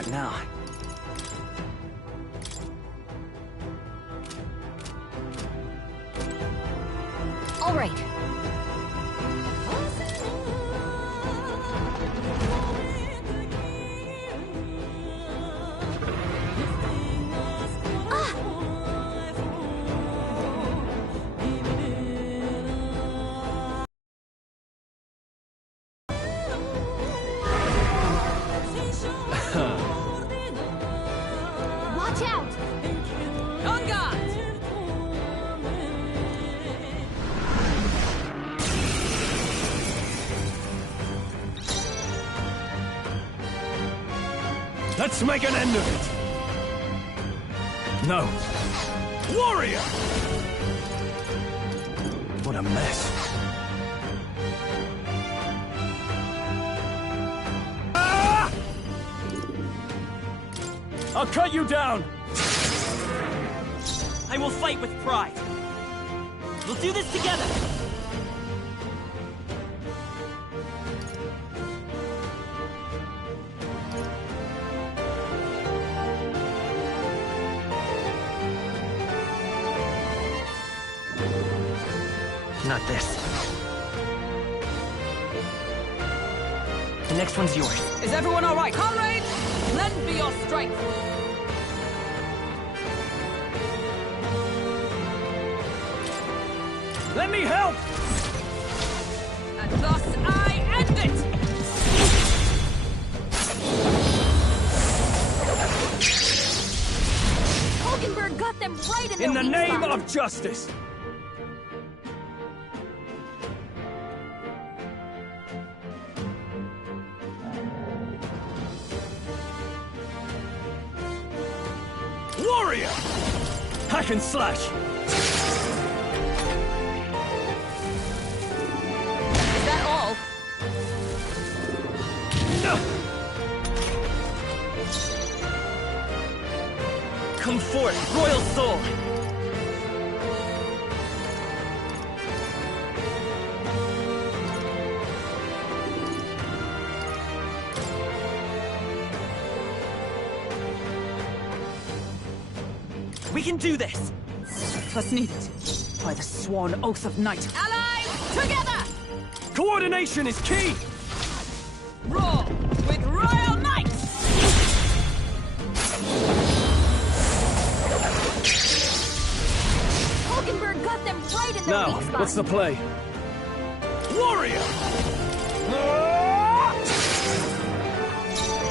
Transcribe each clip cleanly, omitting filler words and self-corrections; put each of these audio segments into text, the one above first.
right now. All right. Watch out! On guard! Let's make an end of it! No. Warrior! What a mess. Ah! I'll cut you down! I will fight with pride. We'll do this together. Not this. The next one's yours. Is everyone all right? Comrades, lend me your strength. Let me help! And thus I end it! Hulkenberg got them right in In the weak name spot. of justice! Warrior! Hack and slash! Is that all? Come forth, royal soul! We can do this! Plus need it. By the sworn oath of knight. Allies, together! Coordination is key! Roar with royal knights! Hulkenberg got them right in their Now, weak spot. what's the play? Warrior! Ah!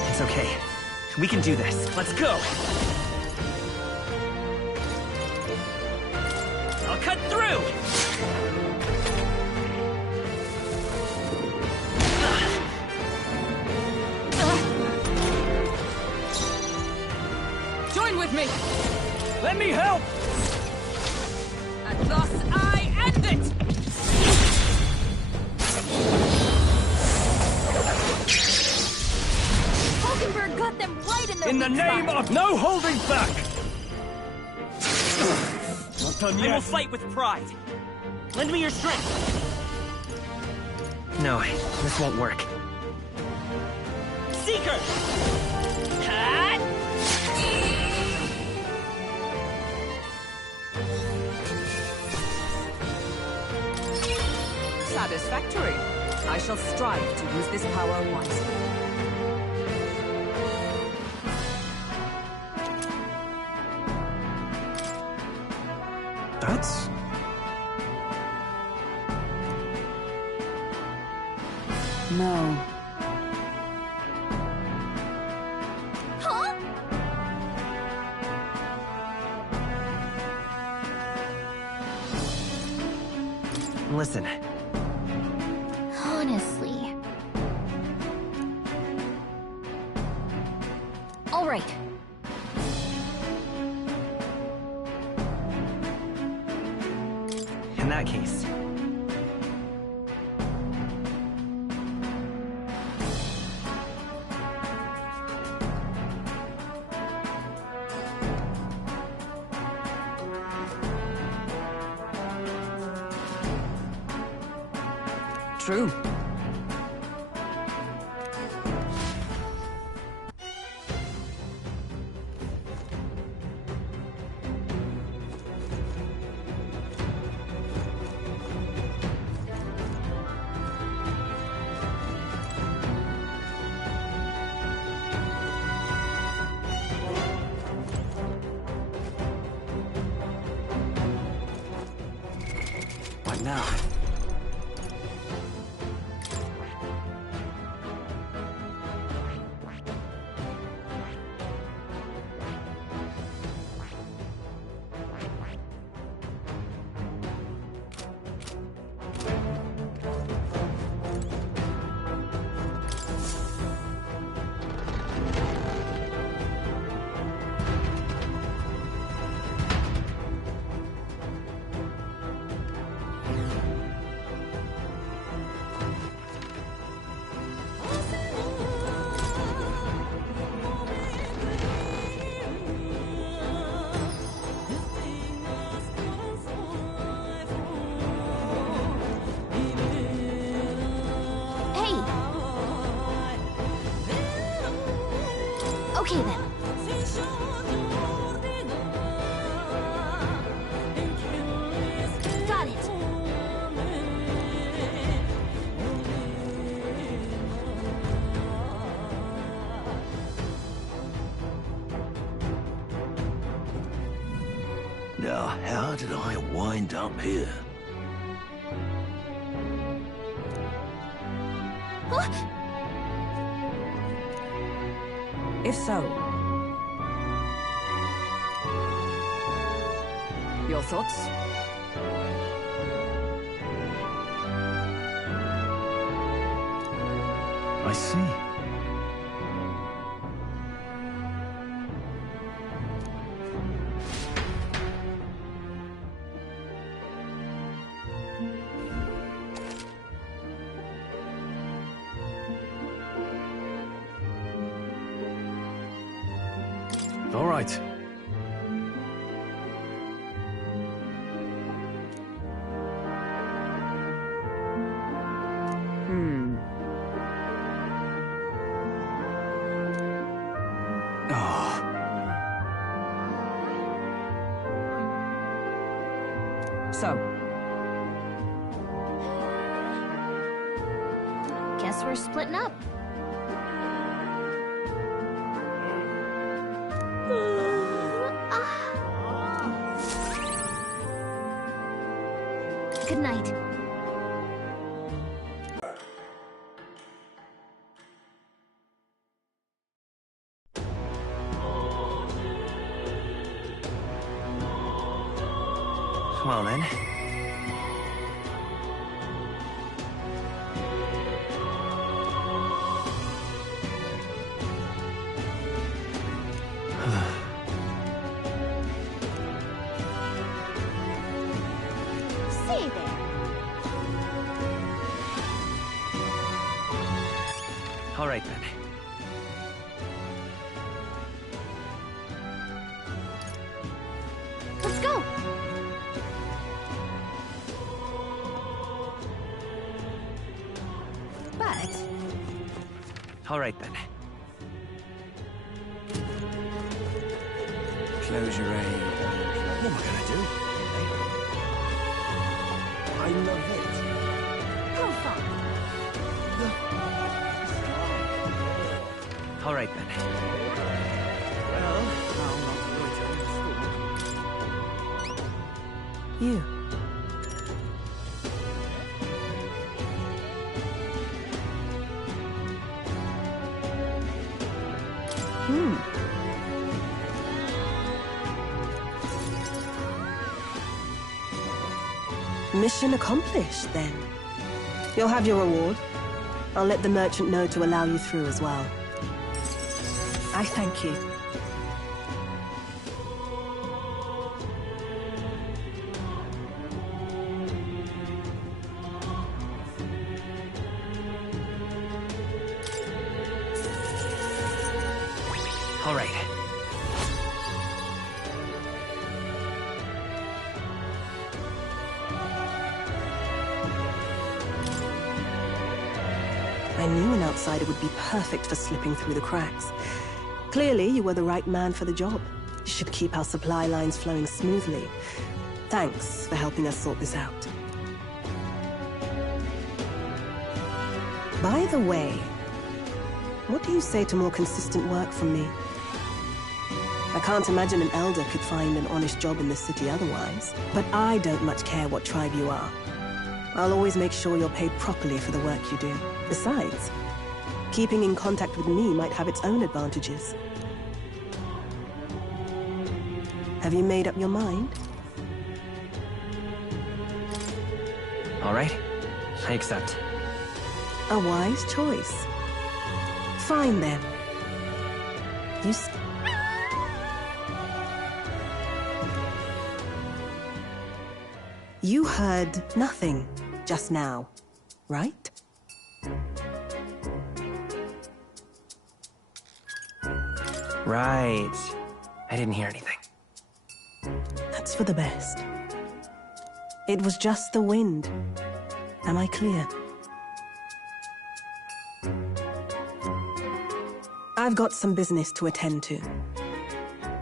It's okay. We can do this. Let's go! I'll cut through! Join with me! Let me help! And thus I end it! Hulkenberg got them right in their In the weak name spot. of no holding back! Not done I will yet. fight with pride. Lend me your strength. No, this won't work. Seeker! Cut! Satisfactory. I shall strive to use this power wisely. That's... No. Huh? Listen, Honestly. All right. in that case. True. Now. Okay then. Got it. Now, how did I wind up here? Huh? If so, your thoughts? I see. All right. Oh. So, Guess we're splitting up. Good night. Well then. Say there. All right then. Let's go. but All right then. Close your aim. What am I gonna do? I love it. How fun. All right then. Well, I'll not loiter in the school. you. Mission accomplished, then. You'll have your reward. I'll let the merchant know to allow you through as well. I thank you. All right. I knew an outsider would be perfect for slipping through the cracks. Clearly, you were the right man for the job. You should keep our supply lines flowing smoothly. Thanks for helping us sort this out. By the way, what do you say to more consistent work from me? I can't imagine an elder could find an honest job in this city otherwise. But I don't much care what tribe you are. I'll always make sure you're paid properly for the work you do. Besides, keeping in contact with me might have its own advantages. Have you made up your mind? All right. I accept. A wise choice. Fine then. You heard nothing just now, right? Right. I didn't hear anything. That's for the best. It was just the wind. Am I clear? I've got some business to attend to.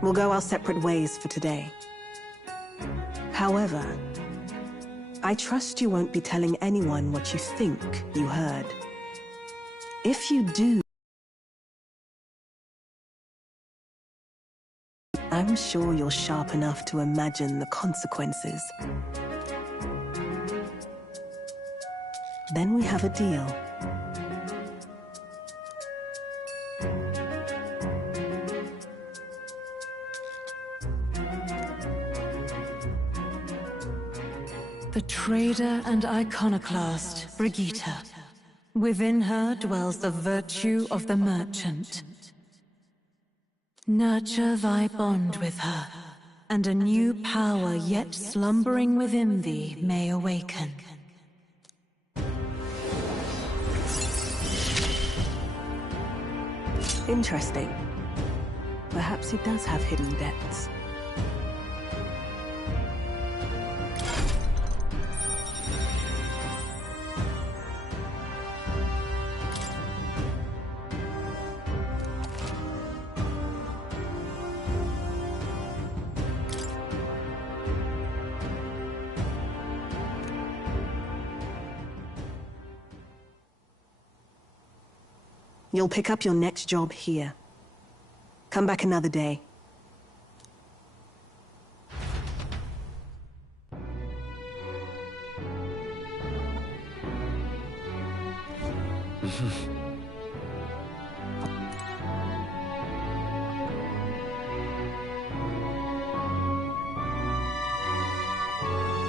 We'll go our separate ways for today. However, I trust you won't be telling anyone what you think you heard. If you do, I'm sure you're sharp enough to imagine the consequences. Then we have a deal. The trader and iconoclast, Brigitte. Within her dwells the virtue of the merchant. Nurture thy bond with her, and a new power yet slumbering within thee may awaken. Interesting. Perhaps he does have hidden depths. You'll pick up your next job here. Come back another day.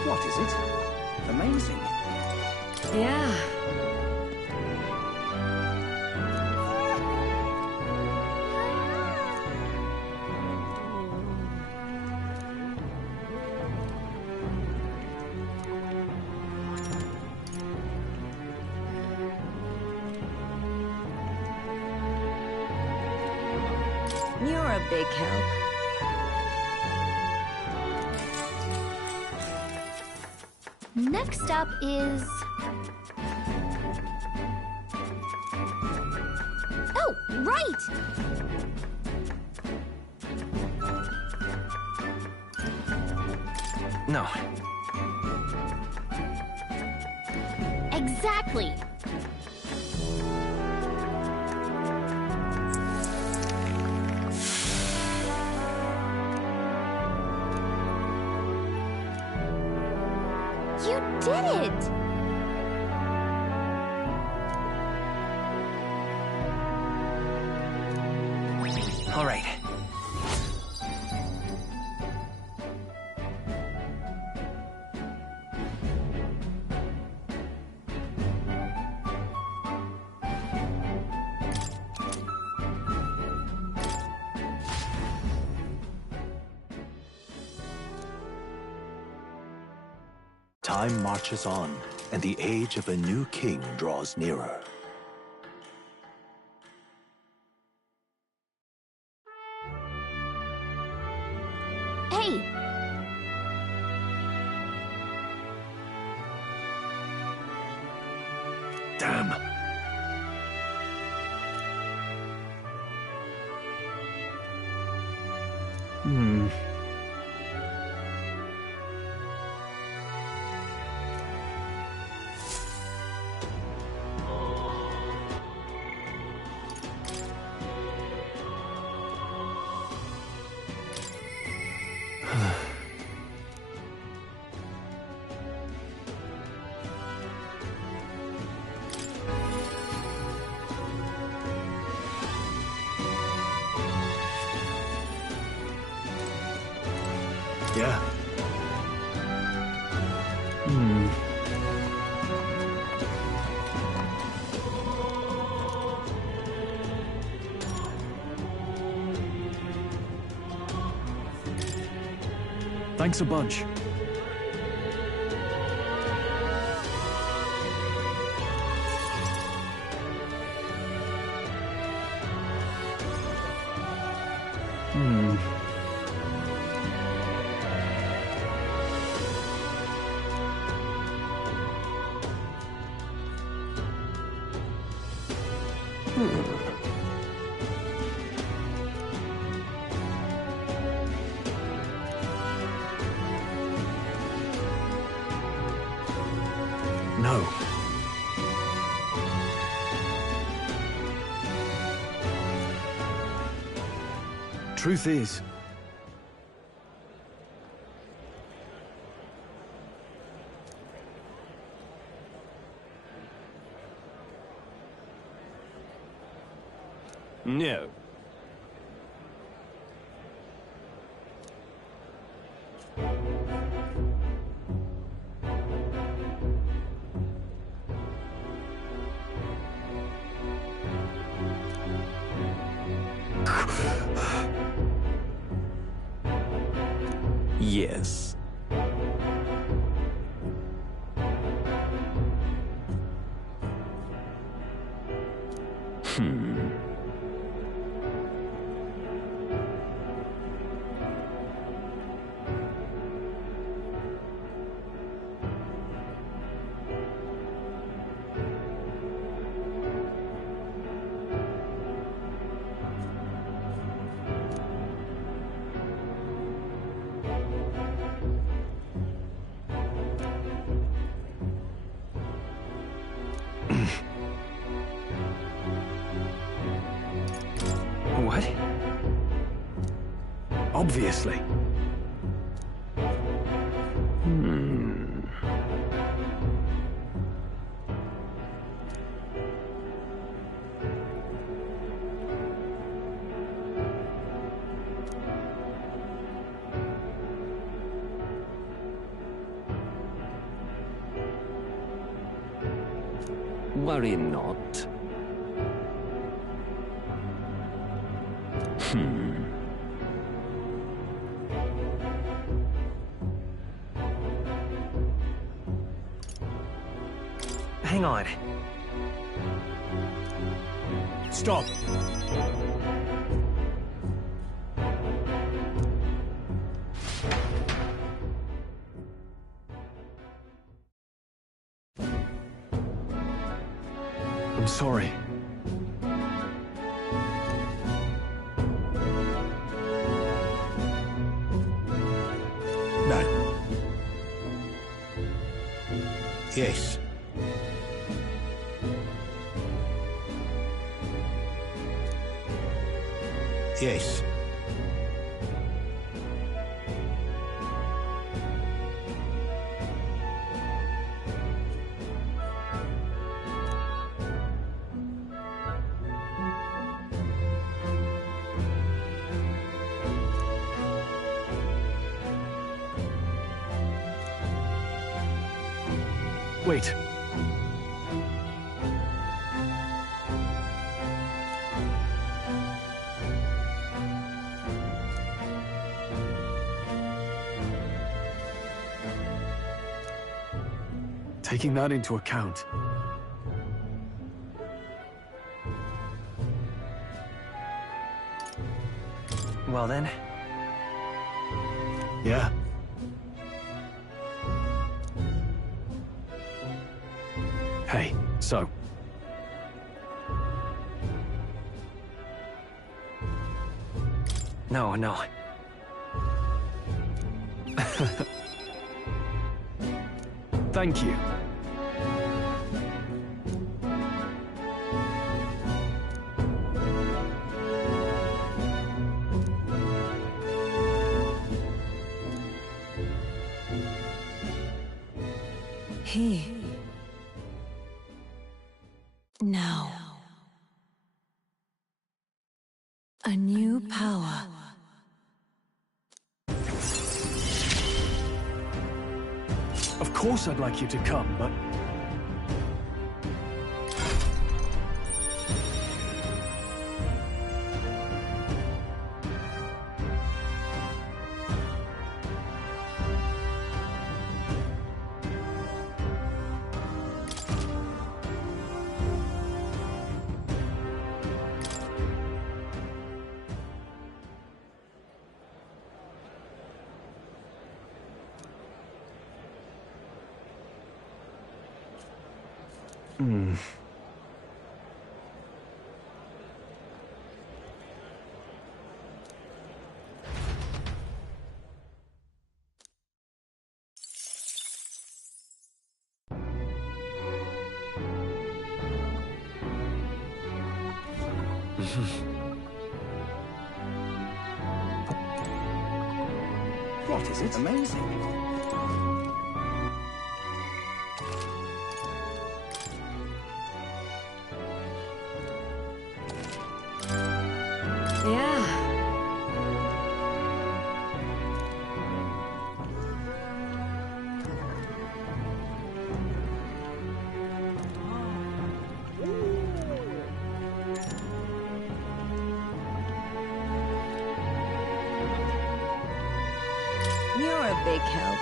What is it? Amazing. Yeah. You're a big help. Next up is... Oh, right! No. Exactly. You did it! All right. Time marches on, and the age of a new king draws nearer. Hey! Damn! Yeah. Thanks a bunch. No. Truth is, No. Yes. What? obviously. Worry not. Hang on. Stop. I'm sorry. No. Yes. Yes. Wait. Taking that into account, Well then, yeah. Hey, so, no. thank you. He. Now. A new power. course I'd like you to come, but... What is it? Amazing. Yeah. You're a big help.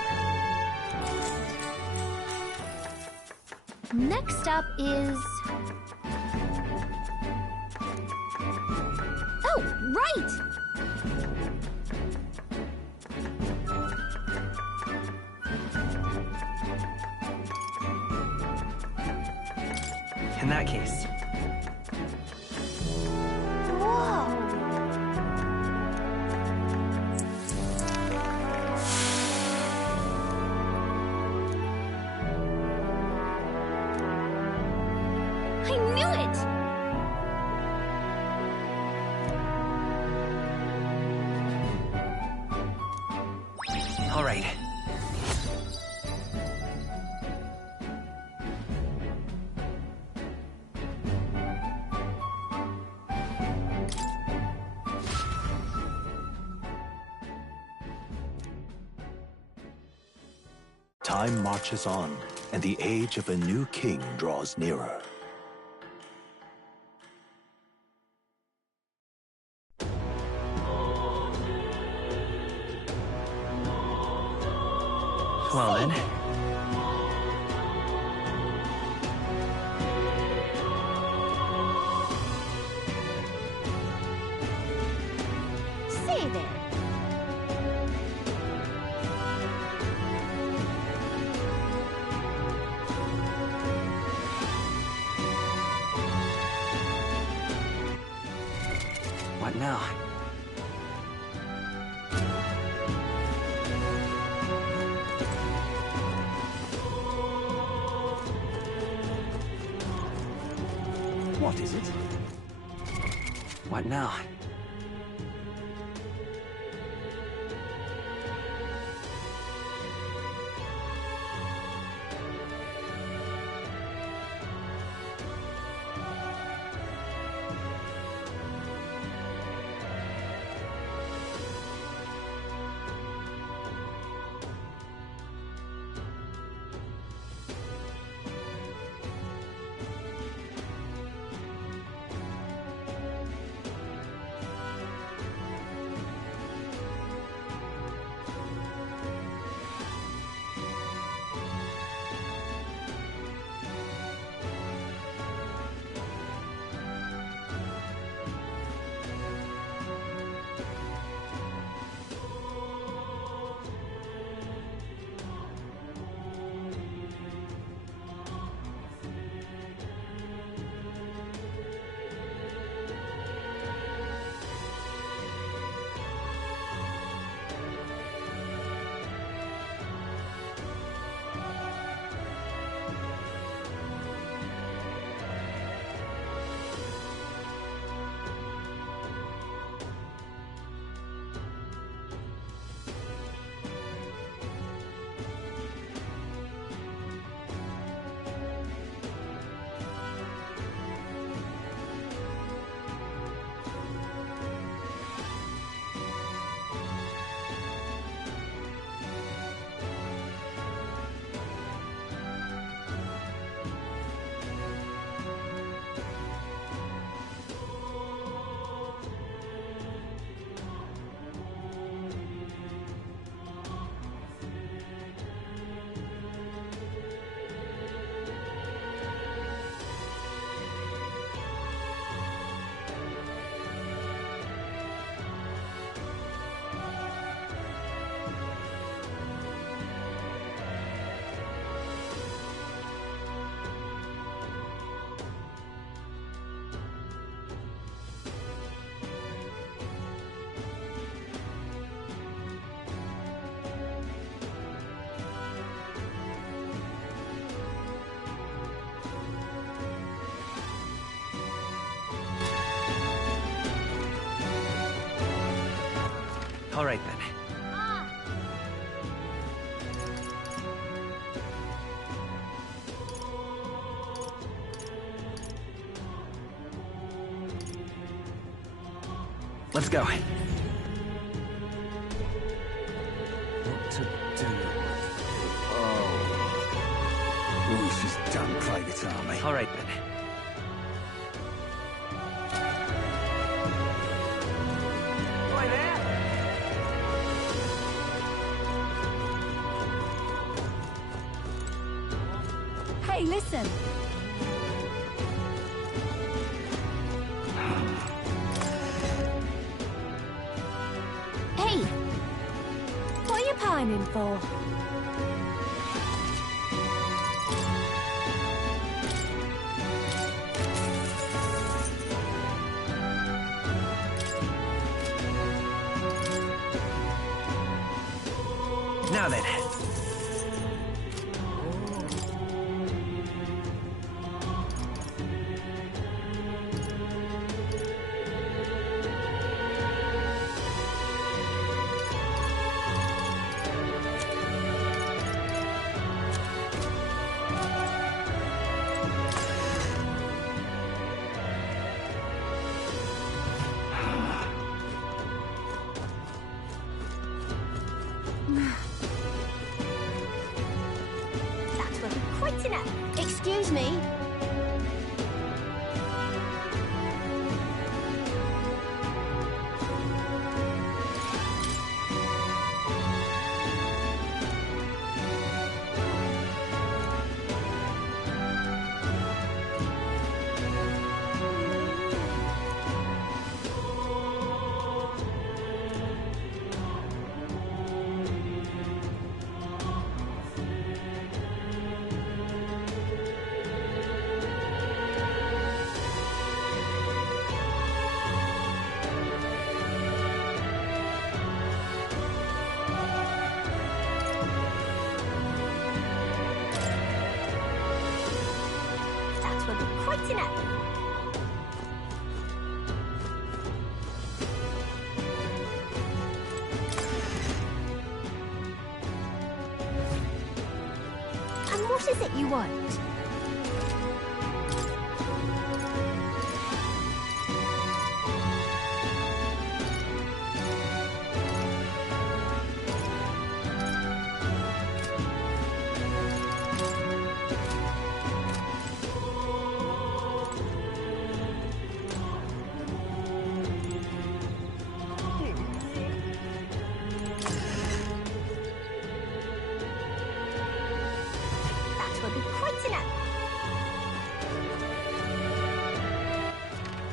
Next up is... Oh, right! In that case, Whoa! I knew it! all right. Time marches on, and the age of a new king draws nearer. Well then, Say there. what now? What is it? What now? All right, then. Let's go. What to do? Oh. Ooh, she's done playing guitar, mate. All right, then. Boy there! Hey, listen. Hey! What are you pining for? Now then. That will be quite enough. Excuse me. That will be quite enough. And what is it you want? That will be quite enough.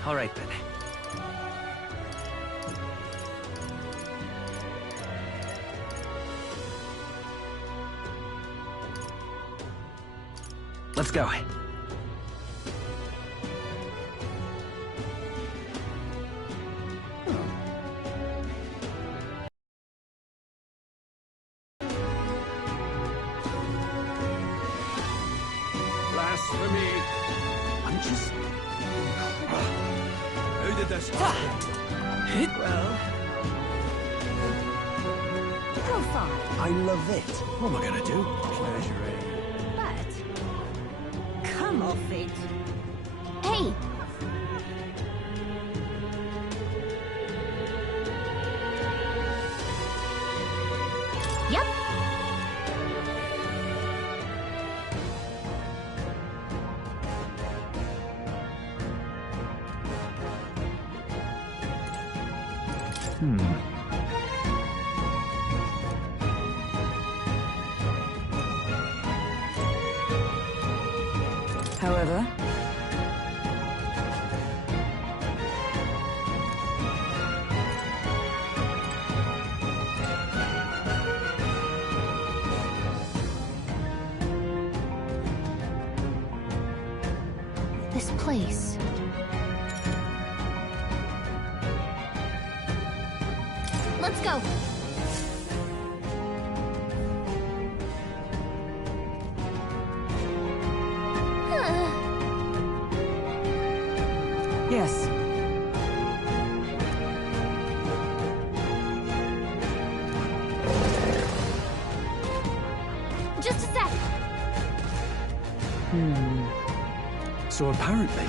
All right, then. Let's go. Blasphemy! I'm just... Who did this? Well, Profile. I love it. What am I gonna do? Pleasuring. But come off it. Hey! Yep. However, This place. Let's go. yes. So apparently...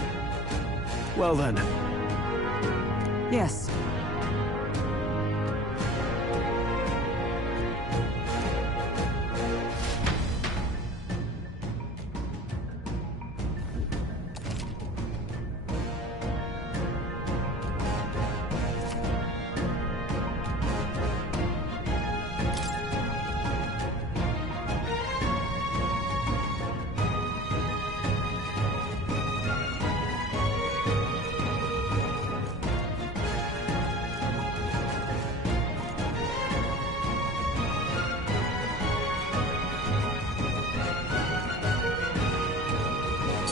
Well then, Yes.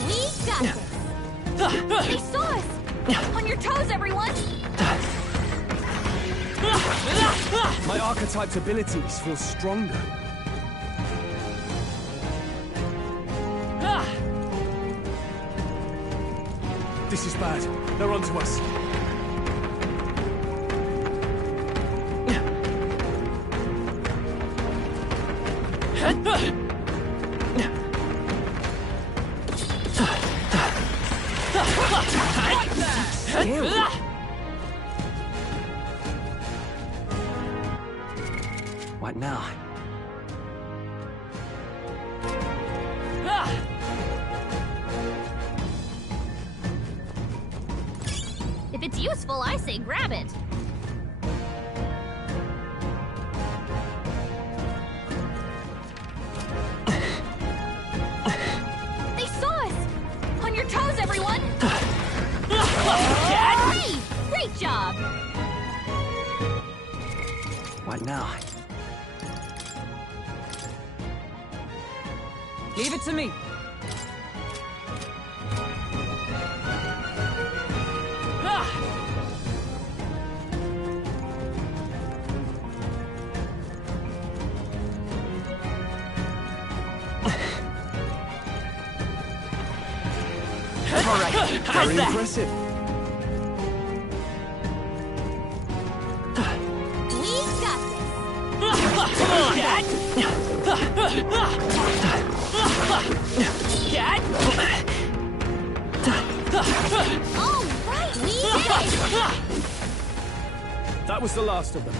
We got this. They saw us. On your toes, everyone. my archetype's abilities feel stronger. This is bad. They're onto us. What now? If it's useful, I say grab it. They saw us! On your toes, everyone! Hey! Great job! What now? Leave it to me. All right. How's Very that? impressive. We got this! All right, we did it! That was the last of them.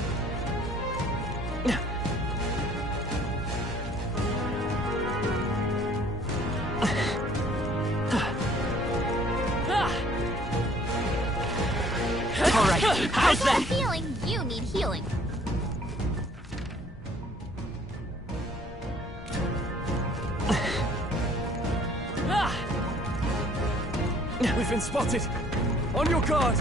All right. How's I got a that? feeling you need healing. We've been spotted. On your guard.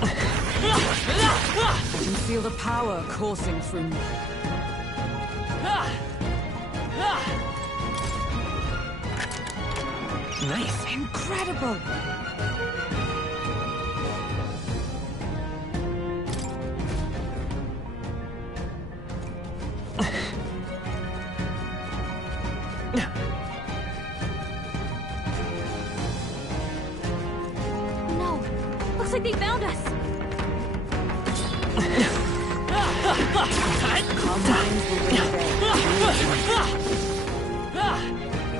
I can feel the power coursing through me. Nice. Incredible! No, looks like they found us.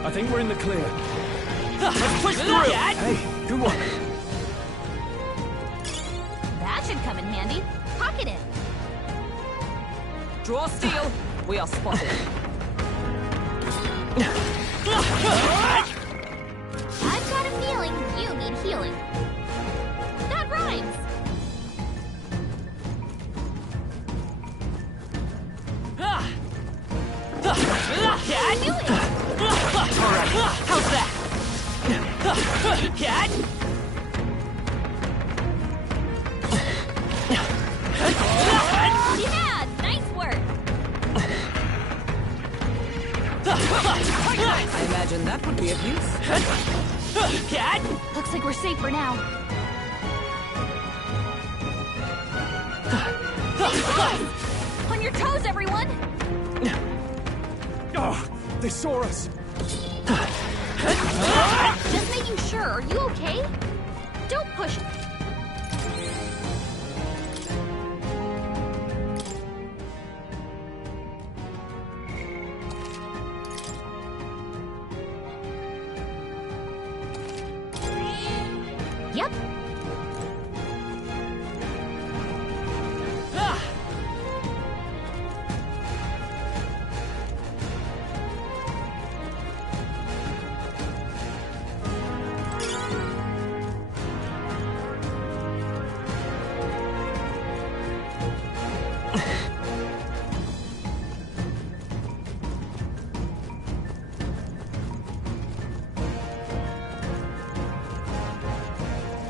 I think we're in the clear. Let's push through. Hey, good one. That should come in handy. Pocket it. Draw steel. We are spotted. I've got a feeling you need healing. That rhymes. I knew it. All right. How's that? Yeah, nice work. I imagine that would be of use. Looks like we're safe for now. On your toes, everyone. Oh, they saw us. Just making sure. Are you okay? Don't push it. Yep.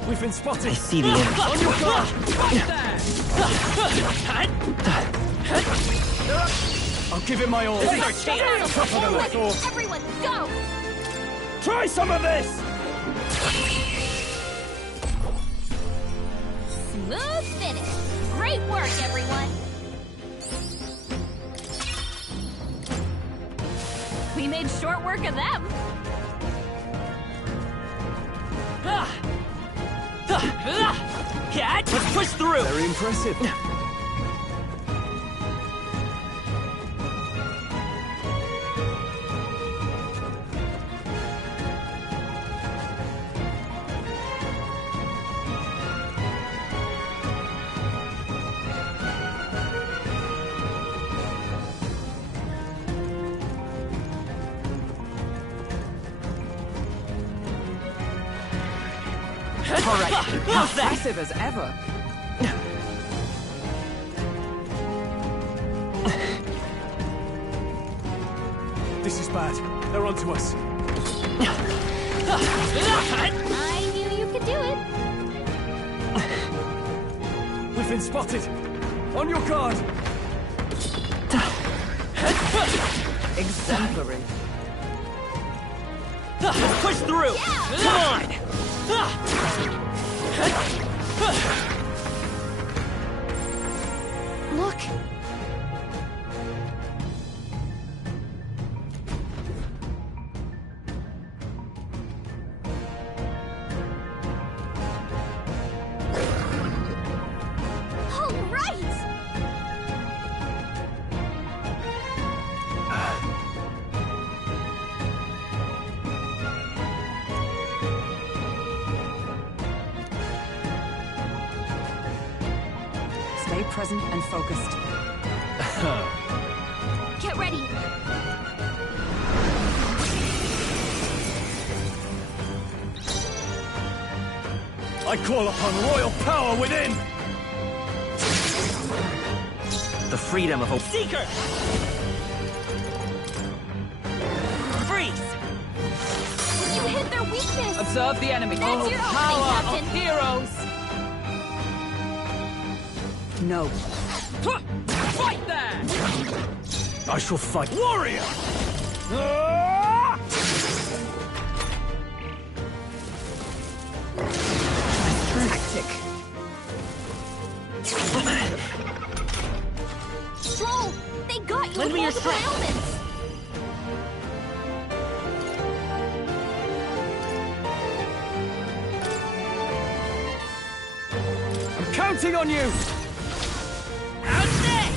We've been spotted. I see the enemy. On your guard! I'll give it my all. Tougher than I thought. Everyone, go! Try some of this! Smooth finish. Great work, everyone. We made short work of them. Cat, let's push through. Very impressive. All right, how's that? Impressive as ever. This is bad. They're onto us. I knew you could do it. We've been spotted. On your guard. Exemplary. Let's push through. Come on. Look. All right. Stay present and focused. Get ready. I call upon royal power within! The freedom of a seeker. Freeze. You hit their weakness. Observe the enemy. That's your Power opening, of Captain. heroes. No. Fight there! I shall fight. Warrior! Ah! Tactic. Troll, they got you Lend with me your multiple strength. ailments. I'm counting on you! How's that?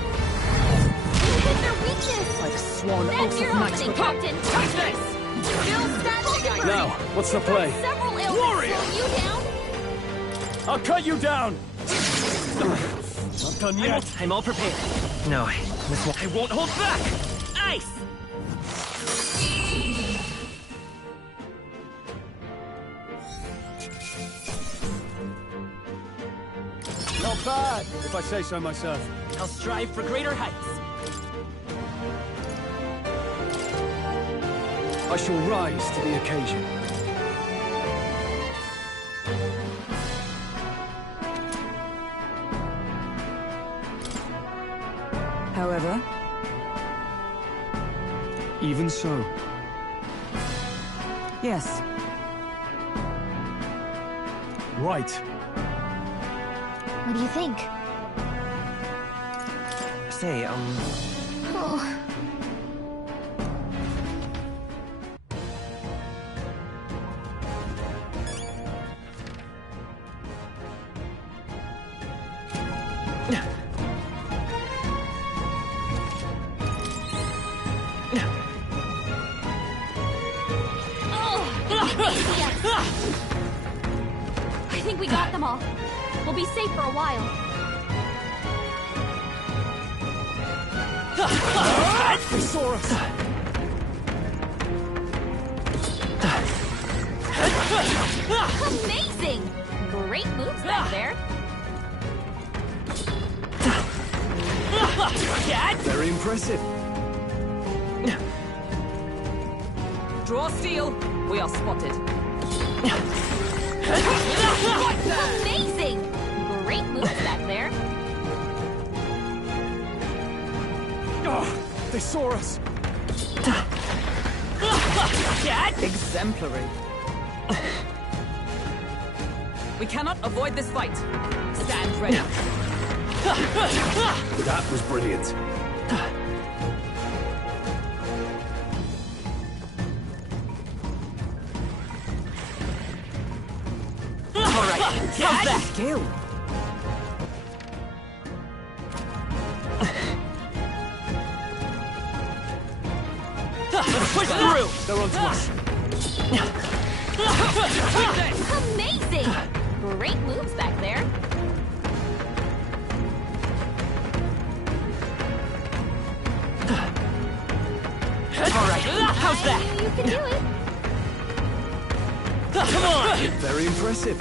You hit their weakness. By the swan That's oath your of opening, knighthood. Captain. Touch this! Still standing. Now, what's the play? Several ailments Warrior! slow you down. I'll cut you down! Not done yet. I'm all prepared. No, this one. I won't hold back. Ice. Not bad, if I say so myself. I'll strive for greater heights. I shall rise to the occasion. However, Even so, yes, right. What do you think? Say, Oh. we got them all. We'll be safe for a while. They saw us! Amazing! Great moves back there. Very impressive. Draw steel. We are spotted. Amazing! Great moves back there. Oh, they saw us! Exemplary. We cannot avoid this fight. Stand ready. That was brilliant. All right, how's that? Skill. Let's push through. They're onto us. Amazing! Great moves back there. All right, how's that? You can do it. Come on. Very impressive.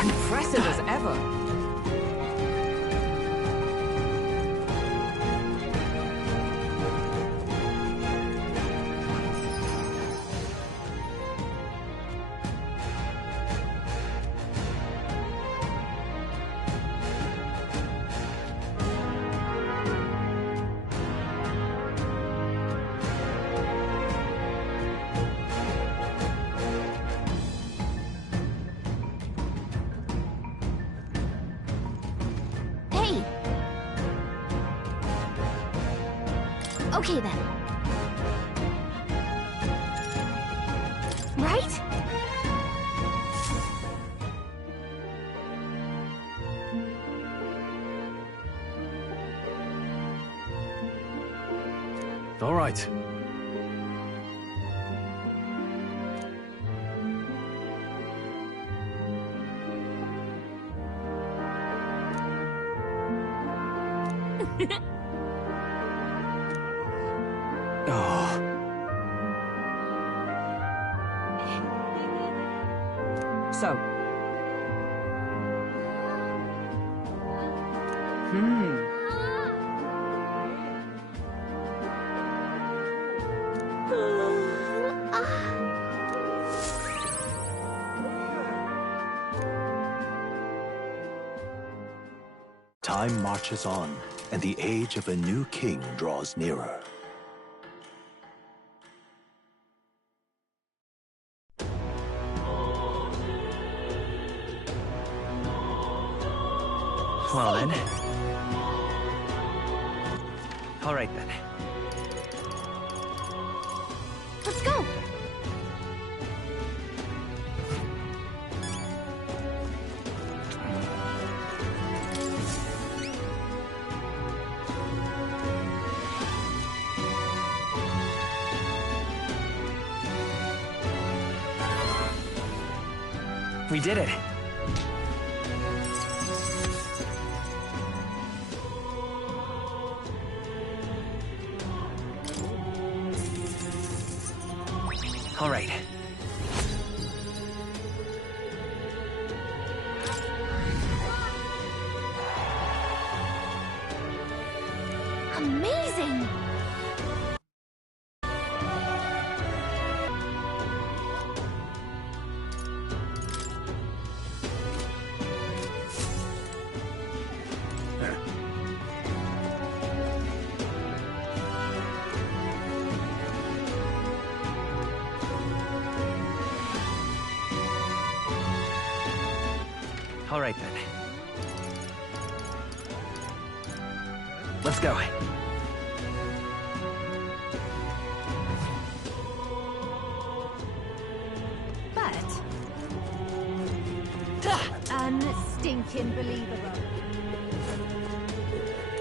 Impressive as ever. Hey! Okay then. Right? All right. Oh. So. Time marches on, and the age of a new king draws nearer. Well then. All right then. Let's go! We did it. All right. Amazing! All right then. Let's go. But Unstinking-believable.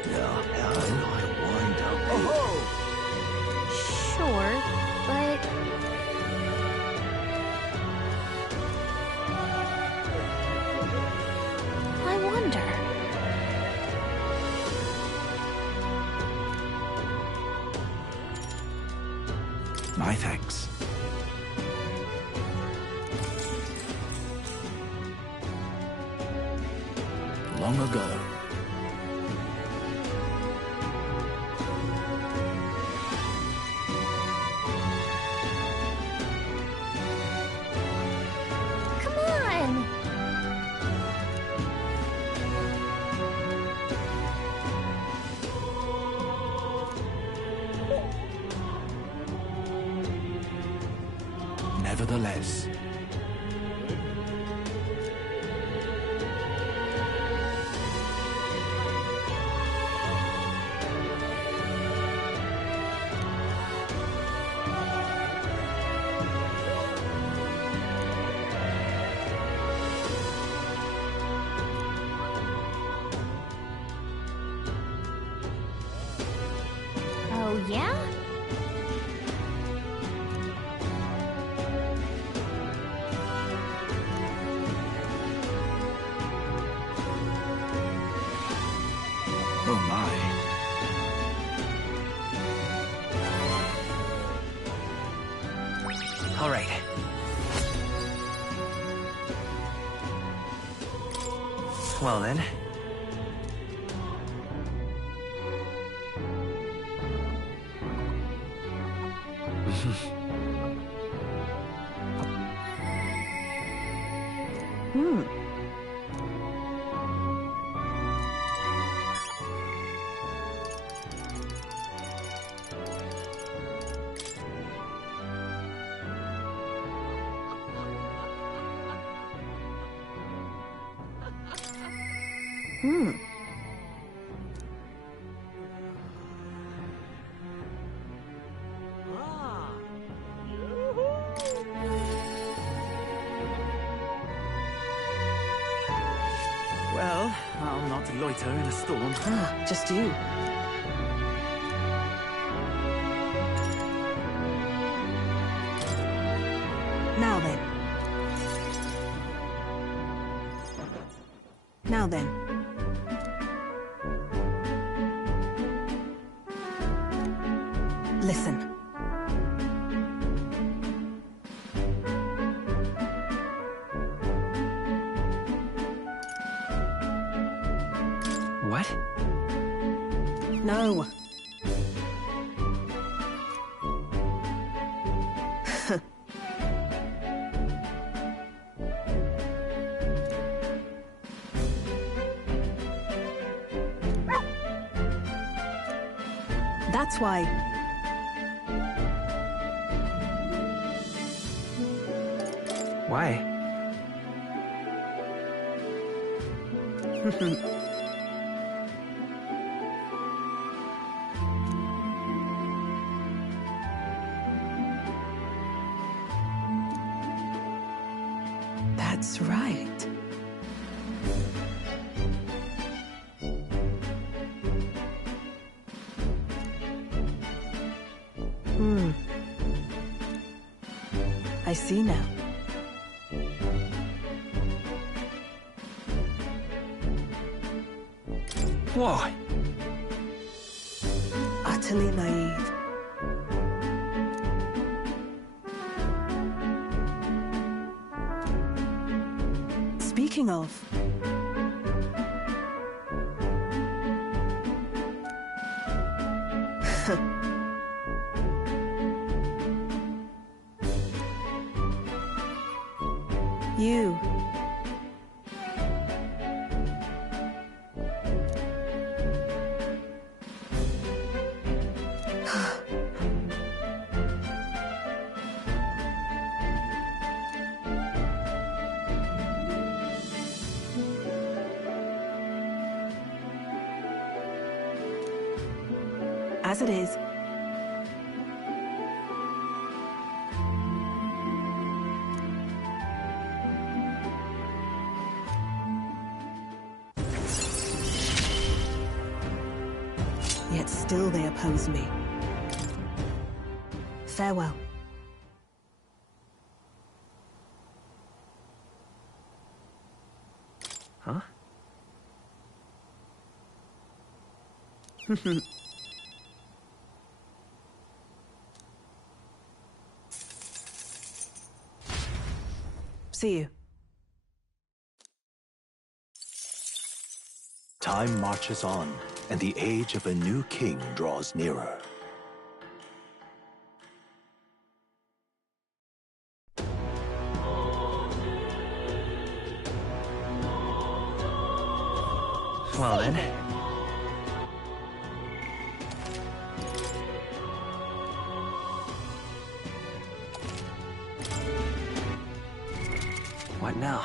Now, how do I wind up? Sure, but... I wonder... My thanks. Long ago, Come on! nevertheless, Oh, yeah? oh my. All right. Well then. Well, I'll not loiter in a storm. Ah, just you. Now then. Now then. Listen. What? No. That's why. Why? That's right. I see now. Why? Utterly naive. Speaking of... You. As it is. still they oppose me. Farewell. Huh? See you. Time marches on, and the age of a new king draws nearer. Well then. What now?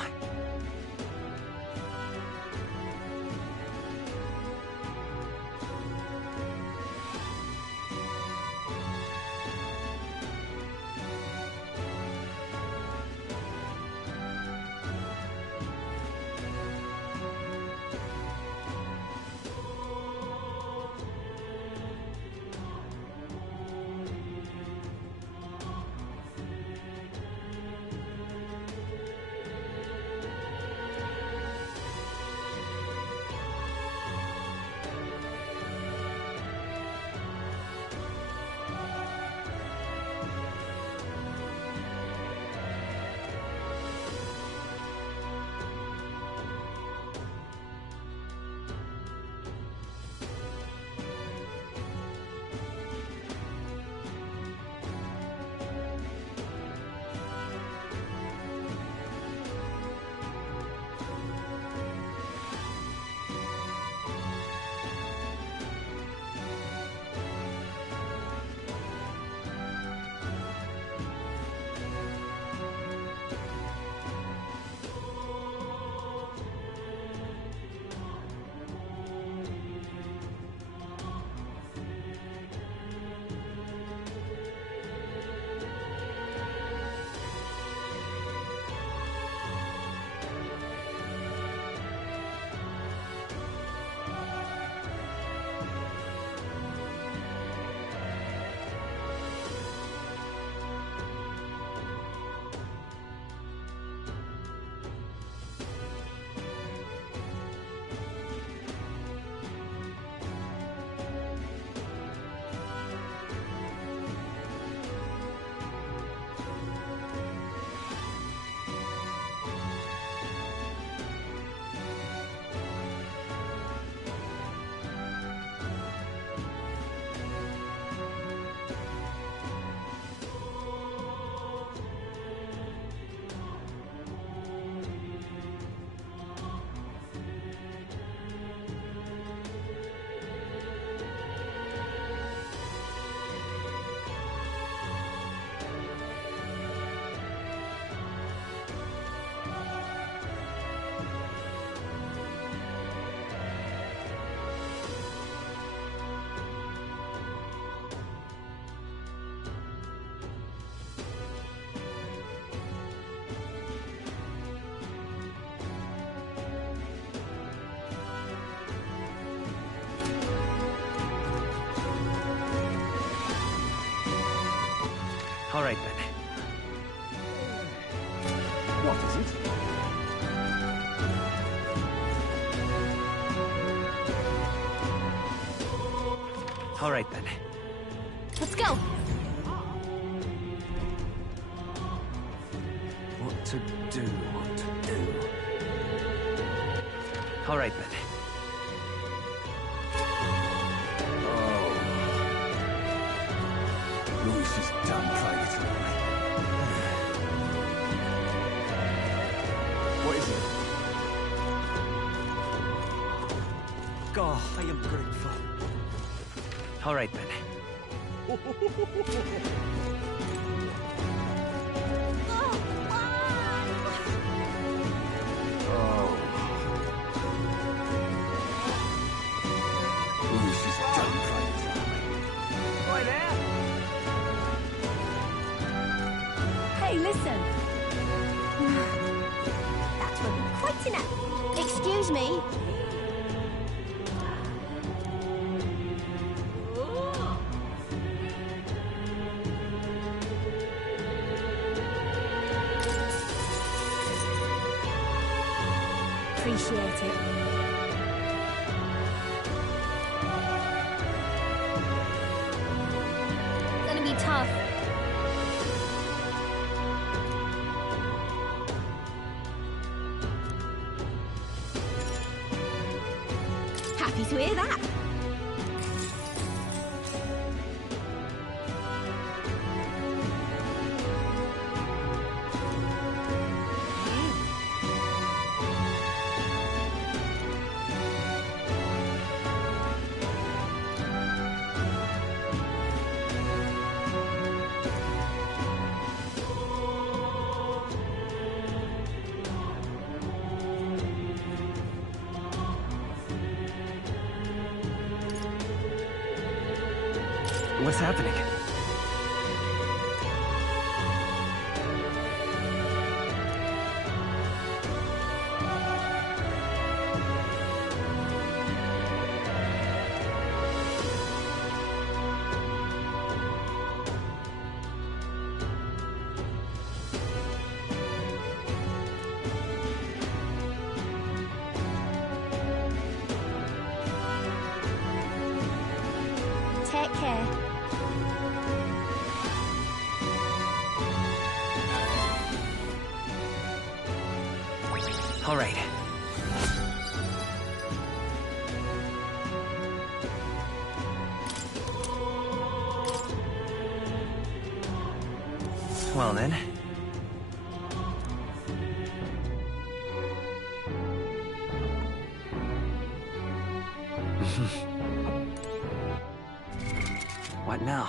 All right, then. What is it? All right, then. Let's go. What to do, what to do. All right, then. Louis is done trying to throw me. What is it? God, I am grateful. All right, then. Louis is done trying to throw me. Right there. Hey, listen. That will be quite enough. Excuse me. appreciate it. It's gonna be tough. Happy to hear that. What's happening? Take care. All right. Well then. What now?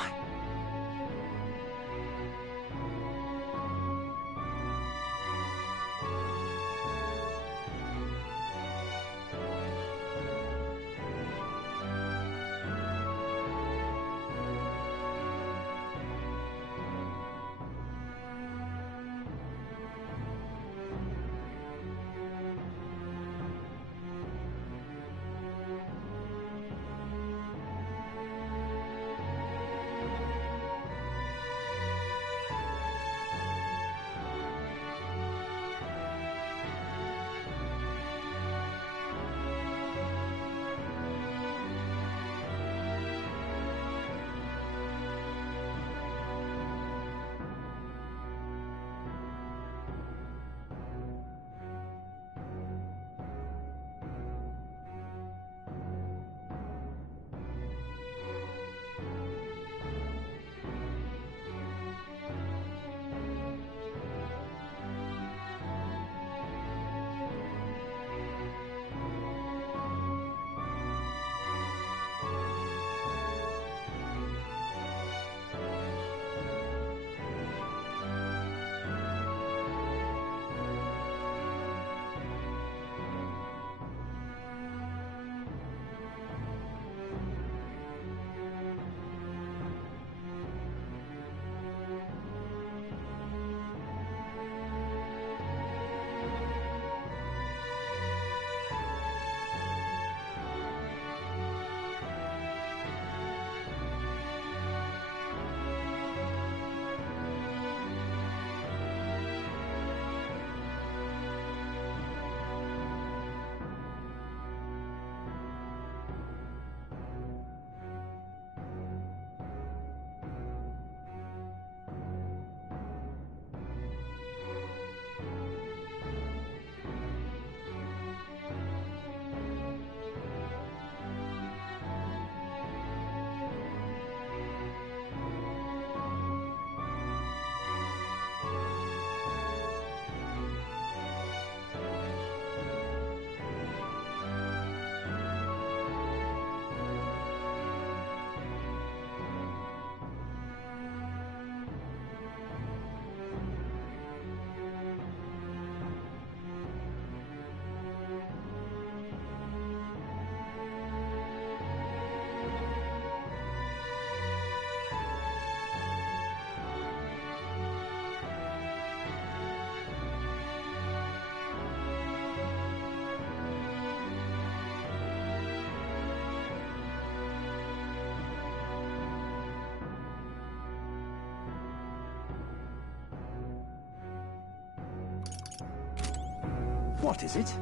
What is it?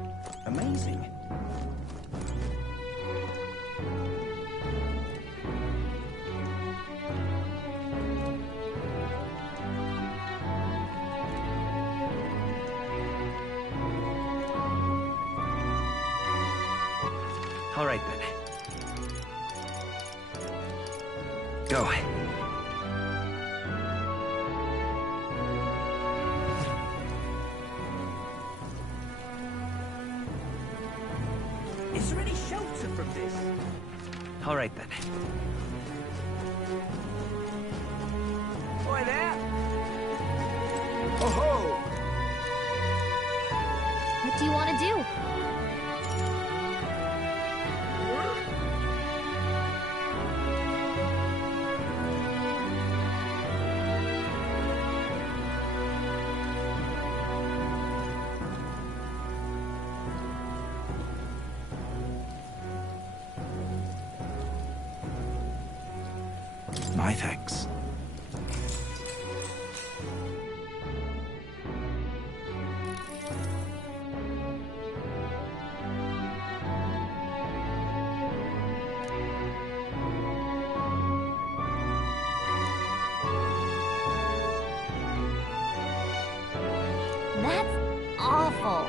Amazing. All right, then. Go. Is there any shelter from this? All right, then. Oi there! Oh-ho! What do you want to do? My thanks. That's awful.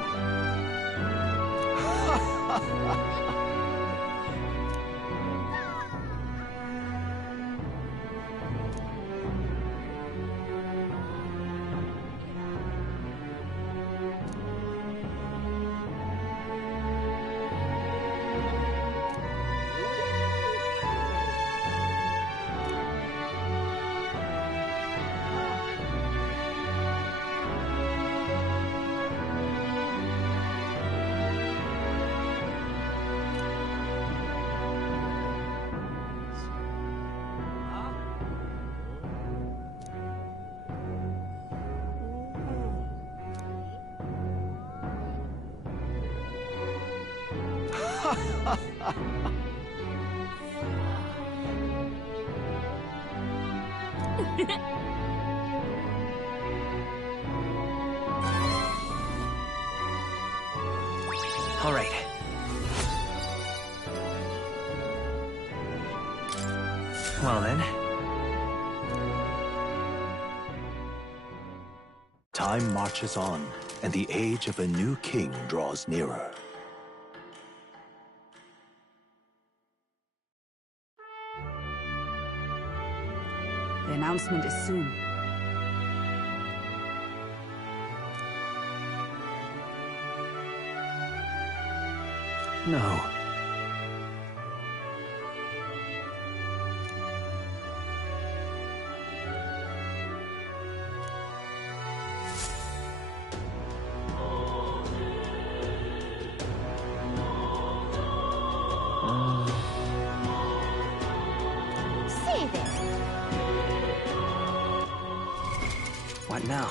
All right. Well, then. Time marches on, and the age of a new king draws nearer. The announcement is soon. No. Save it. What now?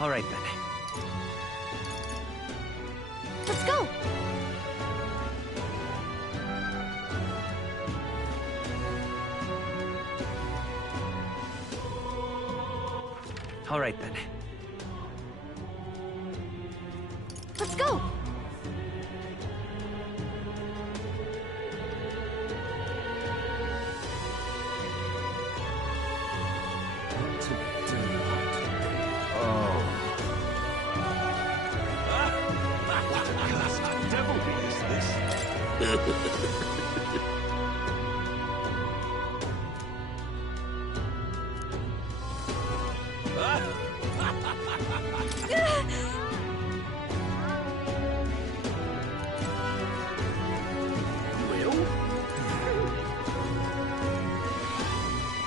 All right then. Let's go! All right then. Let's go!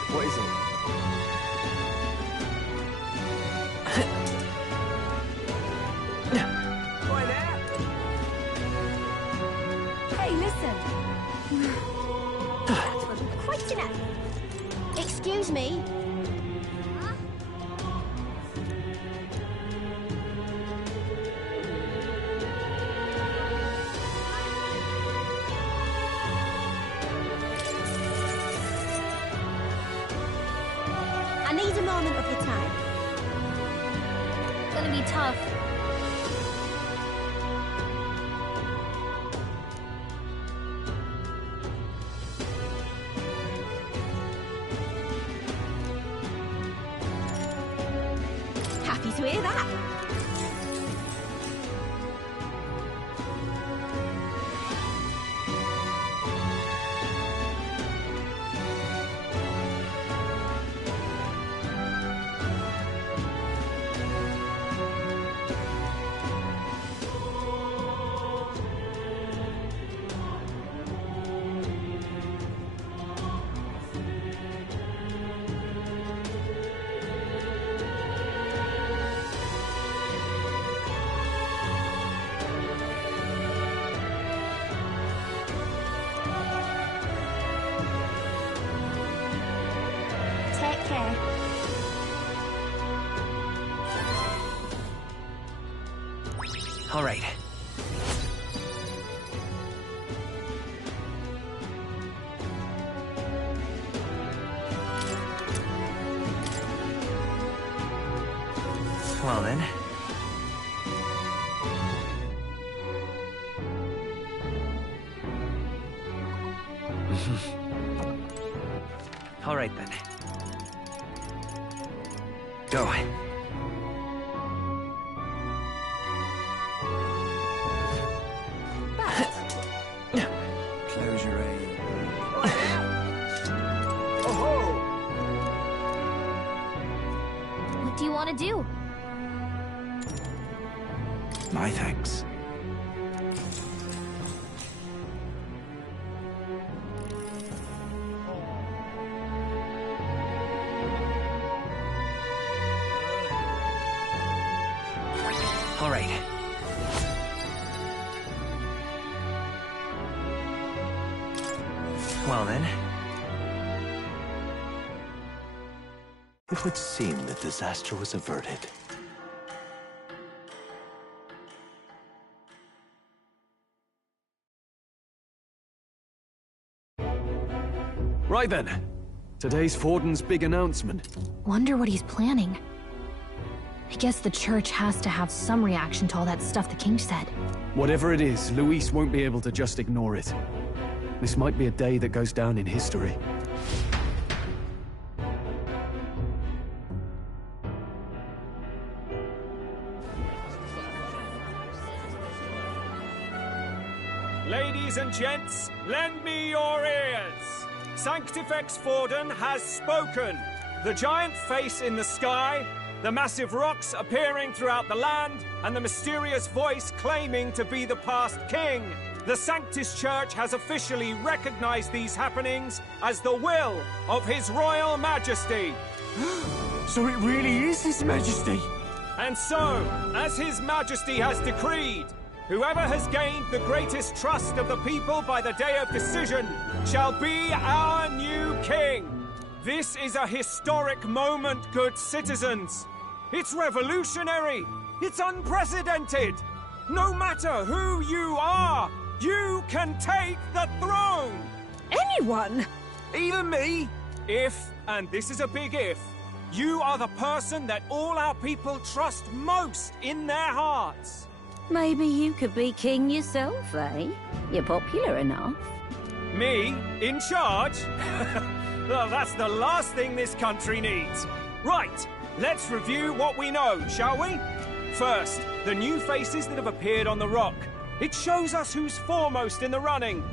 What is it? Boy there! Hey, listen! That was quite enough. Excuse me? I need a moment of your time. Gonna be tough. Happy to hear that. Take care. All right. Well then. All right then. Go. Close your eyes. What do you want to do? My thanks. All right. Well then. It would seem that disaster was averted. Right then. Today's Forden's big announcement. Wonder what he's planning. I guess the church has to have some reaction to all that stuff the king said. Whatever it is, Luis won't be able to just ignore it. This might be a day that goes down in history. Ladies and gents, lend me your ears. Sanctifex Forden has spoken. The giant face in the sky, the massive rocks appearing throughout the land, and the mysterious voice claiming to be the past king. The Sanctus Church has officially recognized these happenings as the will of His Royal Majesty. So it really is His Majesty! And so, as His Majesty has decreed, whoever has gained the greatest trust of the people by the day of decision shall be our new king. This is a historic moment, good citizens. It's revolutionary! It's unprecedented! No matter who you are, you can take the throne! Anyone? Even me? If, and this is a big if, you are the person that all our people trust most in their hearts. Maybe you could be king yourself, eh? You're popular enough. Me? In charge? Well, that's the last thing this country needs. Right, let's review what we know, shall we? First, the new faces that have appeared on the rock. It shows us who's foremost in the running.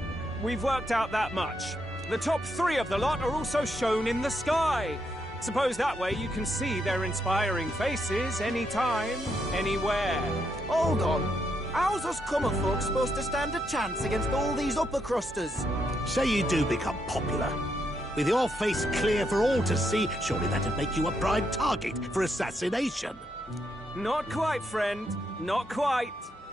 We've worked out that much. The top 3 of the lot are also shown in the sky. Suppose that way you can see their inspiring faces anytime, anywhere. Hold on. How's us common folk supposed to stand a chance against all these upper crusters? Say you do become popular. With your face clear for all to see, surely that'd make you a prime target for assassination. Not quite, friend. Not quite.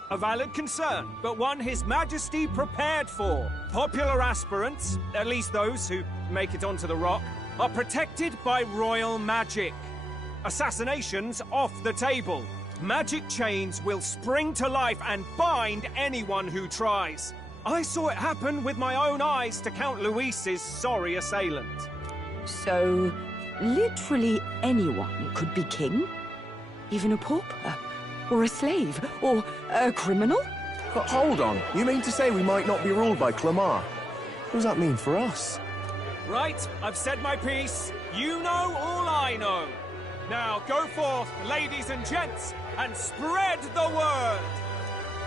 A valid concern, but one His Majesty prepared for. Popular aspirants, at least those who make it onto the rock, are protected by royal magic. Assassinations off the table. Magic chains will spring to life and bind anyone who tries. I saw it happen with my own eyes to Count Luis's sorry assailant. So, literally anyone could be king? Even a pauper? Or a slave? Or a criminal? Hold on. You mean to say we might not be ruled by Clamar? What does that mean for us? Right, I've said my piece. You know all I know. Now go forth, ladies and gents, and spread the word.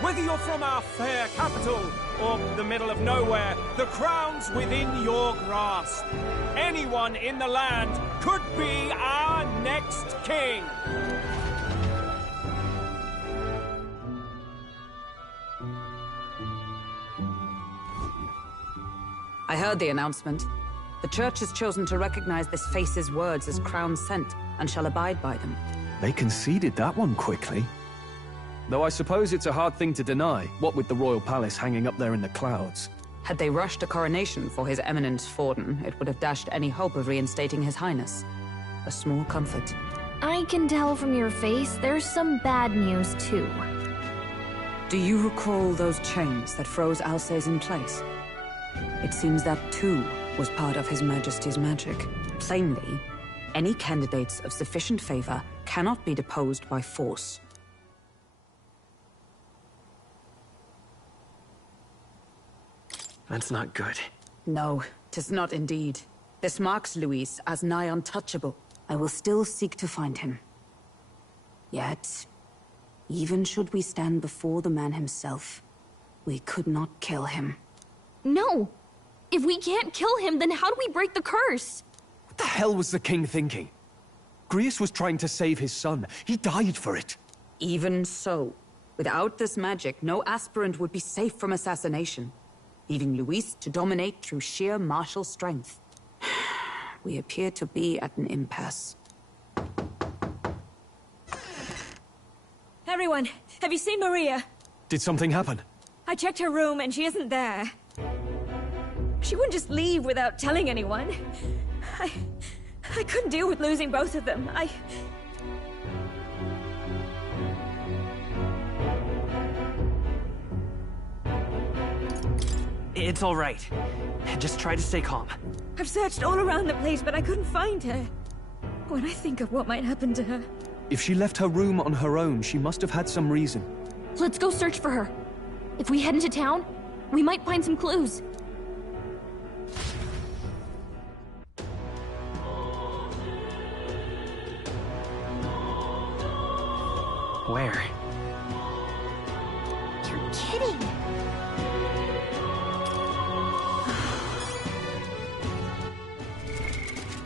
Whether you're from our fair capital or the middle of nowhere, the crown's within your grasp. Anyone in the land could be our next king. I heard the announcement. The Church has chosen to recognize this face's words as crown sent, and shall abide by them. They conceded that one quickly. Though I suppose it's a hard thing to deny, what with the royal palace hanging up there in the clouds. Had they rushed a coronation for His Eminence Forden, it would have dashed any hope of reinstating His Highness. A small comfort. I can tell from your face there's some bad news, too. Do you recall those chains that froze Alsace in place? It seems that, too, was part of His Majesty's magic. Plainly, any candidates of sufficient favor cannot be deposed by force. That's not good. No, 'tis not indeed. This marks Luis as nigh untouchable. I will still seek to find him. Yet, even should we stand before the man himself, we could not kill him. No! If we can't kill him, then how do we break the curse? What the hell was the king thinking? Grius was trying to save his son. He died for it. Even so, without this magic, no aspirant would be safe from assassination, leaving Luis to dominate through sheer martial strength. We appear to be at an impasse. Everyone, have you seen Maria? Did something happen? I checked her room and she isn't there. She wouldn't just leave without telling anyone. I couldn't deal with losing both of them. It's all right. Just try to stay calm. I've searched all around the place, but I couldn't find her. When I think of what might happen to her... If she left her room on her own, she must have had some reason. Let's go search for her. If we head into town, we might find some clues. Where? You're kidding!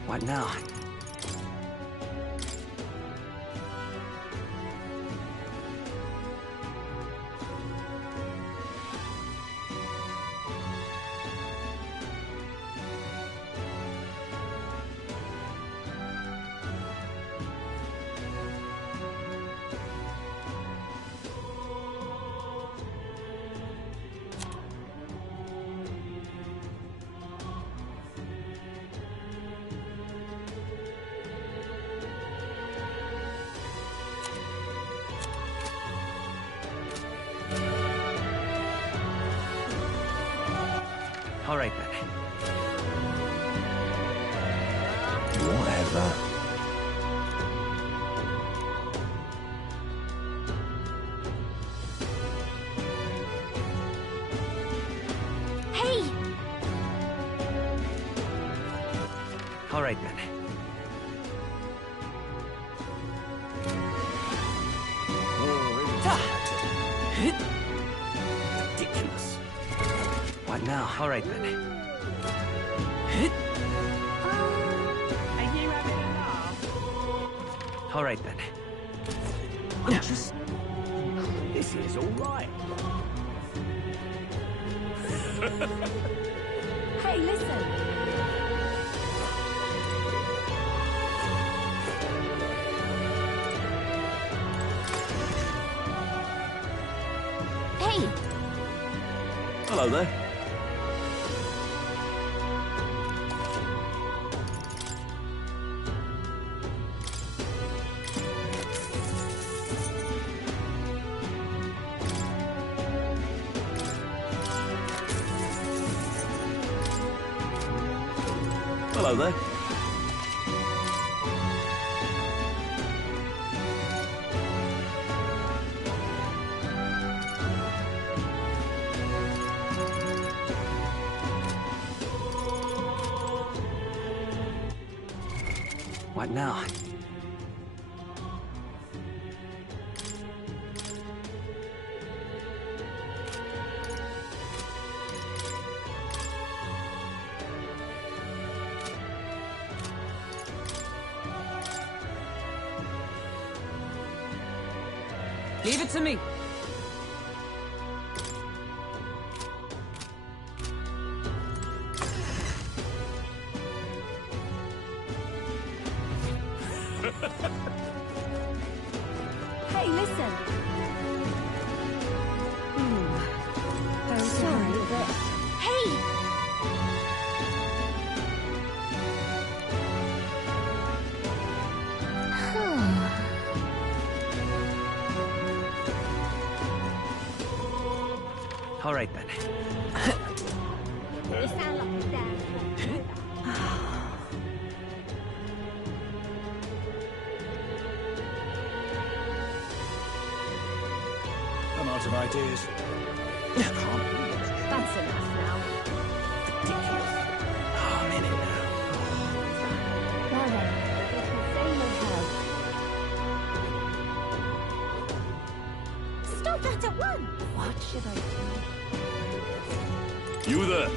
What now? All right then. Whatever. Hey! All right then. Ridiculous. What now? All right then. All right then. This is all right. Hey, listen! Hey! Hello there. Hello there. What now? Leave it to me. Hey, listen! Sorry, but Hey! All right then. you sound like a dad. I'm out of ideas. That's enough now. Ridiculous. Oh, I'm in it now. Well then, if you say no help. Stop that at once! What should I do? You there.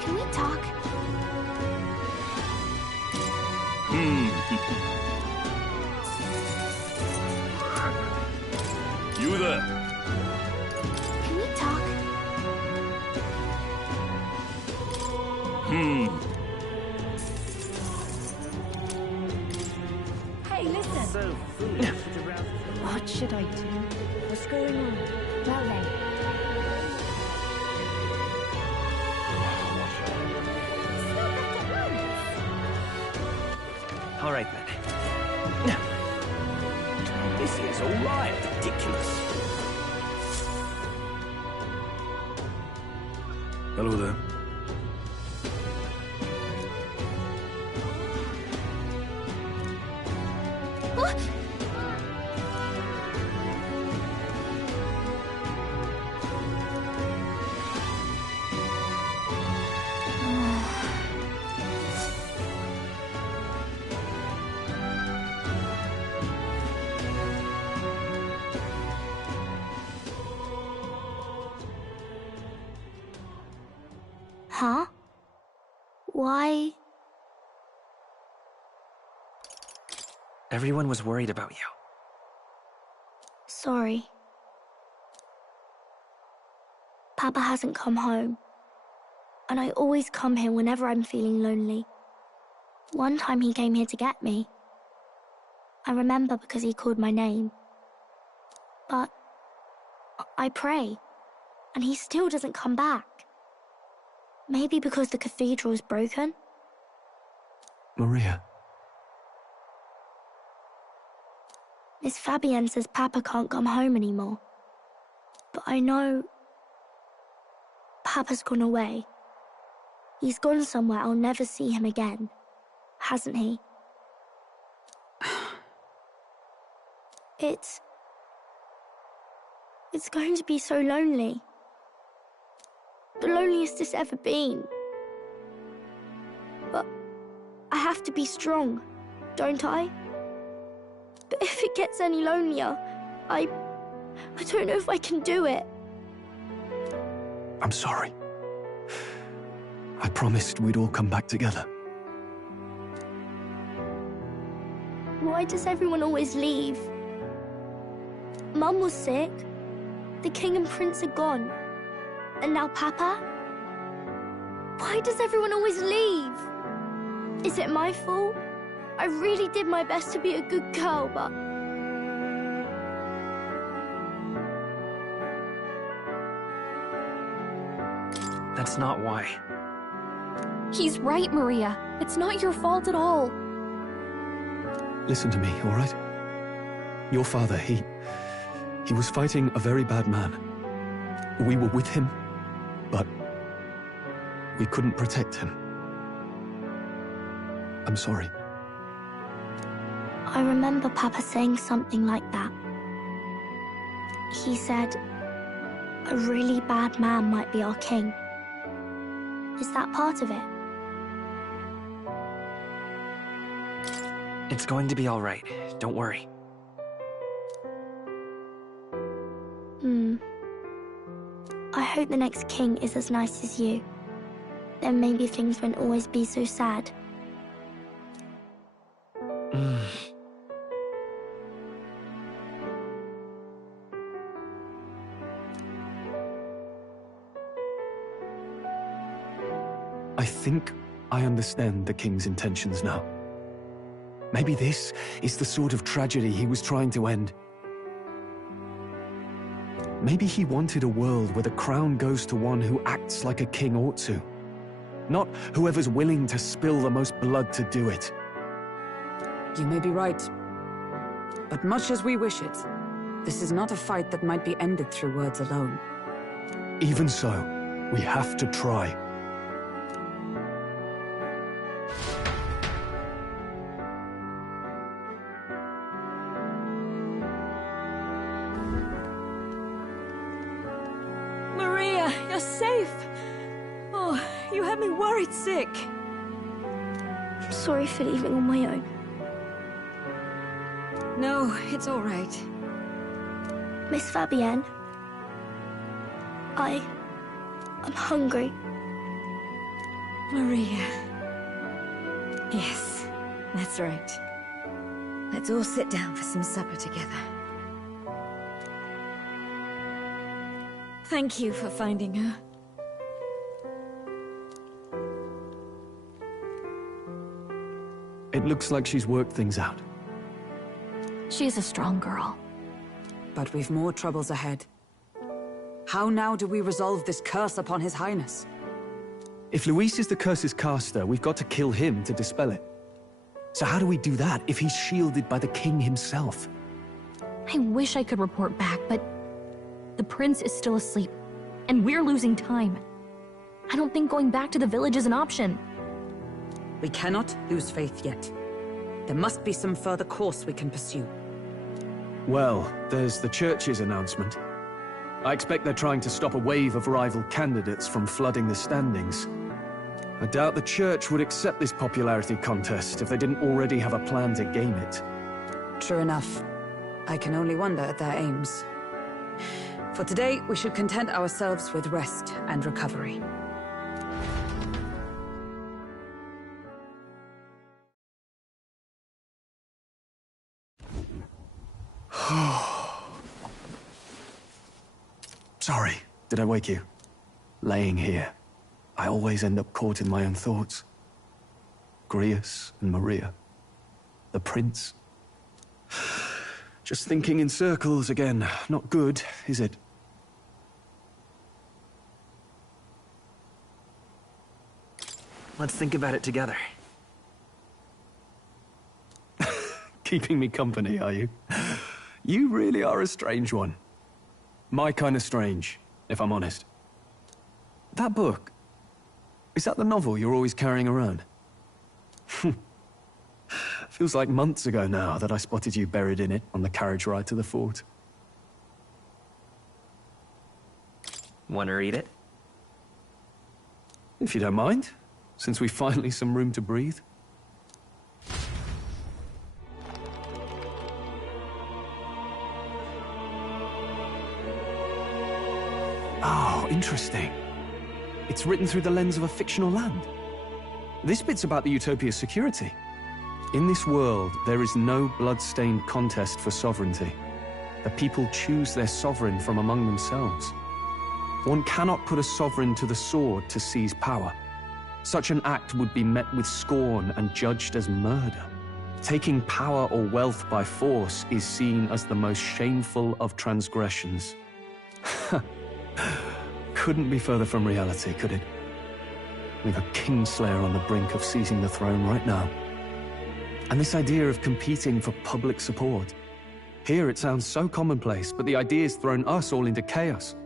Can we talk? You there. Can we talk? Hey, listen! So foolish. What should I do? What's going on? Well then. Stop that at once! All right then. This is all right. Ridiculous. Hello there. What? Huh? Why? Everyone was worried about you. Sorry. Papa hasn't come home. And I always come here whenever I'm feeling lonely. One time he came here to get me. I remember because he called my name. But I pray, and he still doesn't come back. Maybe because the cathedral's broken? Maria. Miss Fabienne says Papa can't come home anymore. But I know Papa's gone away. He's gone somewhere I'll never see him again, hasn't he? It's going to be so lonely. The loneliest it's ever been. But I have to be strong, don't I? But if it gets any lonelier, I don't know if I can do it. I'm sorry. I promised we'd all come back together. Why does everyone always leave? Mum was sick. The King and Prince are gone. And now Papa? Why does everyone always leave? Is it my fault? I really did my best to be a good girl, but... That's not why. He's right, Maria. It's not your fault at all. Listen to me, all right? Your father, he was fighting a very bad man. We were with him, but we couldn't protect him. I'm sorry. I remember Papa saying something like that. He said, a really bad man might be our king. Is that part of it? It's going to be all right. Don't worry. I hope the next king is as nice as you. Then maybe things won't always be so sad. I think I understand the king's intentions now. Maybe this is the sort of tragedy he was trying to end. Maybe he wanted a world where the crown goes to one who acts like a king ought to. Not whoever's willing to spill the most blood to do it. You may be right. But much as we wish it, this is not a fight that might be ended through words alone. Even so, we have to try. Maria, you're safe. Oh, you had me worried sick. I'm sorry for leaving on my own. No, it's all right. Miss Fabienne, I'm hungry. Maria. Yes, that's right. Let's all sit down for some supper together. Thank you for finding her. It looks like she's worked things out. She's a strong girl. But we've more troubles ahead. How now do we resolve this curse upon His Highness? If Luis is the curse's caster, we've got to kill him to dispel it. So how do we do that if he's shielded by the king himself? I wish I could report back, but the prince is still asleep, and we're losing time. I don't think going back to the village is an option. We cannot lose faith yet. There must be some further course we can pursue. Well, there's the church's announcement. I expect they're trying to stop a wave of rival candidates from flooding the standings. I doubt the church would accept this popularity contest if they didn't already have a plan to game it. True enough. I can only wonder at their aims. For today, we should content ourselves with rest and recovery. Sorry, did I wake you? Laying here, I always end up caught in my own thoughts. Grius and Maria. The prince. Just thinking in circles again. Not good, is it? Let's think about it together. Keeping me company, are you? You really are a strange one. My kind of strange, if I'm honest. That book, is that the novel you're always carrying around? Feels like months ago now that I spotted you buried in it on the carriage ride to the fort. Want to read it? If you don't mind, since we've finally some room to breathe. Oh, interesting. It's written through the lens of a fictional land. This bit's about the Utopia's security. In this world, there is no blood-stained contest for sovereignty. The people choose their sovereign from among themselves. One cannot put a sovereign to the sword to seize power. Such an act would be met with scorn and judged as murder. Taking power or wealth by force is seen as the most shameful of transgressions. Couldn't be further from reality, could it? We have a kingslayer on the brink of seizing the throne right now. And this idea of competing for public support. Here it sounds so commonplace, but the idea's thrown us all into chaos.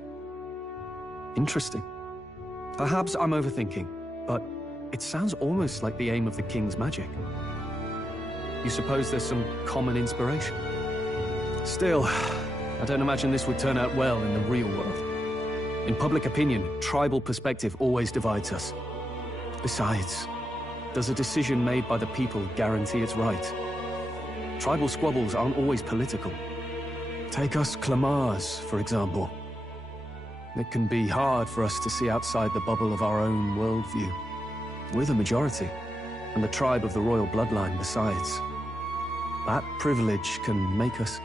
Interesting. Perhaps I'm overthinking, but it sounds almost like the aim of the king's magic. You suppose there's some common inspiration? Still, I don't imagine this would turn out well in the real world. In public opinion, tribal perspective always divides us. Besides, does a decision made by the people guarantee it's right? Tribal squabbles aren't always political. Take us Clamars, for example. It can be hard for us to see outside the bubble of our own worldview. We're the majority, and the tribe of the royal bloodline besides. That privilege can make us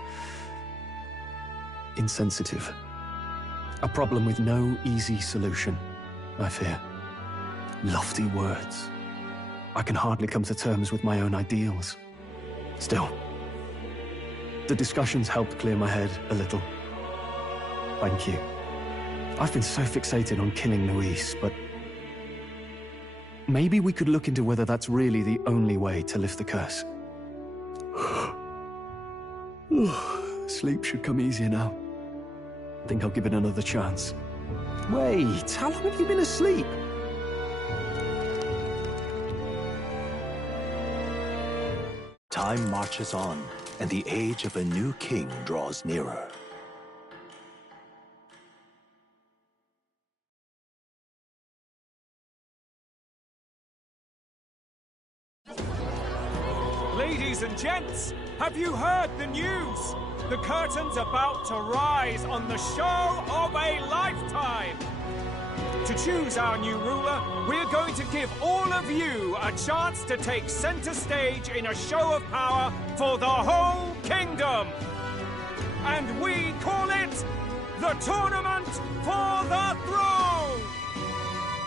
insensitive. A problem with no easy solution, I fear. Lofty words. I can hardly come to terms with my own ideals. Still, the discussions helped clear my head a little. Thank you. I've been so fixated on killing Luis, but maybe we could look into whether that's really the only way to lift the curse. Sleep should come easier now. I think I'll give it another chance. Wait, how long have you been asleep? Time marches on, and the age of a new king draws nearer. Ladies and gents, have you heard the news? The curtain's about to rise on the show of a lifetime! To choose our new ruler, we're going to give all of you a chance to take center stage in a show of power for the whole kingdom! And we call it the Tournament for the Throne!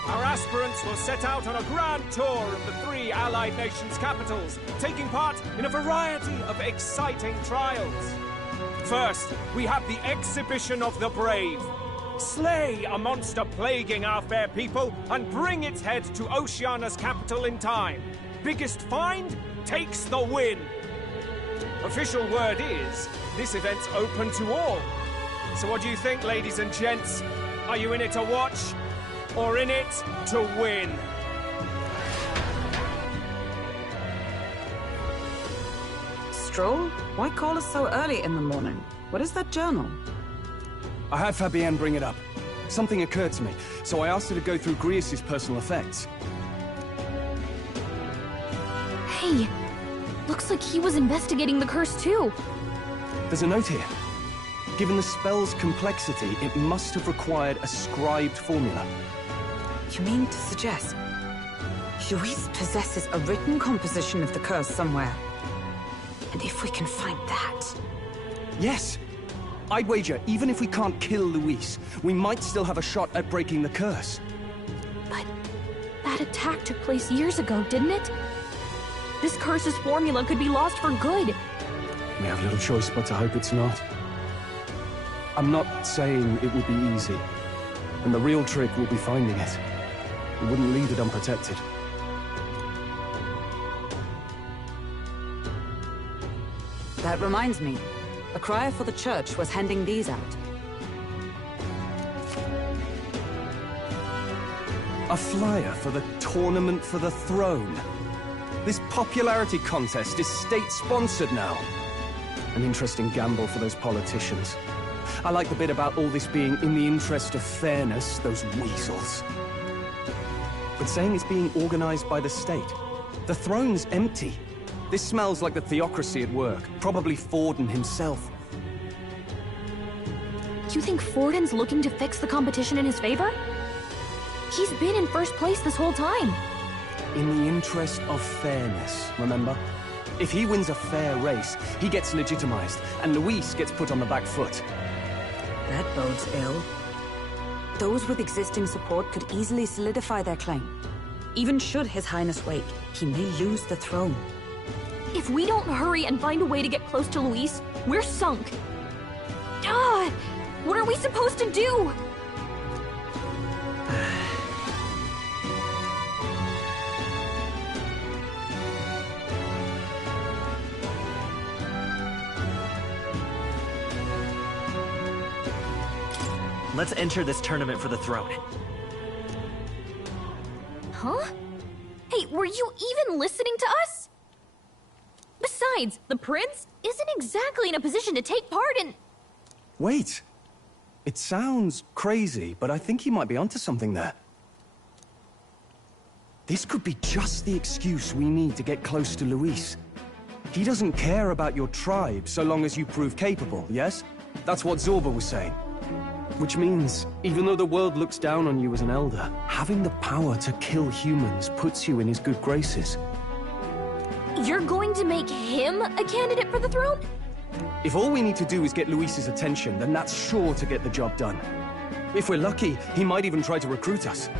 Our aspirants will set out on a grand tour of the 3 allied nations' capitals, taking part in a variety of exciting trials. First, we have the Exhibition of the Brave. Slay a monster plaguing our fair people and bring its head to Oceania's capital in time. Biggest find takes the win. Official word is, this event's open to all. So what do you think, ladies and gents? Are you in it to watch, or in it to win? Stroll? Why call us so early in the morning? What is that journal? I had Fabienne bring it up. Something occurred to me, so I asked her to go through Grius' personal effects. Hey, looks like he was investigating the curse too. There's a note here. Given the spell's complexity, it must have required a scribed formula. You mean to suggest Luis possesses a written composition of the curse somewhere? And if we can find that... Yes! I'd wager, even if we can't kill Luis, we might still have a shot at breaking the curse. But that attack took place years ago, didn't it? This curse's formula could be lost for good. We have little choice but to hope it's not. I'm not saying it will be easy. And the real trick will be finding it. We wouldn't leave it unprotected. That reminds me. A crier for the church was handing these out. A flyer for the Tournament for the Throne. This popularity contest is state-sponsored now. An interesting gamble for those politicians. I like the bit about all this being in the interest of fairness, those weasels. But saying it's being organized by the state. The throne's empty. This smells like the theocracy at work. Probably Forden himself. You think Forden's looking to fix the competition in his favor? He's been in first place this whole time. In the interest of fairness, remember? If he wins a fair race, he gets legitimized, and Luis gets put on the back foot. That bodes ill. Those with existing support could easily solidify their claim. Even should His Highness wake, he may lose the throne. If we don't hurry and find a way to get close to Luis, we're sunk. Ah! What are we supposed to do? Let's enter this tournament for the throne. Huh? Hey, were you even listening to us? Besides, the prince isn't exactly in a position to take part in... Wait. It sounds crazy, but I think he might be onto something there. This could be just the excuse we need to get close to Luis. He doesn't care about your tribe so long as you prove capable, yes? That's what Zorba was saying. Which means, even though the world looks down on you as an elder, having the power to kill humans puts you in his good graces. You're going to make him a candidate for the throne? If all we need to do is get Luis's attention, then that's sure to get the job done. If we're lucky, he might even try to recruit us.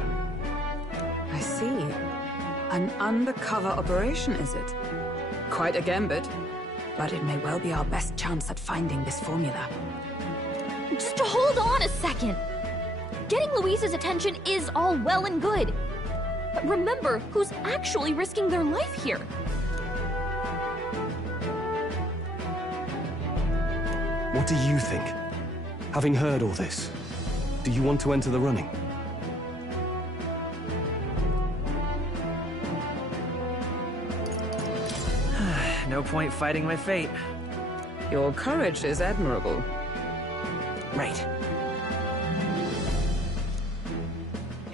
I see. An undercover operation, is it? Quite a gambit. But it may well be our best chance at finding this formula. Just hold on a second. Getting Luis's attention is all well and good. But remember who's actually risking their life here. What do you think? Having heard all this, do you want to enter the running? No point fighting my fate. Your courage is admirable. Right.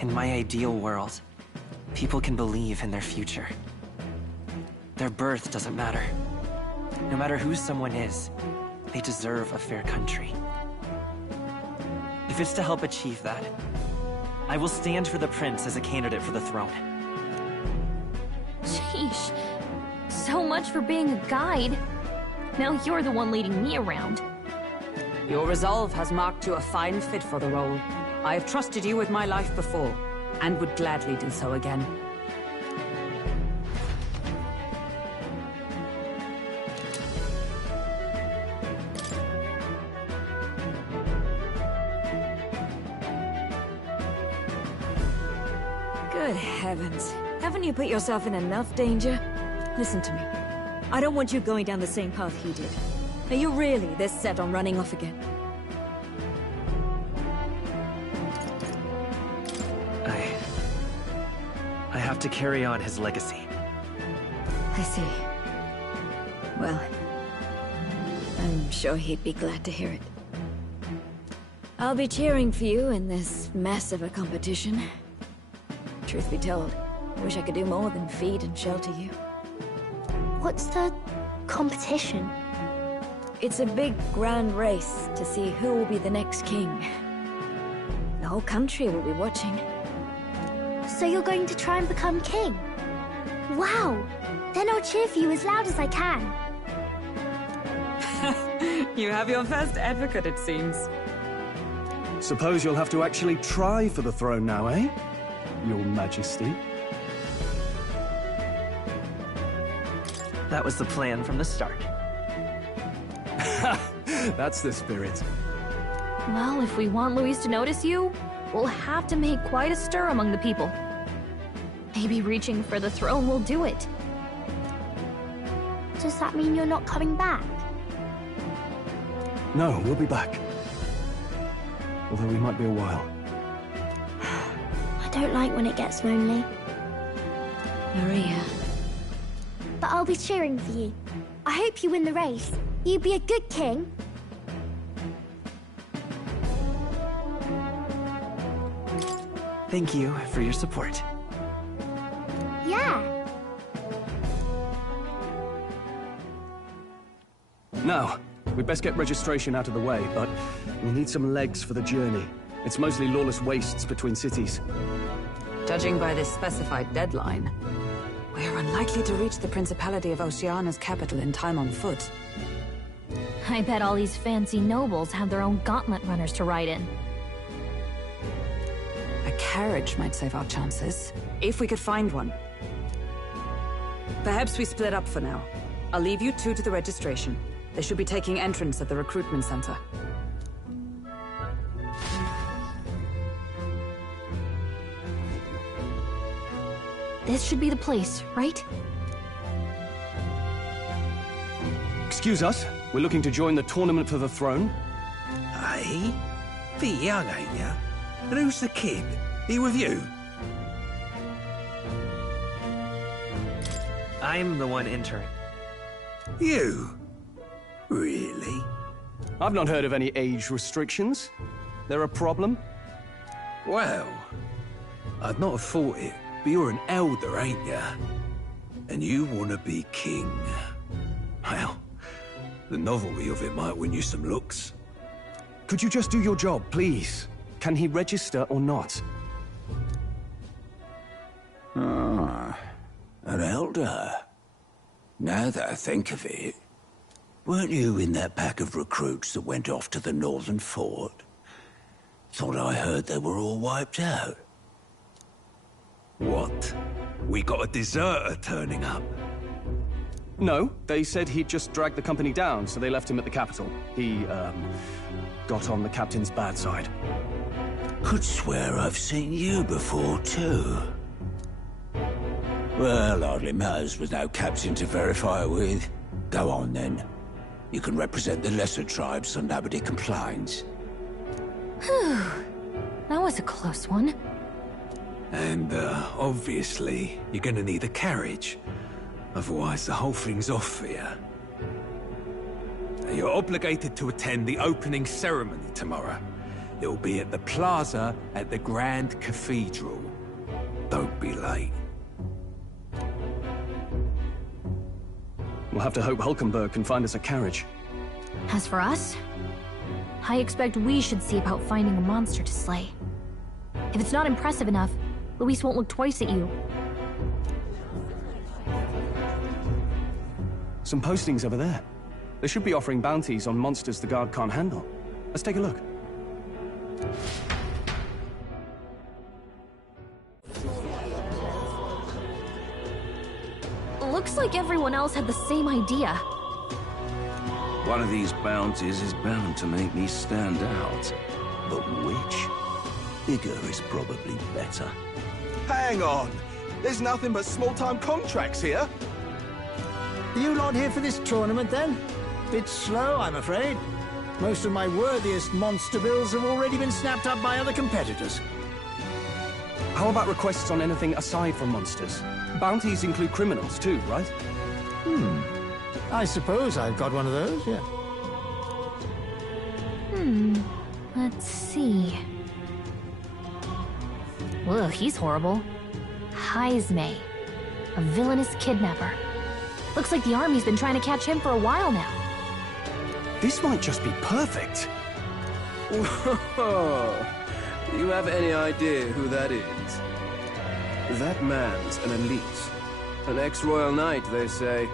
In my ideal world, people can believe in their future. Their birth doesn't matter. No matter who someone is, they deserve a fair country. If it's to help achieve that, I will stand for the prince as a candidate for the throne. Sheesh. So much for being a guide. Now you're the one leading me around. Your resolve has marked you a fine fit for the role. I have trusted you with my life before, and would gladly do so again. Good heavens. Haven't you put yourself in enough danger? Listen to me. I don't want you going down the same path he did. Are you really this set on running off again? I have to carry on his legacy. I see. Well, I'm sure he'd be glad to hear it. I'll be cheering for you in this mess of a competition. Truth be told, I wish I could do more than feed and shelter you. What's the competition? It's a big, grand race to see who will be the next king. The whole country will be watching. So you're going to try and become king? Wow! Then I'll cheer for you as loud as I can. You have your first advocate, it seems. Suppose you'll have to actually try for the throne now, eh? Your Majesty. That was the plan from the start. That's the spirit. Well, if we want Luis to notice you, we'll have to make quite a stir among the people. Maybe reaching for the throne will do it. Does that mean you're not coming back? No, we'll be back. Although we might be a while. I don't like when it gets lonely. Maria. But I'll be cheering for you. I hope you win the race. You be a good king. Thank you for your support. Yeah. Now, we'd best get registration out of the way, but we need some legs for the journey. It's mostly lawless wastes between cities. Judging by this specified deadline, we're unlikely to reach the Principality of Oceana's capital in time on foot. I bet all these fancy nobles have their own gauntlet runners to ride in. A carriage might save our chances, if we could find one. Perhaps we split up for now. I'll leave you two to the registration. They should be taking entrance at the recruitment center. This should be the place, right? Excuse us, we're looking to join the tournament for the throne. Hey? Bit young, ain't ya? And who's the kid? He with you? I'm the one entering. You? Really? I've not heard of any age restrictions. There a problem? Well, I'd not have thought it, but you're an elder, ain't ya? And you want to be king. Well, the novelty of it might win you some looks. Could you just do your job, please? Can he register or not? Ah, an elder. Now that I think of it, weren't you in that pack of recruits that went off to the northern fort? Thought I heard they were all wiped out. What? We got a deserter turning up? No, they said he'd just dragged the company down, so they left him at the capital. He, got on the captain's bad side. Could swear I've seen you before, too. Well, hardly matters with no captain to verify it with. Go on, then. You can represent the lesser tribes so nobody complains. Whew. That was a close one. And, obviously, you're gonna need a carriage. Otherwise, the whole thing's off for you. You're obligated to attend the opening ceremony tomorrow. It'll be at the plaza at the Grand Cathedral. Don't be late. We'll have to hope Hulkenberg can find us a carriage. As for us, I expect we should see about finding a monster to slay. If it's not impressive enough, Luis won't look twice at you. Some postings over there. They should be offering bounties on monsters the guard can't handle. Let's take a look. Looks like everyone else had the same idea. One of these bounties is bound to make me stand out. But which? Bigger is probably better. Hang on! There's nothing but small-time contracts here. Are you lot here for this tournament, then? Bit slow, I'm afraid. Most of my worthiest monster bills have already been snapped up by other competitors. How about requests on anything aside from monsters? Bounties include criminals too, right? I suppose I've got one of those, yeah. Let's see. Ugh, he's horrible. Heisme, a villainous kidnapper. Looks like the army's been trying to catch him for a while now. This might just be perfect. Whoa! Do you have any idea who that is? That man's an elite. An ex-royal knight, they say.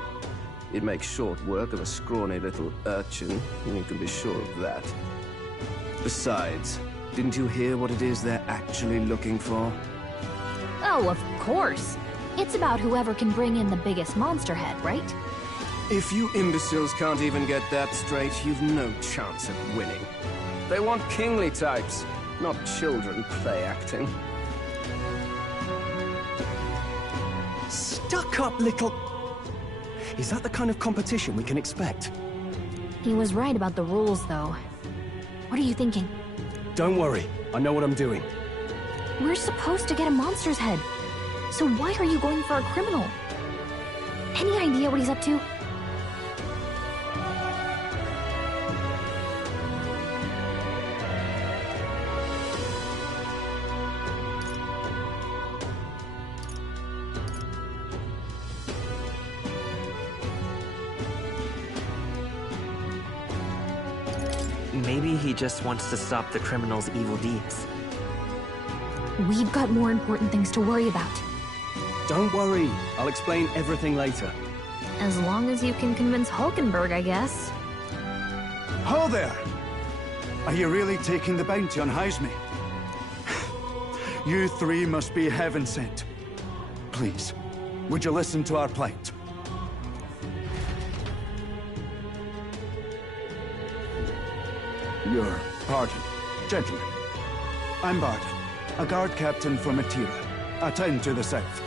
He'd make short work of a scrawny little urchin, you can be sure of that. Besides, didn't you hear what it is they're actually looking for? Oh, of course. It's about whoever can bring in the biggest monster head, right? If you imbeciles can't even get that straight, you've no chance of winning. They want kingly types, not children play acting. Stuck up little... Is that the kind of competition we can expect? He was right about the rules, though. What are you thinking? Don't worry, I know what I'm doing. We're supposed to get a monster's head. So why are you going for a criminal? Any idea what he's up to? Maybe he just wants to stop the criminal's evil deeds. We've got more important things to worry about. Don't worry, I'll explain everything later. As long as you can convince Hulkenberg, I guess. Ho there! Are you really taking the bounty on Heisme? You three must be heaven sent. Please, would you listen to our plight? Your pardon, gentlemen. I'm Barton, a guard captain from Atira, a town to the south.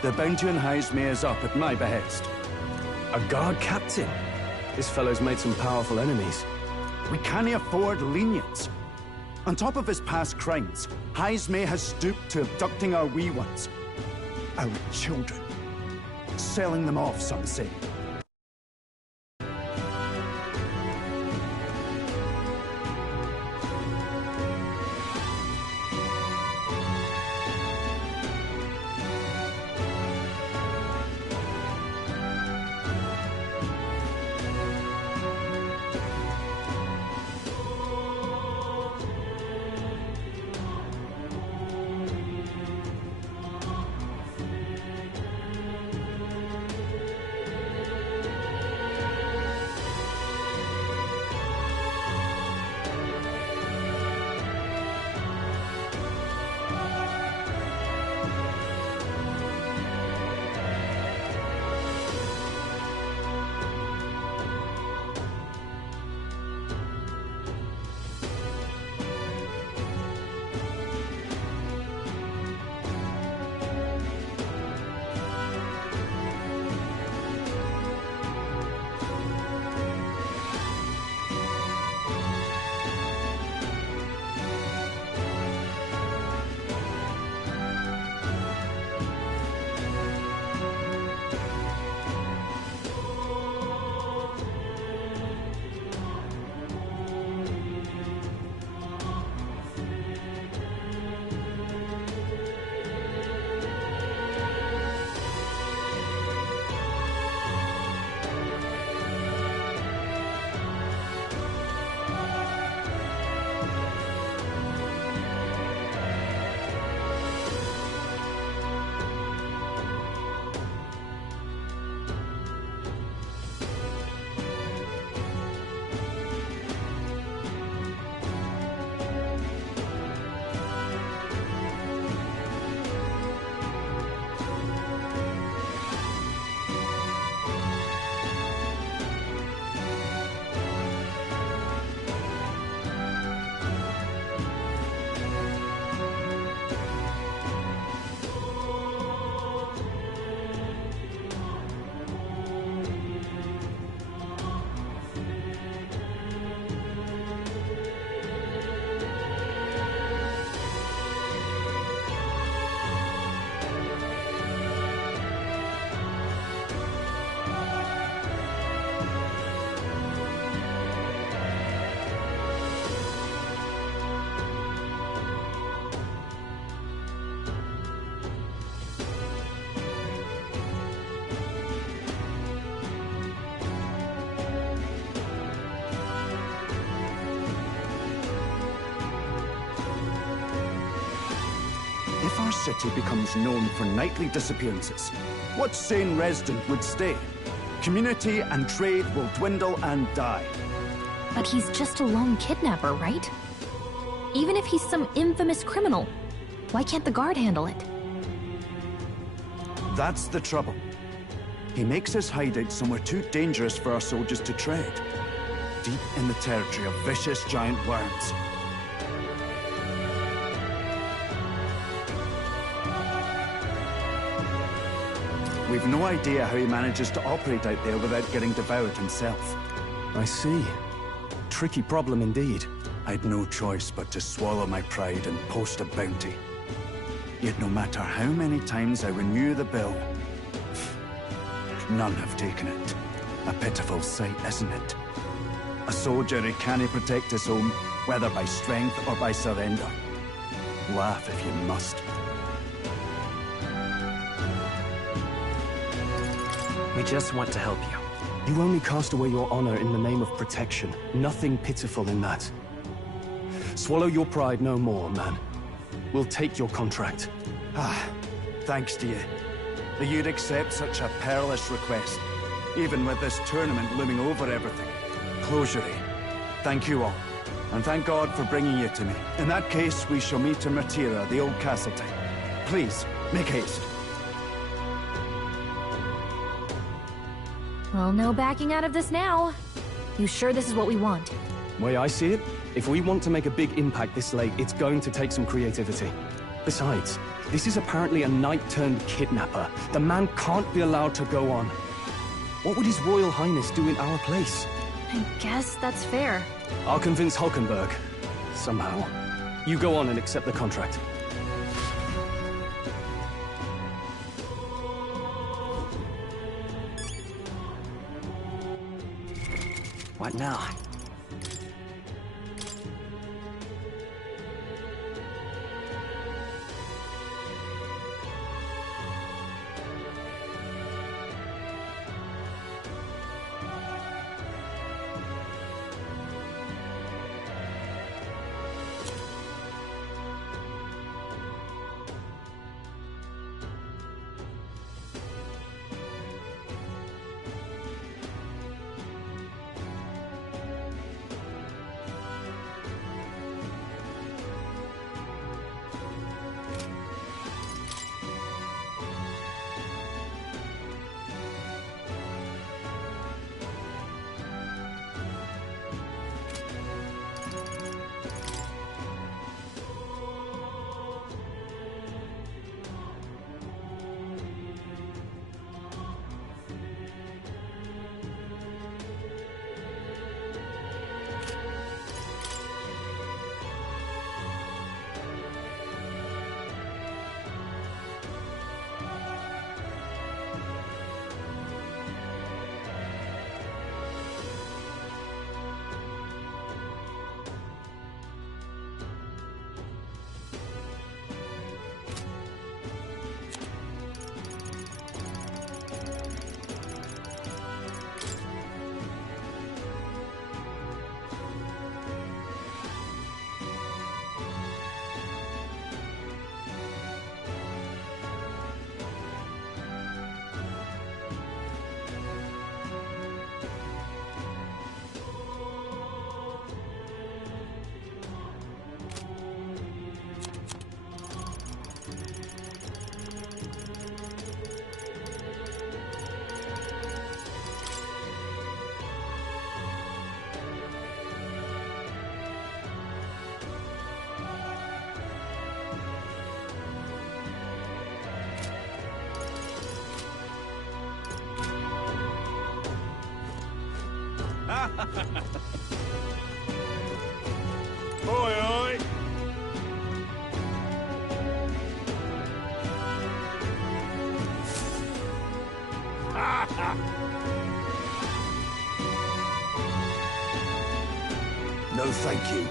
The bounty on Heisme is up at my behest. A guard captain? This fellow's made some powerful enemies. We can't afford lenience. On top of his past crimes, Heisme has stooped to abducting our wee ones. Our children. Selling them off, some say. If our city becomes known for nightly disappearances, what sane resident would stay? Community and trade will dwindle and die. But he's just a lone kidnapper, right? Even if he's some infamous criminal, why can't the guard handle it? That's the trouble. He makes his hideout somewhere too dangerous for our soldiers to tread. Deep in the territory of vicious giant worms. We've no idea how he manages to operate out there without getting devoured himself. I see. Tricky problem indeed. I'd no choice but to swallow my pride and post a bounty. Yet no matter how many times I renew the bill, none have taken it. A pitiful sight, isn't it? A soldier who can't protect his home, whether by strength or by surrender. Laugh if you must. We just want to help you. You only cast away your honor in the name of protection. Nothing pitiful in that. Swallow your pride no more, man. We'll take your contract. Thanks to you. That you'd accept such a perilous request, even with this tournament looming over everything. Closure. Thank you all. And thank God for bringing you to me. In that case, we shall meet in Martira, the old Castleton. Please, make haste. Well, no backing out of this now. You sure this is what we want? Way I see it, if we want to make a big impact this late, it's going to take some creativity. Besides, this is apparently a knight-turned-kidnapper. The man can't be allowed to go on. What would His Royal Highness do in our place? I guess that's fair. I'll convince Hulkenberg. Somehow. You go on and accept the contract. What now? Oi, oi! No, thank you.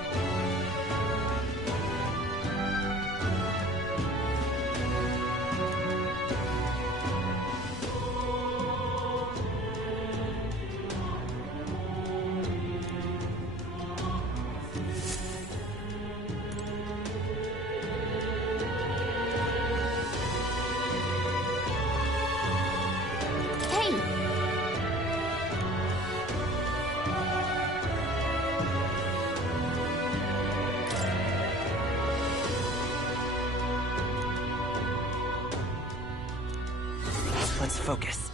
Let's focus.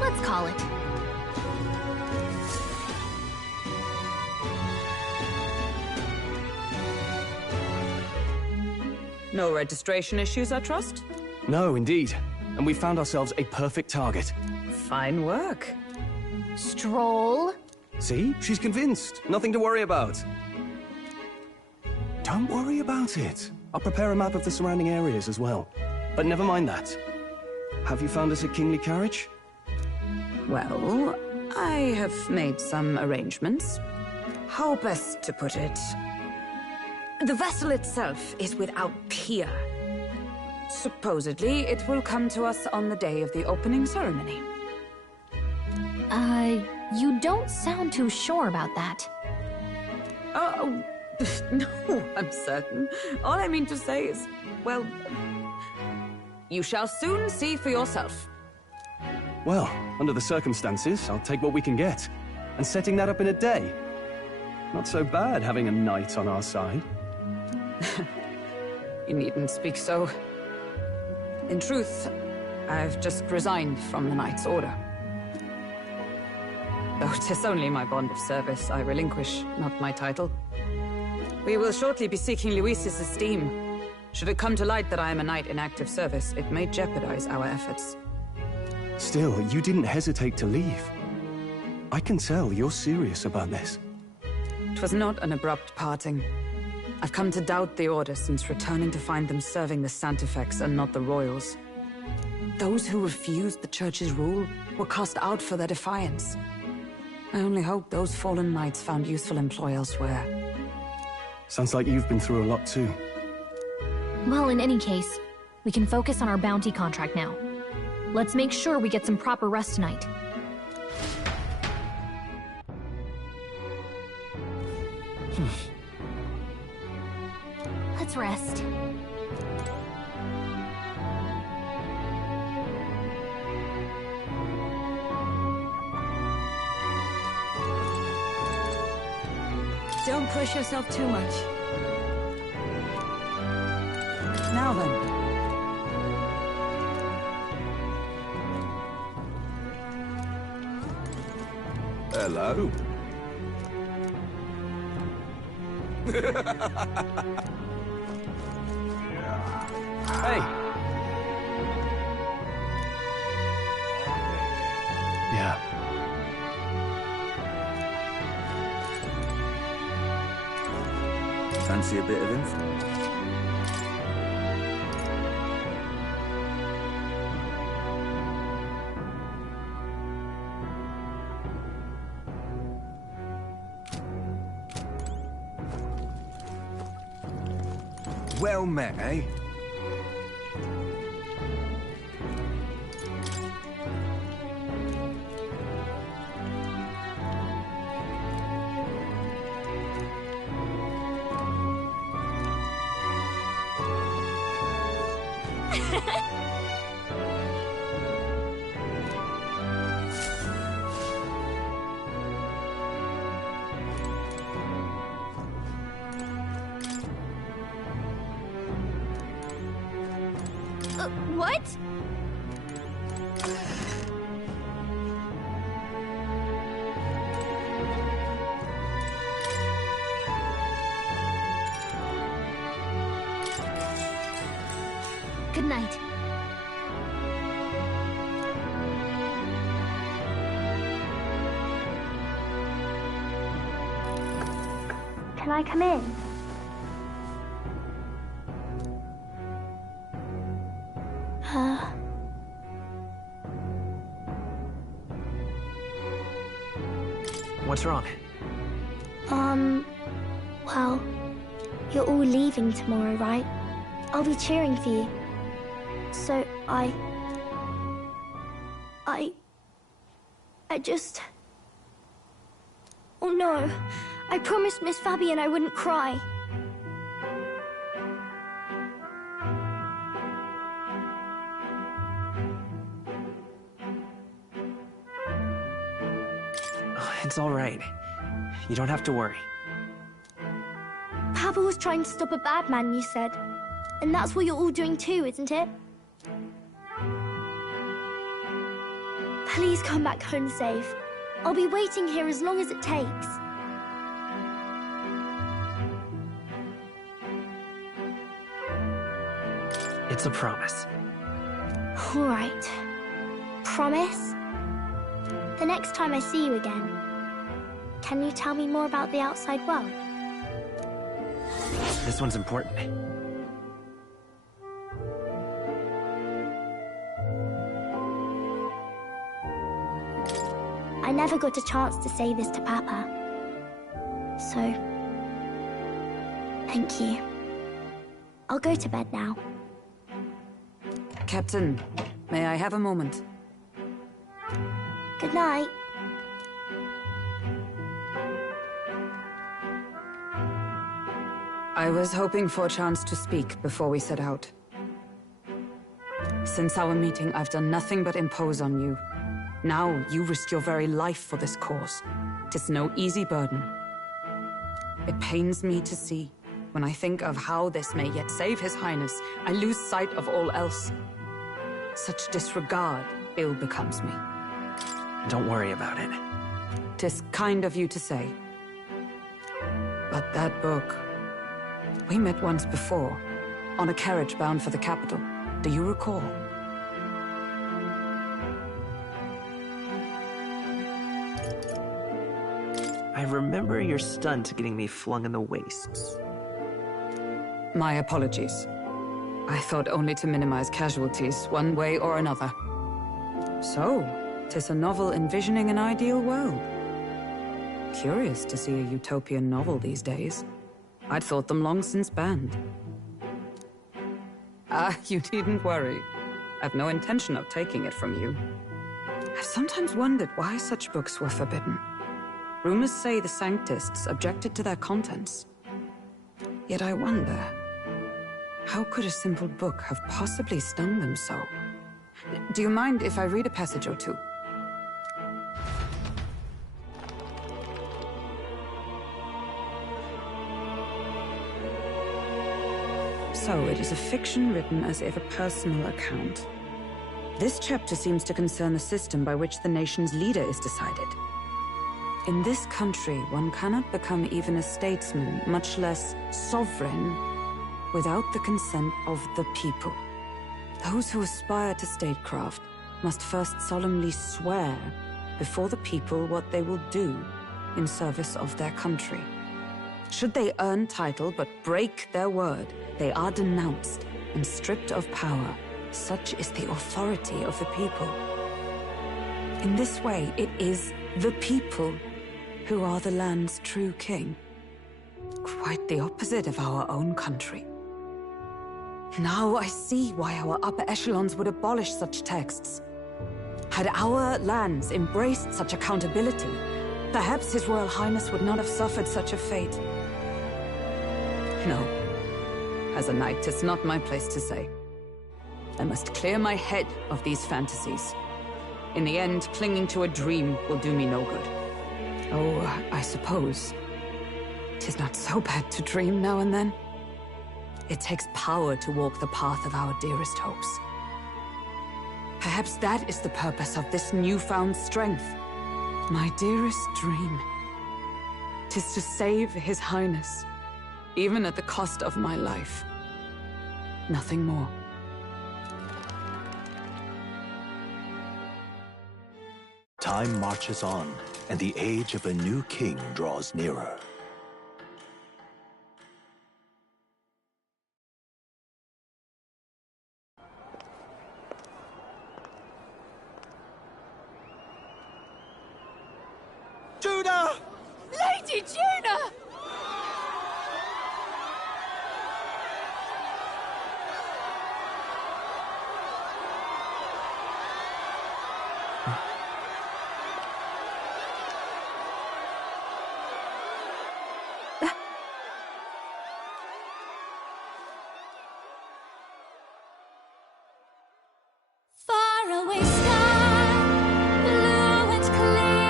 Let's call it. No registration issues, I trust? No, indeed. And we found ourselves a perfect target. Fine work. Stroll? See? She's convinced. Nothing to worry about. Don't worry about it. I'll prepare a map of the surrounding areas as well. But never mind that. Have you found us a kingly carriage? Well, I have made some arrangements. How best to put it? The vessel itself is without peer. Supposedly, it will come to us on the day of the opening ceremony. You don't sound too sure about that. Oh, no, I'm certain. All I mean to say is, well, you shall soon see for yourself. Well, under the circumstances, I'll take what we can get. And setting that up in a day. Not so bad having a knight on our side. You needn't speak so. In truth, I've just resigned from the Knight's Order. Though 'tis only my bond of service I relinquish, not my title. We will shortly be seeking Luis's esteem. Should it come to light that I am a knight in active service, it may jeopardize our efforts. Still, you didn't hesitate to leave. I can tell you're serious about this. It was not an abrupt parting. I've come to doubt the Order since returning to find them serving the Santifex and not the Royals. Those who refused the Church's rule were cast out for their defiance. I only hope those fallen knights found useful employ elsewhere. Sounds like you've been through a lot too. Well, in any case, we can focus on our bounty contract now. Let's make sure we get some proper rest tonight. Let's rest. Don't push yourself too much. Now then. Hello. Hey! Yeah. Fancy a bit of info? Well met, eh? What? Good night. Can I come in? What's wrong? Well, you're all leaving tomorrow, right? I'll be cheering for you. So I just... Oh no, I promised Miss Fabian I wouldn't cry. It's all right. You don't have to worry. Papa was trying to stop a bad man, you said. And that's what you're all doing too, isn't it? Please come back home safe. I'll be waiting here as long as it takes. It's a promise. All right. Promise? The next time I see you again, can you tell me more about the outside world? This one's important. I never got a chance to say this to Papa. So, thank you. I'll go to bed now. Captain, may I have a moment? Good night. I was hoping for a chance to speak before we set out. Since our meeting, I've done nothing but impose on you. Now, you risk your very life for this cause. 'Tis no easy burden. It pains me to see. When I think of how this may yet save His Highness, I lose sight of all else. Such disregard ill becomes me. Don't worry about it. 'Tis kind of you to say. But that book... We met once before, on a carriage bound for the capital. Do you recall? I remember your stunt getting me flung in the wastes. My apologies. I thought only to minimize casualties, one way or another. So, 'tis a novel envisioning an ideal world. Curious to see a utopian novel these days. I'd thought them long since banned. Ah, you needn't worry. I've no intention of taking it from you. I've sometimes wondered why such books were forbidden. Rumors say the Sanctists objected to their contents. Yet I wonder, how could a simple book have possibly stung them so? Do you mind if I read a passage or two? So it is a fiction written as if a personal account. This chapter seems to concern the system by which the nation's leader is decided. In this country, one cannot become even a statesman, much less sovereign, without the consent of the people. Those who aspire to statecraft must first solemnly swear before the people what they will do in service of their country. Should they earn title but break their word, they are denounced and stripped of power. Such is the authority of the people. In this way, it is the people who are the land's true king. Quite the opposite of our own country. Now I see why our upper echelons would abolish such texts. Had our lands embraced such accountability, perhaps His Royal Highness would not have suffered such a fate. No. As a knight, 'tis not my place to say. I must clear my head of these fantasies. In the end, clinging to a dream will do me no good. Oh, I suppose 'tis not so bad to dream now and then. It takes power to walk the path of our dearest hopes. Perhaps that is the purpose of this newfound strength. My dearest dream. 'Tis to save His Highness, even at the cost of my life. Nothing more. Time marches on, and the age of a new king draws nearer. Judah! Lady Judah! Faraway sky, blue and clear.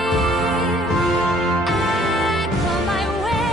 Echo my way.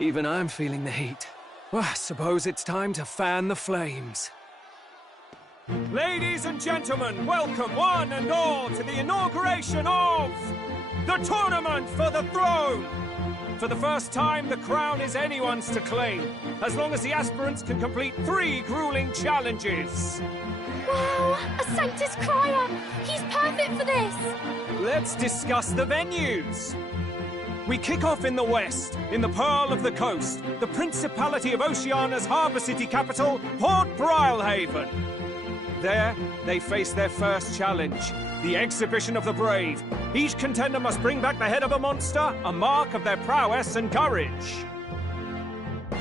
Even I'm feeling the heat. Well, I suppose it's time to fan the flames. Ladies and gentlemen, welcome one and all to the inauguration of the Tournament for the Throne! For the first time, the crown is anyone's to claim, as long as the aspirants can complete 3 grueling challenges. Wow, a Sanctus Crier! He's perfect for this! Let's discuss the venues. We kick off in the west, in the Pearl of the Coast, the Principality of Oceania's harbour city capital, Port Brilehaven. There, they face their first challenge, the Exhibition of the Brave. Each contender must bring back the head of a monster, a mark of their prowess and courage.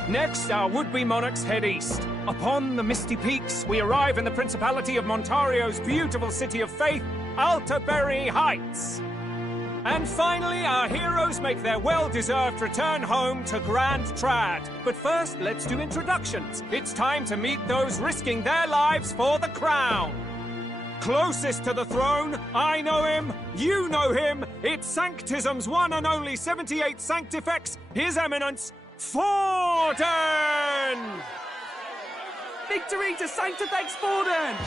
Next, our would-be monarchs head east. Upon the misty peaks, we arrive in the Principality of Montario's beautiful city of faith, Altaberry Heights. And finally, our heroes make their well-deserved return home to Grand Trad. But first, let's do introductions. It's time to meet those risking their lives for the crown. Closest to the throne, I know him, you know him. It's Sanctism's one and only 78th Sanctifex, His Eminence, Forden! Victory to Sanctifex Forden!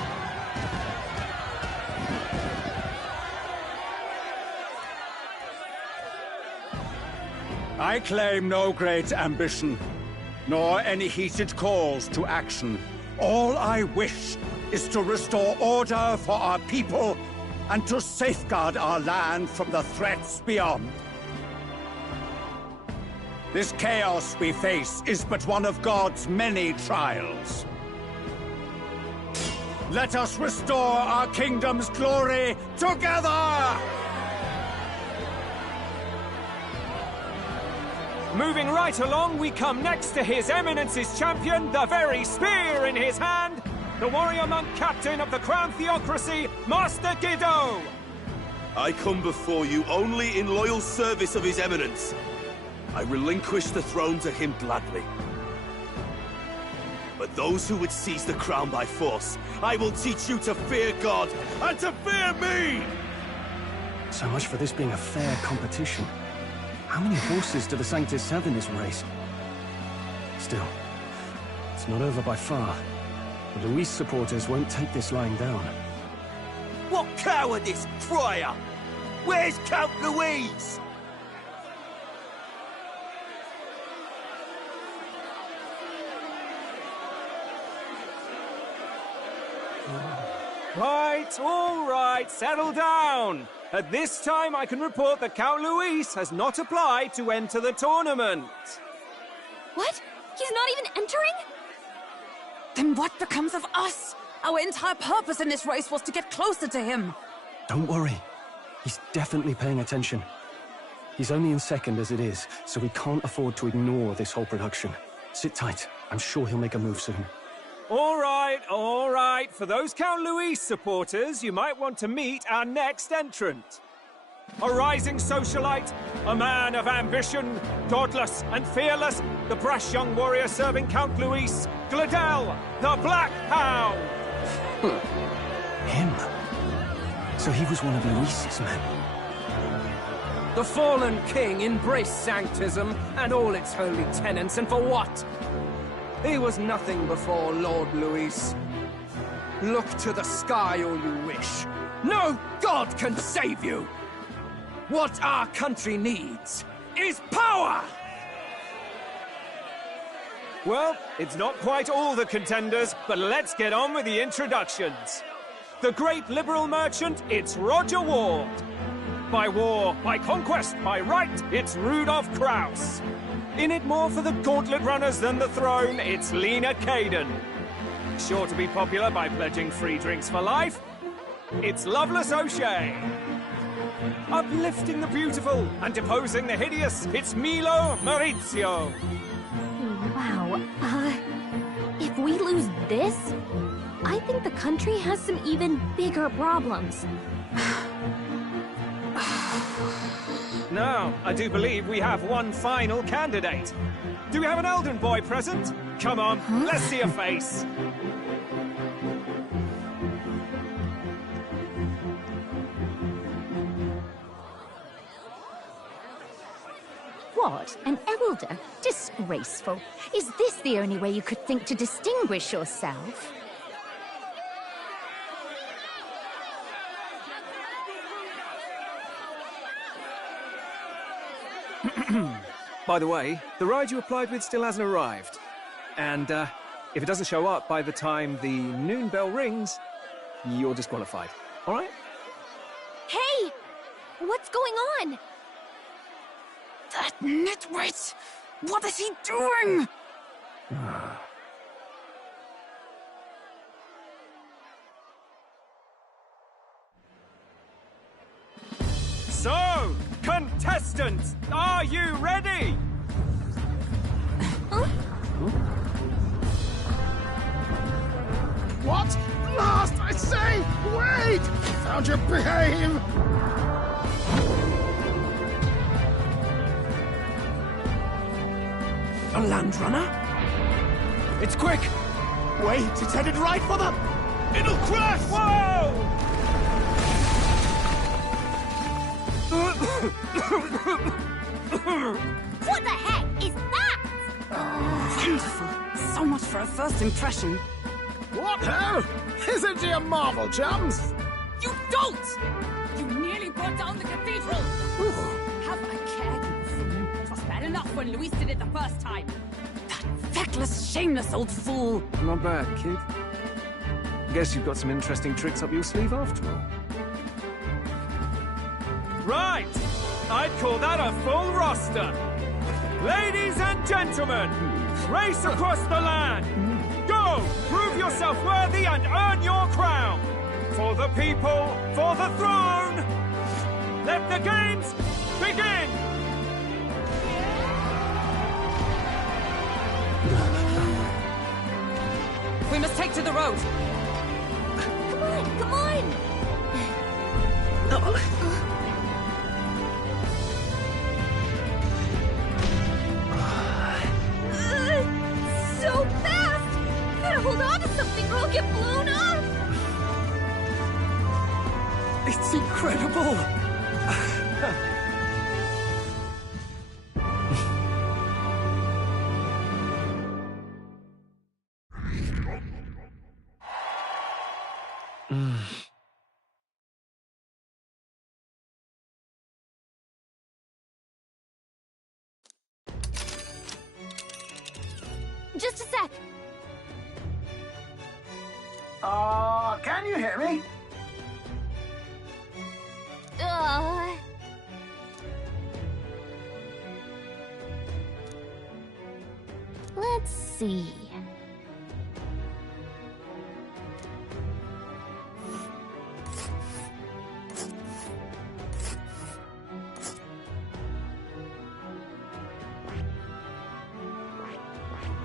I claim no great ambition, nor any heated calls to action. All I wish is to restore order for our people and to safeguard our land from the threats beyond. This chaos we face is but one of God's many trials. Let us restore our kingdom's glory together! Moving right along, we come next to His Eminence's champion, the very spear in his hand, the warrior monk captain of the Crown Theocracy, Master Guido! I come before you only in loyal service of His Eminence. I relinquish the throne to him gladly. But those who would seize the crown by force, I will teach you to fear God and to fear me! So much for this being a fair competition. How many horses do the Sanctus have in this race? Still, it's not over by far. The Luis supporters won't take this lying down. What cowardice, Friar! Where's Count Louise? Right, all right, settle down. At this time, I can report that Count Luis has not applied to enter the tournament. What? He's not even entering? Then what becomes of us? Our entire purpose in this race was to get closer to him. Don't worry. He's definitely paying attention. He's only in second as it is, so we can't afford to ignore this whole production. Sit tight. I'm sure he'll make a move soon. All right, all right. For those Count Luis supporters, you might want to meet our next entrant. A rising socialite, a man of ambition, godless and fearless, the brash young warrior serving Count Luis, Gladel, the Black Hound. Him? So he was one of Luis's men. The fallen king embraced Sanctism and all its holy tenets, and for what? He was nothing before Lord Luis. Look to the sky all you wish. No god can save you! What our country needs is power! Well, it's not quite all the contenders, but let's get on with the introductions. The great liberal merchant, it's Roger Ward. By war, by conquest, by right, it's Rudolph Kraus. In it more for the gauntlet runners than the throne, it's Lena Caden. Sure to be popular by pledging free drinks for life, it's Loveless O'Shea. Uplifting the beautiful and deposing the hideous, it's Milo Maurizio. Wow, if we lose this, I think the country has some even bigger problems. Now, I do believe we have one final candidate. Do we have an Elden boy present? Come on, let's see a face. What? An elder? Disgraceful. Is this the only way you could think to distinguish yourself? By the way, the ride you applied with still hasn't arrived. And, if it doesn't show up by the time the noon bell rings, you're disqualified. All right? Hey! What's going on? That nitwit! What is he doing? So, contestants, are you ready? What? Last, I say! Wait! Found you behave! A land runner? It's quick! Wait, it's headed right for them! It'll crash! Whoa! What the heck is that? Wonderful. So much for a first impression. What ho? Isn't he a marvel, chums? You don't! You nearly brought down the cathedral! Have a care, you fool. It was bad enough when Luis did it the first time. That feckless, shameless old fool. Not bad, kid. Guess you've got some interesting tricks up your sleeve after all. Right! I'd call that a full roster. Ladies and gentlemen, race across the land. Go! Prove yourself worthy and earn your crown. For the people, for the throne. Let the games begin! We must take to the road. Come on, come on! So fast! Gotta hold on to something or I'll get blown up! It's incredible! Just a sec. Can you hear me? Let's see.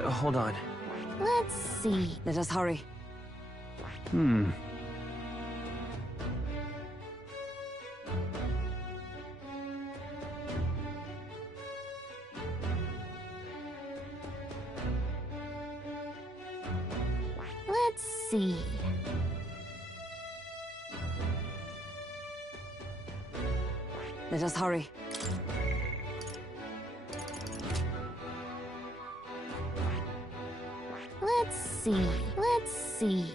Hold on. Let's see. Let us hurry. Let's see. Let us hurry. Let's see. Let's see.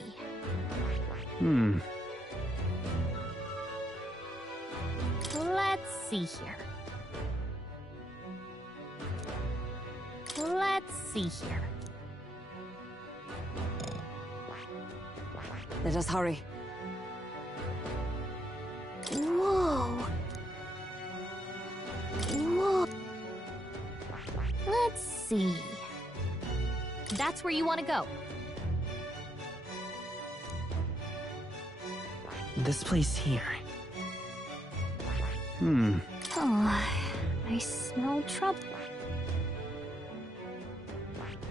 Let's see here. Let's see here. Let us hurry. Whoa. Whoa. Let's see. That's where you want to go. This place here. Oh, I smell trouble.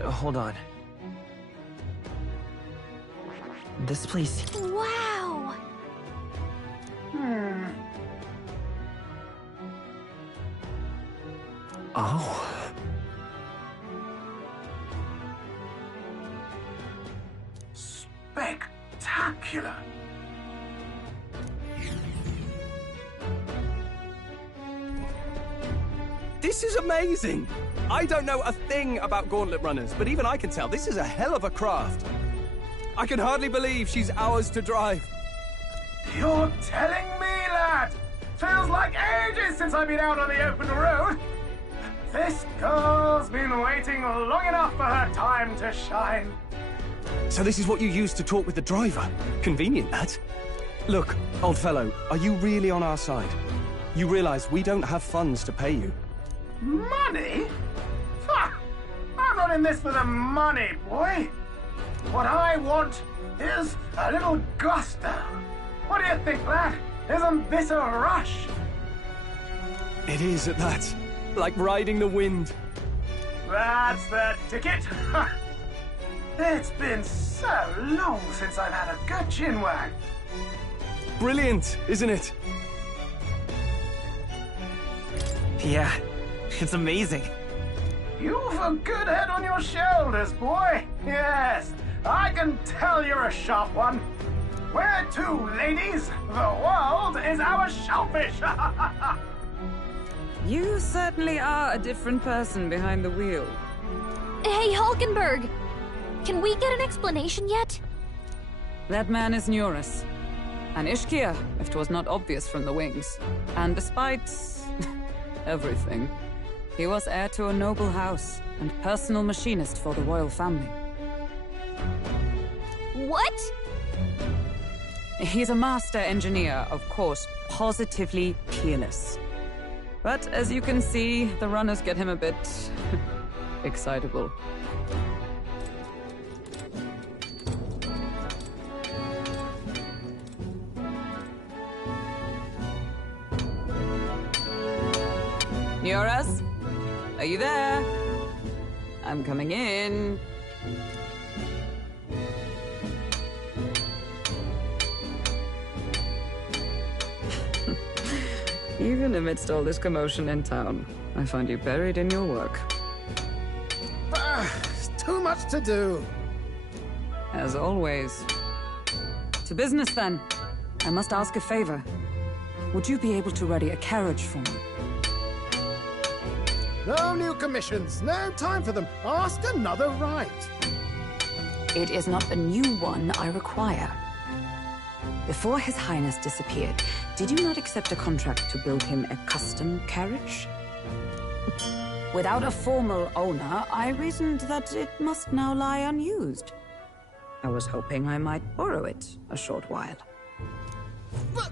Hold on. This place... Wow! Oh. Spectacular! This is amazing! I don't know a thing about gauntlet runners, but even I can tell this is a hell of a craft. I can hardly believe she's ours to drive. You're telling me, lad? Feels like ages since I've been out on the open road. This girl's been waiting long enough for her time to shine. So this is what you used to talk with the driver? Convenient, that. Look, old fellow, are you really on our side? You realize we don't have funds to pay you. Money? Ha! I'm not in this for the money, boy. What I want is a little gusto. What do you think, lad? Isn't this a rush? It is at that. Like riding the wind. That's the ticket. Ha! It's been so long since I've had a good chinwag. Brilliant, isn't it? Yeah, it's amazing. You've a good head on your shoulders, boy. Yes, I can tell you're a sharp one. Where to, ladies? The world is our shellfish. You certainly are a different person behind the wheel. Hey, Hulkenberg! Can we get an explanation yet? That man is Neurus. An Ishkia, if 'twas not obvious from the wings. And despite... everything, he was heir to a noble house and personal machinist for the royal family. What? He's a master engineer, of course, positively peerless. But as you can see, the runners get him a bit... excitable. Neurus? Are you there? I'm coming in. Even amidst all this commotion in town, I find you buried in your work. Too much to do. As always. To business, then. I must ask a favor. Would you be able to ready a carriage for me? No new commissions. No time for them. Ask another right. It is not a new one I require. Before His Highness disappeared, did you not accept a contract to build him a custom carriage? Without a formal owner, I reasoned that it must now lie unused. I was hoping I might borrow it a short while. But,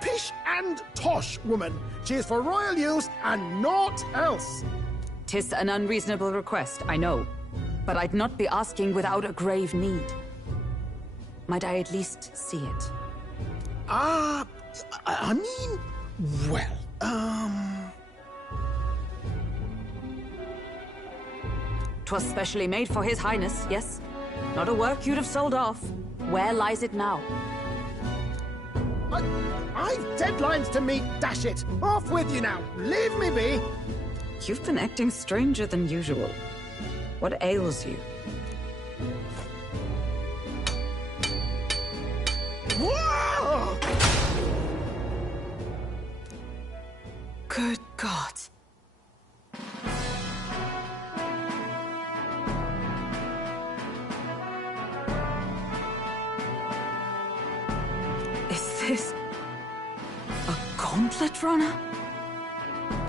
pish and tosh, woman. She is for royal use and naught else. 'Tis an unreasonable request, I know. But I'd not be asking without a grave need. Might I at least see it? I mean, well, 'Twas specially made for His Highness, yes? Not a work you'd have sold off. Where lies it now? I've deadlines to meet, dash it! Off with you now! Leave me be! You've been acting stranger than usual. What ails you? Whoa! Good God. Is this a gauntlet runner?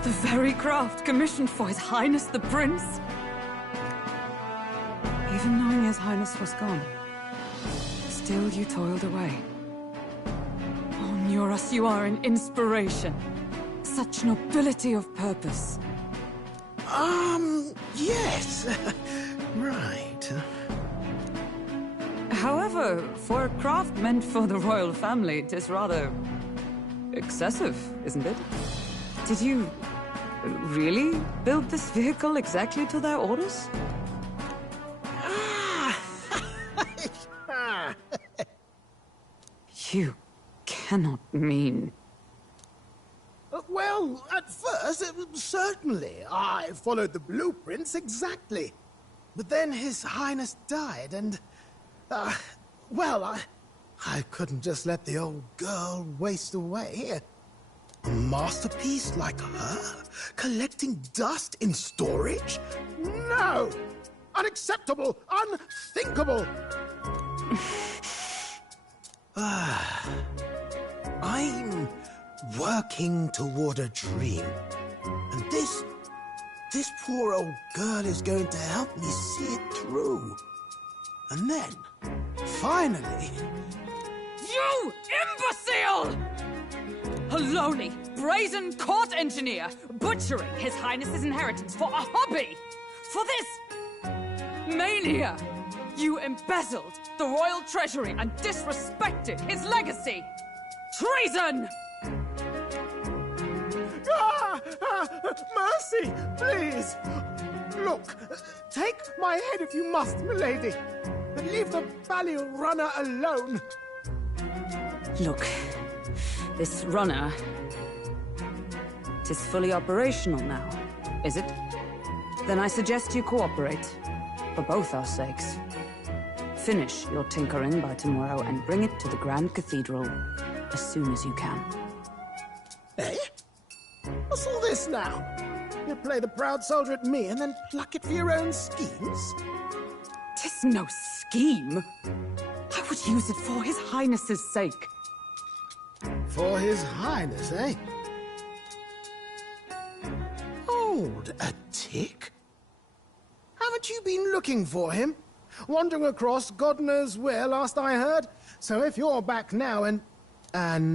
The very craft commissioned for His Highness the Prince? Even knowing His Highness was gone, still you toiled away. Oh, Neurus, you are an inspiration. Such nobility of purpose. Yes. Right. However, for a craft meant for the royal family, it is rather... excessive, isn't it? Did you really build this vehicle exactly to their orders? You cannot mean... Well, at first, certainly. I followed the blueprints exactly. But then His Highness died, and... well, I couldn't just let the old girl waste away. A masterpiece like her? Collecting dust in storage? No! Unacceptable! Unthinkable! I'm working toward a dream. And this poor old girl is going to help me see it through. And then, finally... You imbecile! A lowly, brazen court engineer, butchering His Highness's inheritance for a hobby! For this... mania! You embezzled the royal treasury and disrespected his legacy! Treason! Mercy, please! Look, take my head if you must, milady, but leave the Balliol runner alone. Look, this runner... it is fully operational now, is it? Then I suggest you cooperate, for both our sakes. Finish your tinkering by tomorrow and bring it to the Grand Cathedral as soon as you can. Eh? What's all this now? You play the proud soldier at me and then pluck it for your own schemes? 'Tis no scheme. I would use it for His Highness's sake. For His Highness, eh? Hold a tick. Haven't you been looking for him? Wandering across God knows where, last I heard. So if you're back now and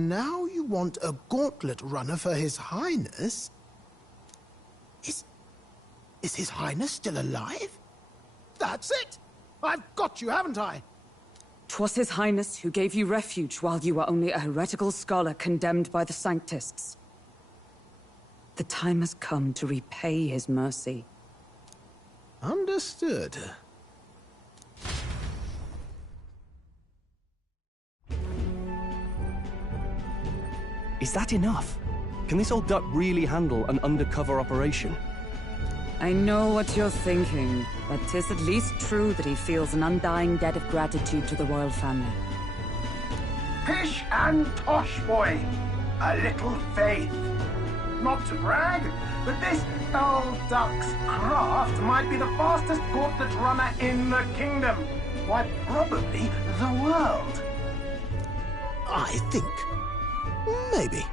now you want a gauntlet runner for His Highness? Is His Highness still alive? That's it! I've got you, haven't I? 'Twas His Highness who gave you refuge while you were only a heretical scholar condemned by the Sanctists. The time has come to repay his mercy. Understood. Is that enough? Can this old duck really handle an undercover operation? I know what you're thinking, but 'tis at least true that he feels an undying debt of gratitude to the royal family. Pish and tosh, boy. A little faith. Not to brag, but this old duck's craft might be the fastest gauntlet runner in the kingdom. Why, probably the world. I think. Maybe.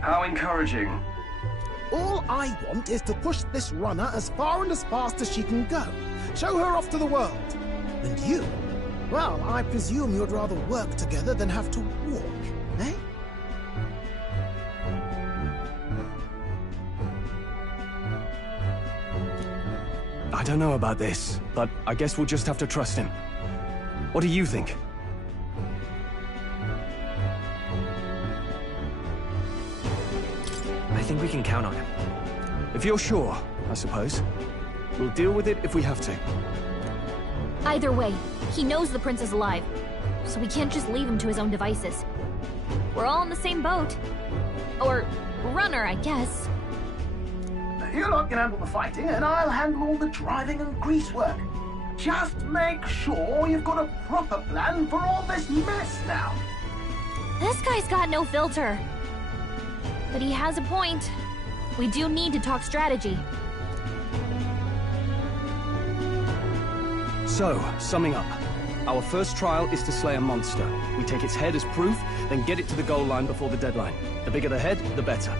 How encouraging. All I want is to push this runner as far and as fast as she can go. Show her off to the world. And you? Well, I presume you'd rather work together than have to walk, eh? I don't know about this, but I guess we'll just have to trust him. What do you think? I think we can count on him. If you're sure, I suppose. We'll deal with it if we have to. Either way, he knows the prince is alive, so we can't just leave him to his own devices. We're all in the same boat. Or runner, I guess. You lot can handle the fighting, and I'll handle all the driving and grease work. Just make sure you've got a proper plan for all this mess now. This guy's got no filter. But he has a point. We do need to talk strategy. So, summing up. Our first trial is to slay a monster. We take its head as proof, then get it to the goal line before the deadline. The bigger the head, the better.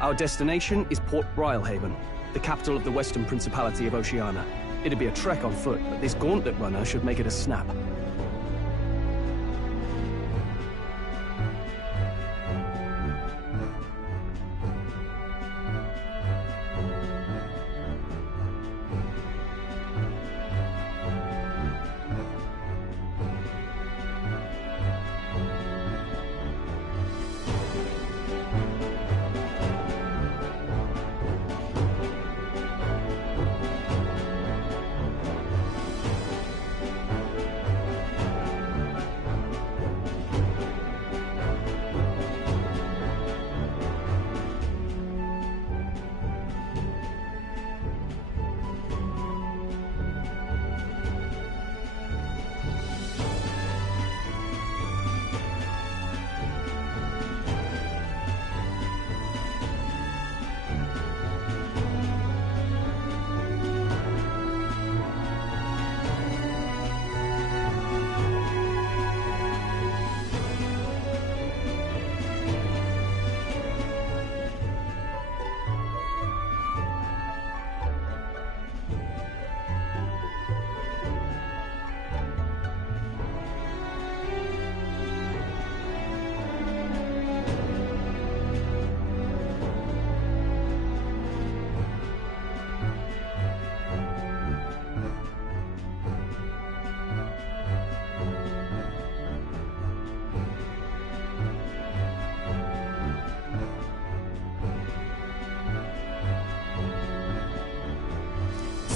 Our destination is Port Brilehaven, the capital of the Western Principality of Oceania. It'd be a trek on foot, but this gauntlet runner should make it a snap.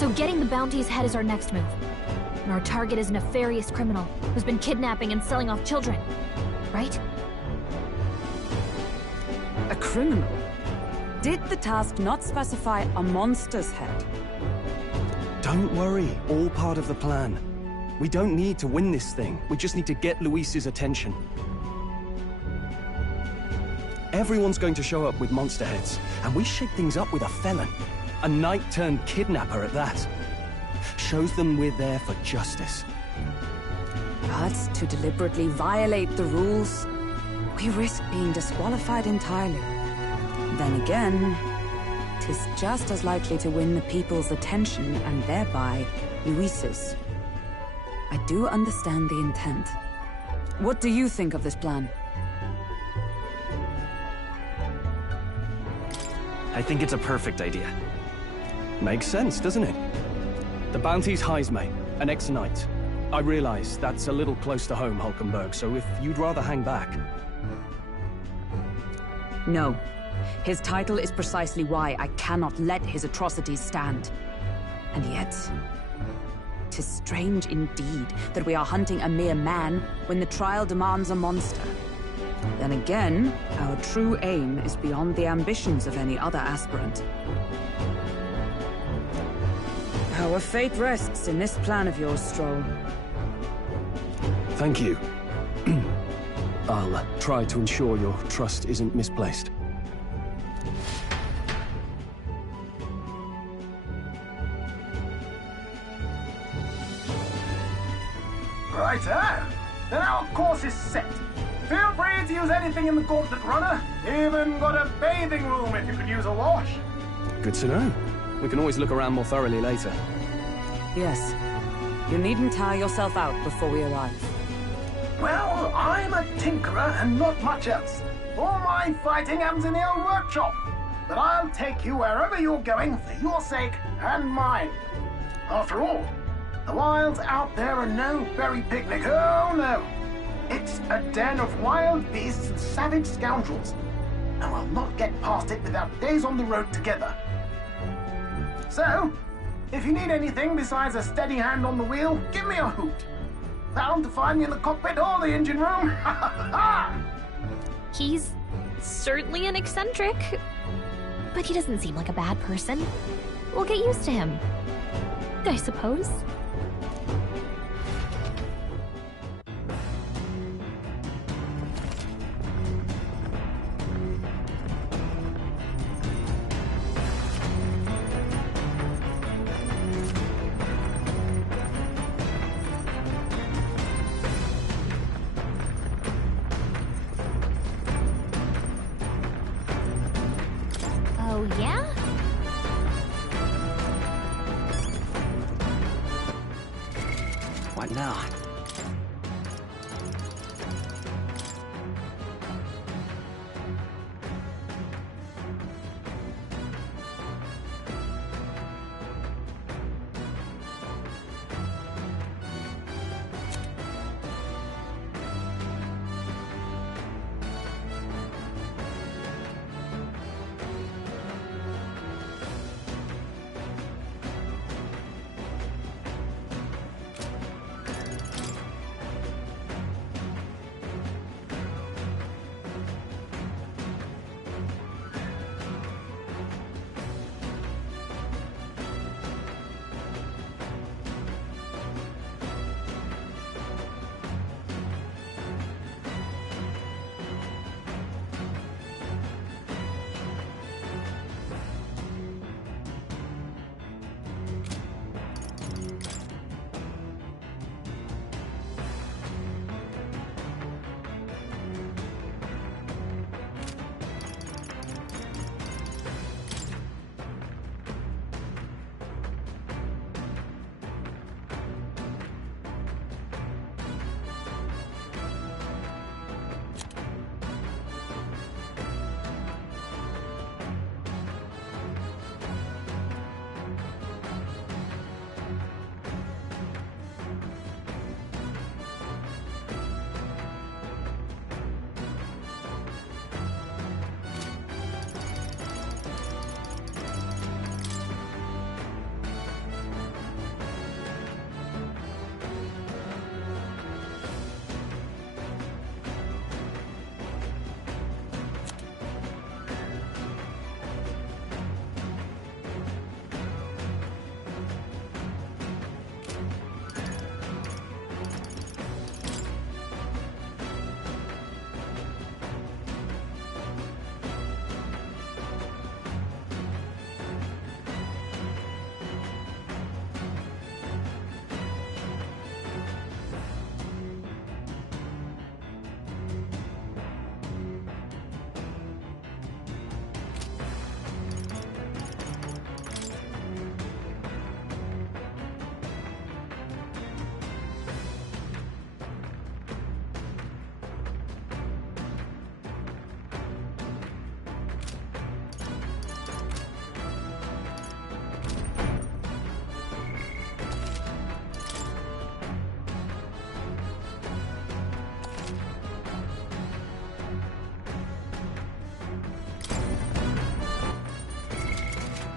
So getting the bounty's head is our next move. And our target is a nefarious criminal who's been kidnapping and selling off children. Right? A criminal? Did the task not specify a monster's head? Don't worry, all part of the plan. We don't need to win this thing. We just need to get Luis's attention. Everyone's going to show up with monster heads, and we shake things up with a felon. A knight-turned-kidnapper at that. Shows them we're there for justice. But to deliberately violate the rules, we risk being disqualified entirely. Then again, 'tis just as likely to win the people's attention and thereby Luis's. I do understand the intent. What do you think of this plan? I think it's a perfect idea. Makes sense, doesn't it? The bounty's Heismay, an ex-knight. I realize that's a little close to home, Hulkenberg, so if you'd rather hang back... No. His title is precisely why I cannot let his atrocities stand. And yet... 'tis strange indeed that we are hunting a mere man when the trial demands a monster. Then again, our true aim is beyond the ambitions of any other aspirant. Our fate rests in this plan of yours, Stroll. Thank you. I'll try to ensure your trust isn't misplaced. Righto! Then our course is set. Feel free to use anything in the Gauntlet Runner. Even got a bathing room if you could use a wash. Good to know. We can always look around more thoroughly later. Yes. You needn't tire yourself out before we arrive. Well, I'm a tinkerer and not much else. All my fighting happens in the old workshop. But I'll take you wherever you're going for your sake and mine. After all, the wilds out there are no berry picnic. Oh, no. It's a den of wild beasts and savage scoundrels. And we'll not get past it without days on the road together. So, if you need anything besides a steady hand on the wheel, give me a hoot. Bound to find me in the cockpit or the engine room. He's certainly an eccentric, but he doesn't seem like a bad person. We'll get used to him, I suppose. Oh, yeah? What now?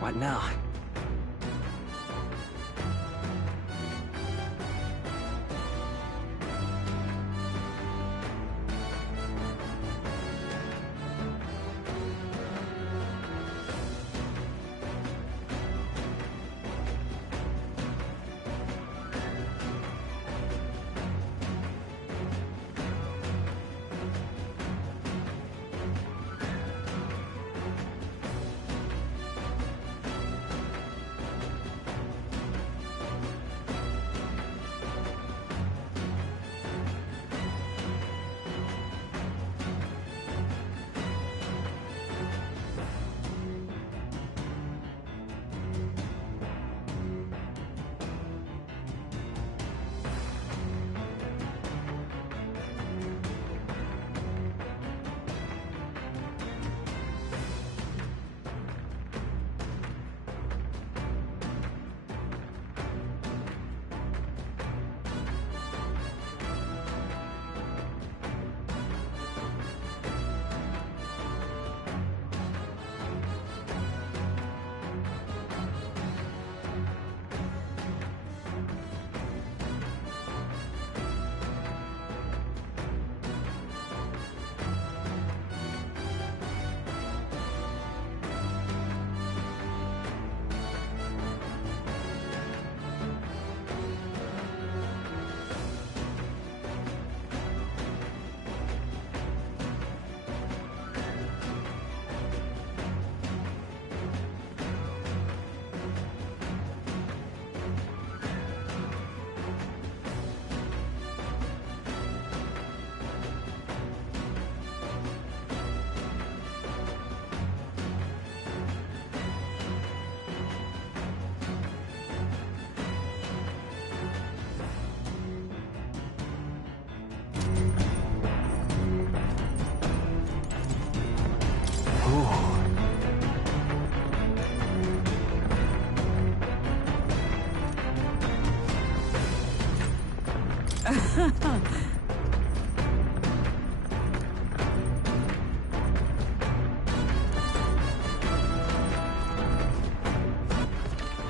What now?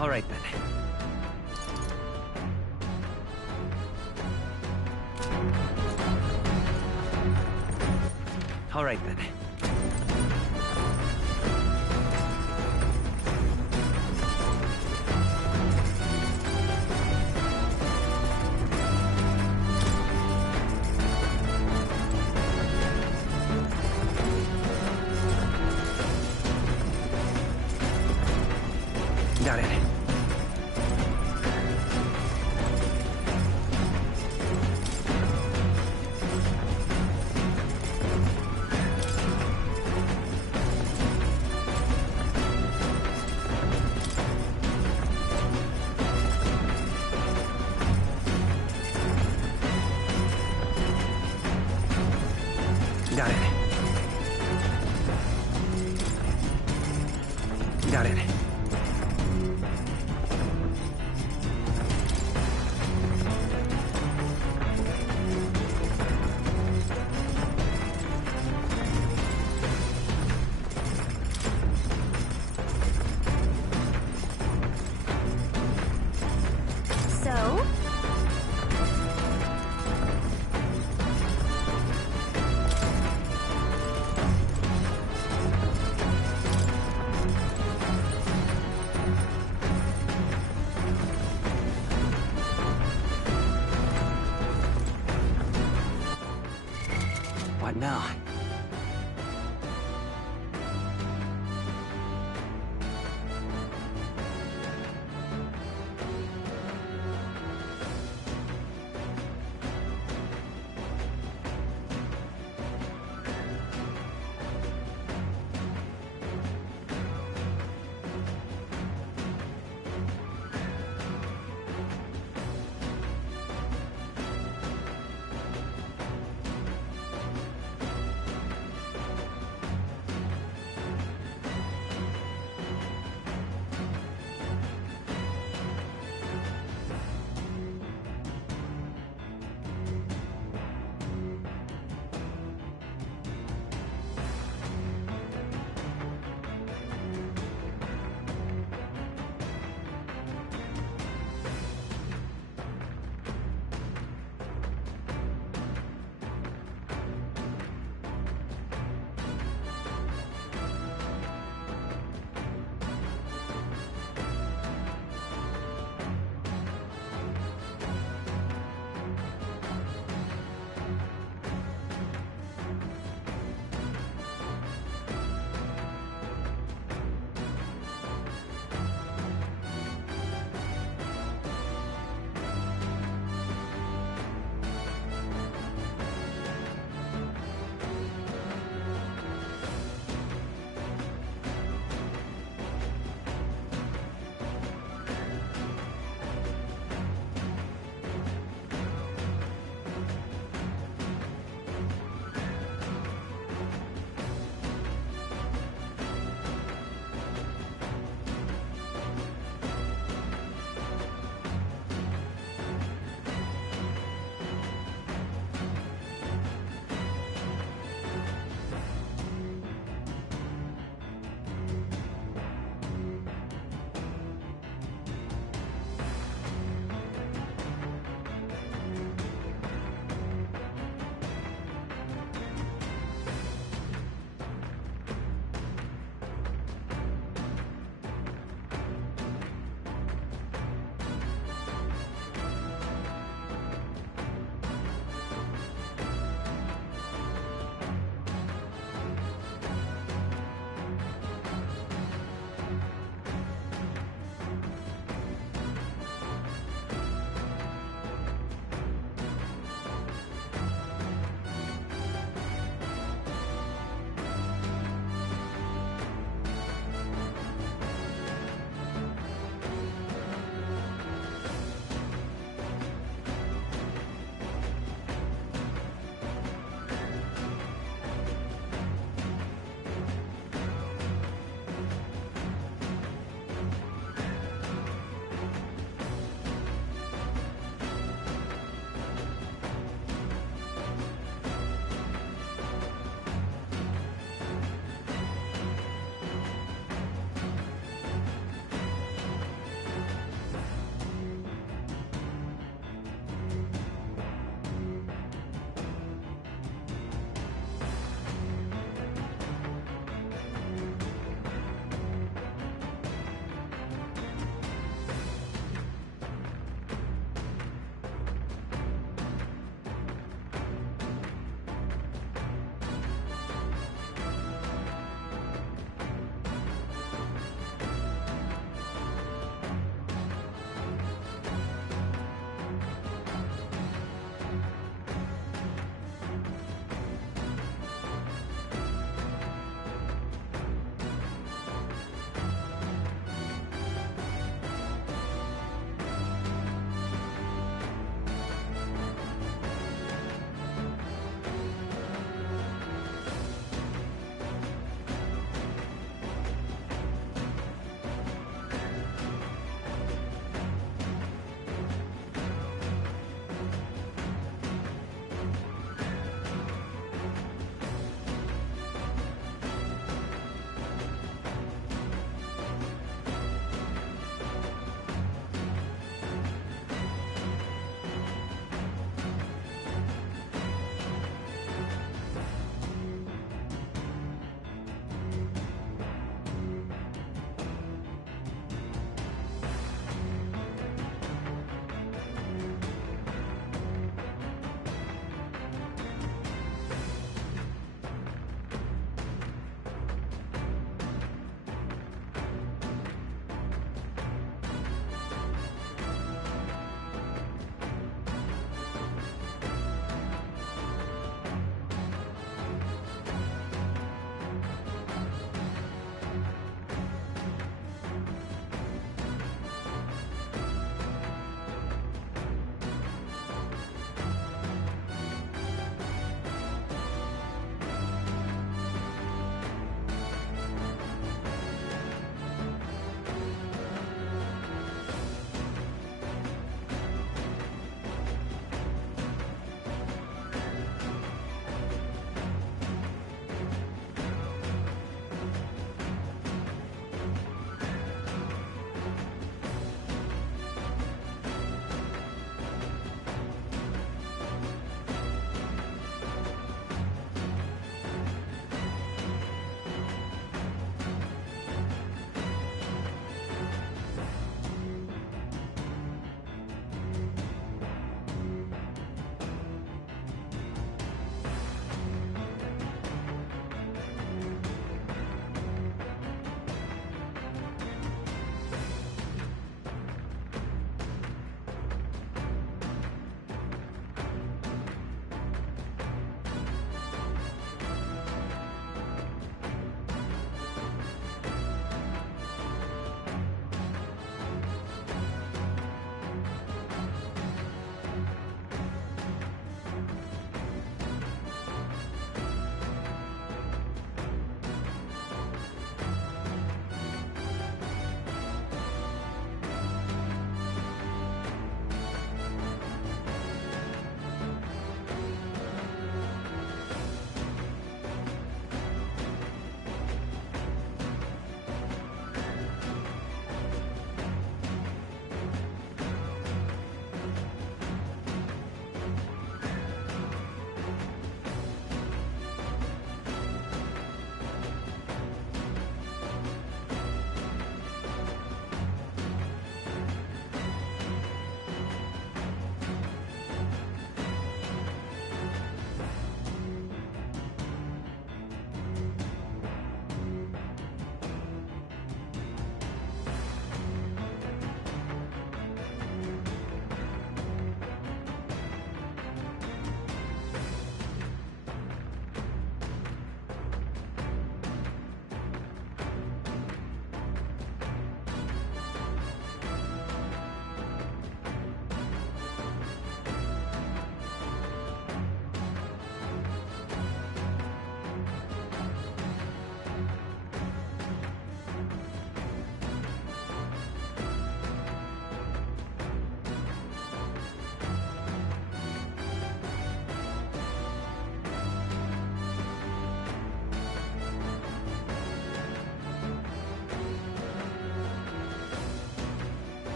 All right, then. All right, then. Got it. Got it. Got it. So? What now?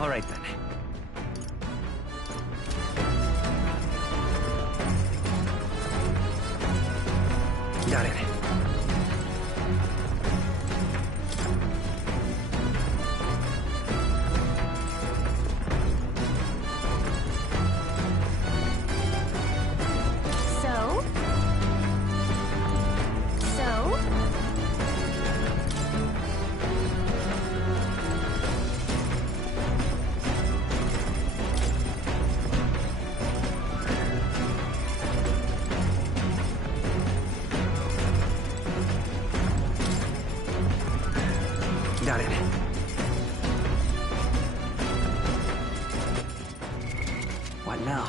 All right then. Got it. Got it. What now?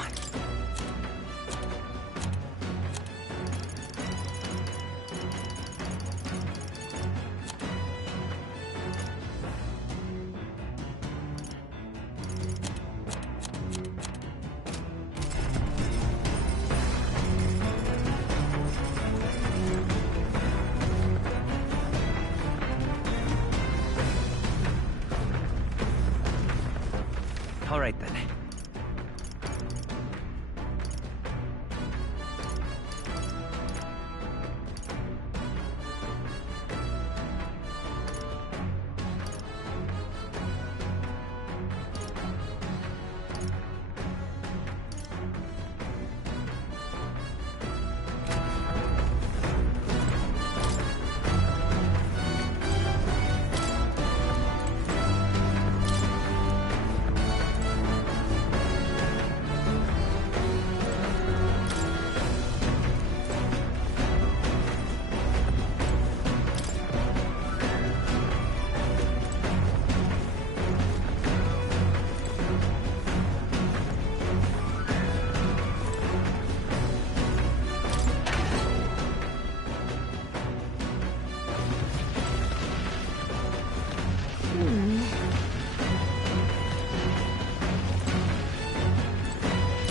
All right then.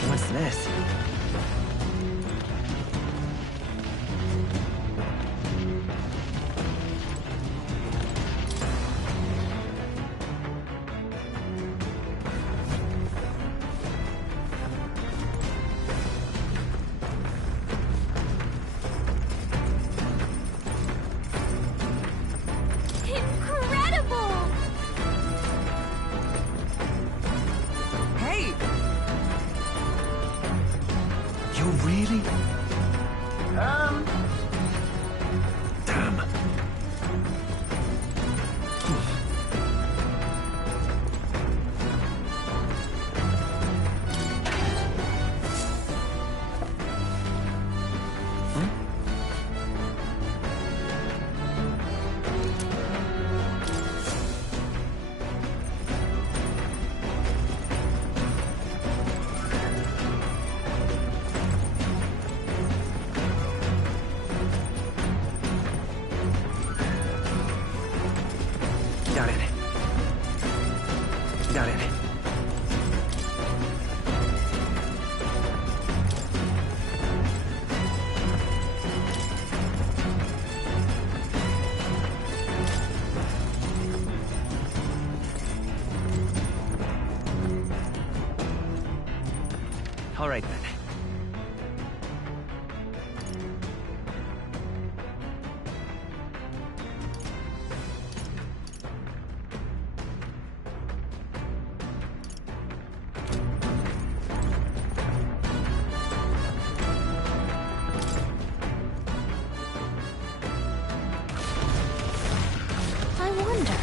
What's this? Incredible! Hey! You really? Damn. Got it. Got it. All right then. I wonder.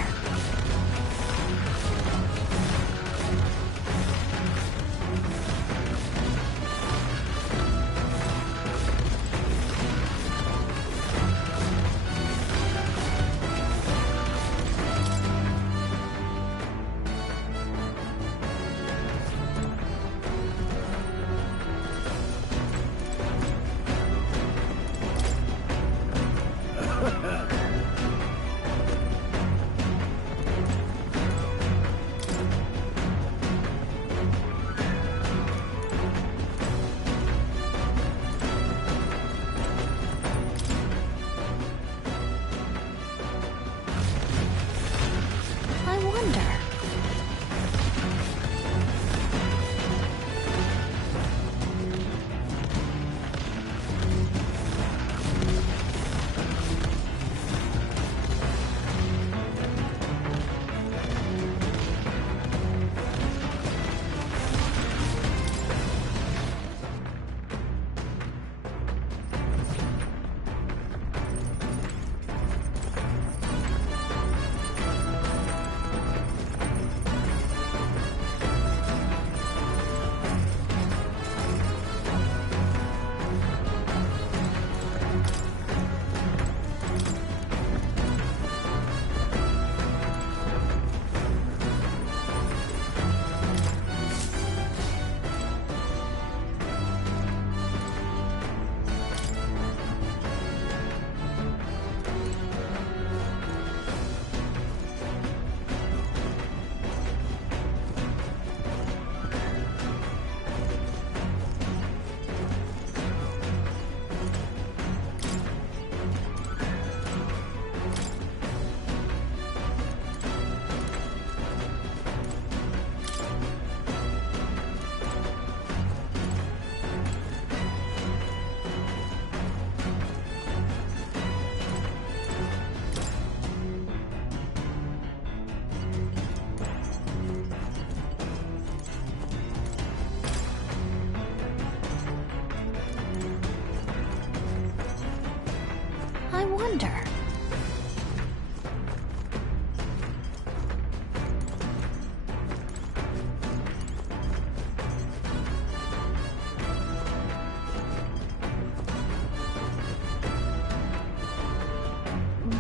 wonder.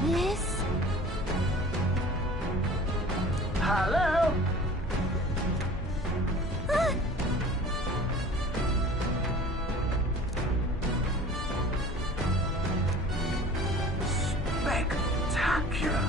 This? Hello? Spectacular.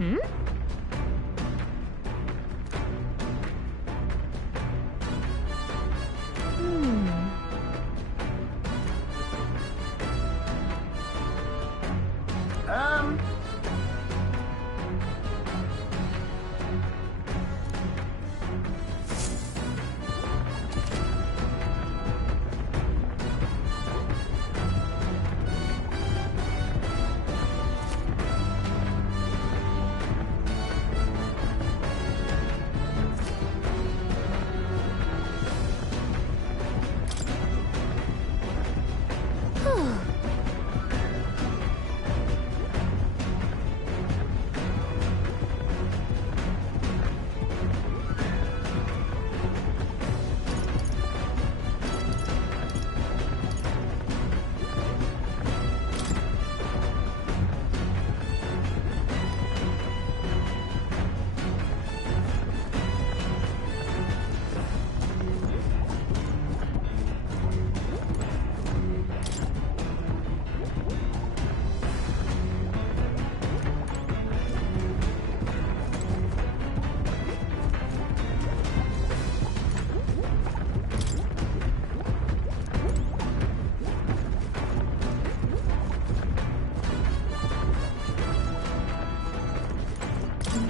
Hmm?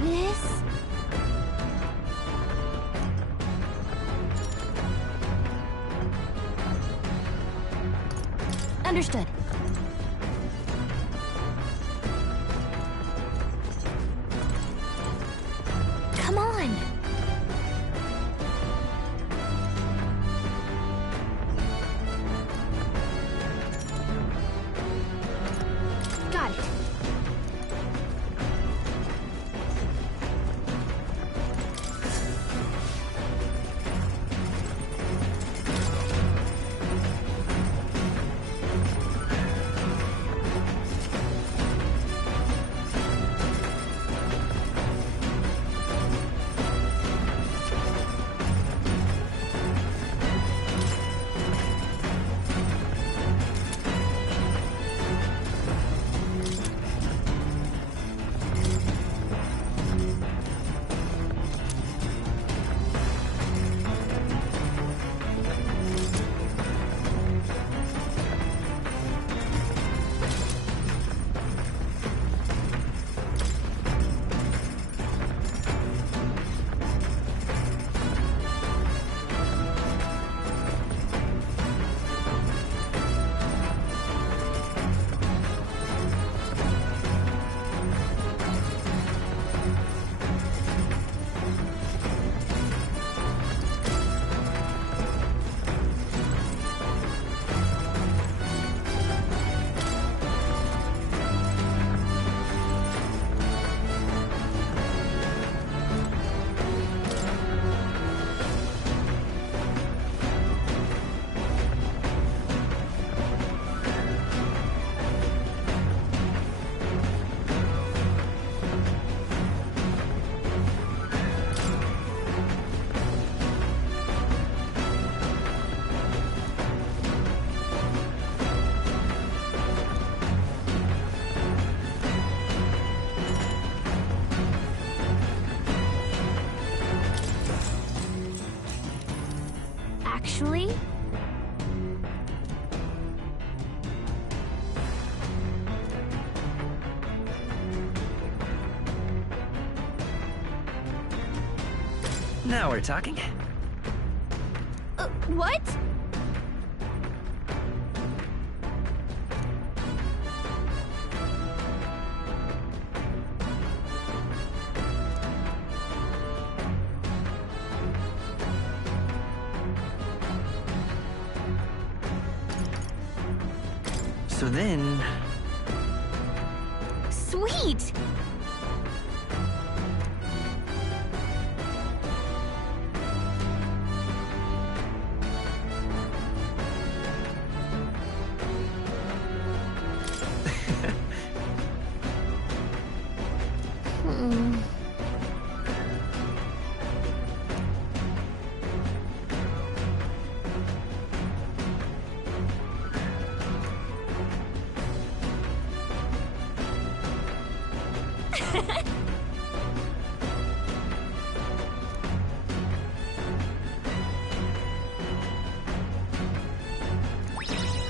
This? Understood. Come on. Got it. Actually... Now we're talking. What? So then... Sweet!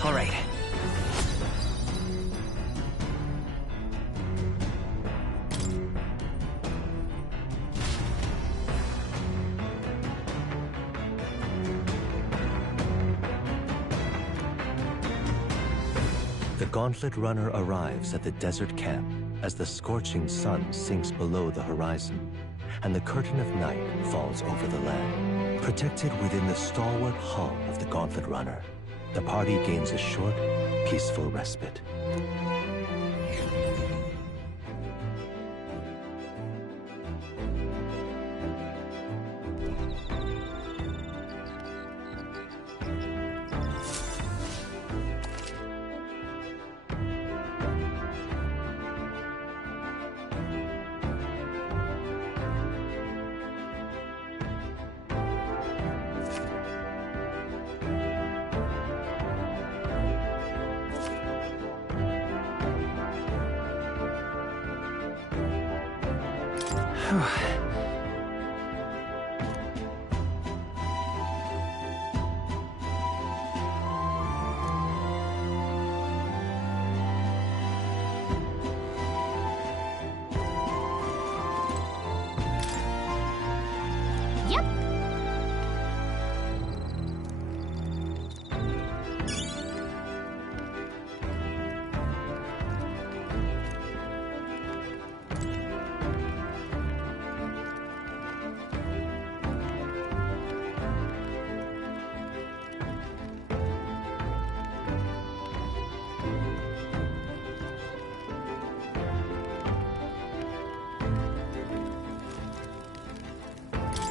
All right. The Gauntlet Runner arrives at the desert camp as the scorching sun sinks below the horizon, and the curtain of night falls over the land. Protected within the stalwart hull of the Gauntlet Runner, the party gains a short, peaceful respite. Yep.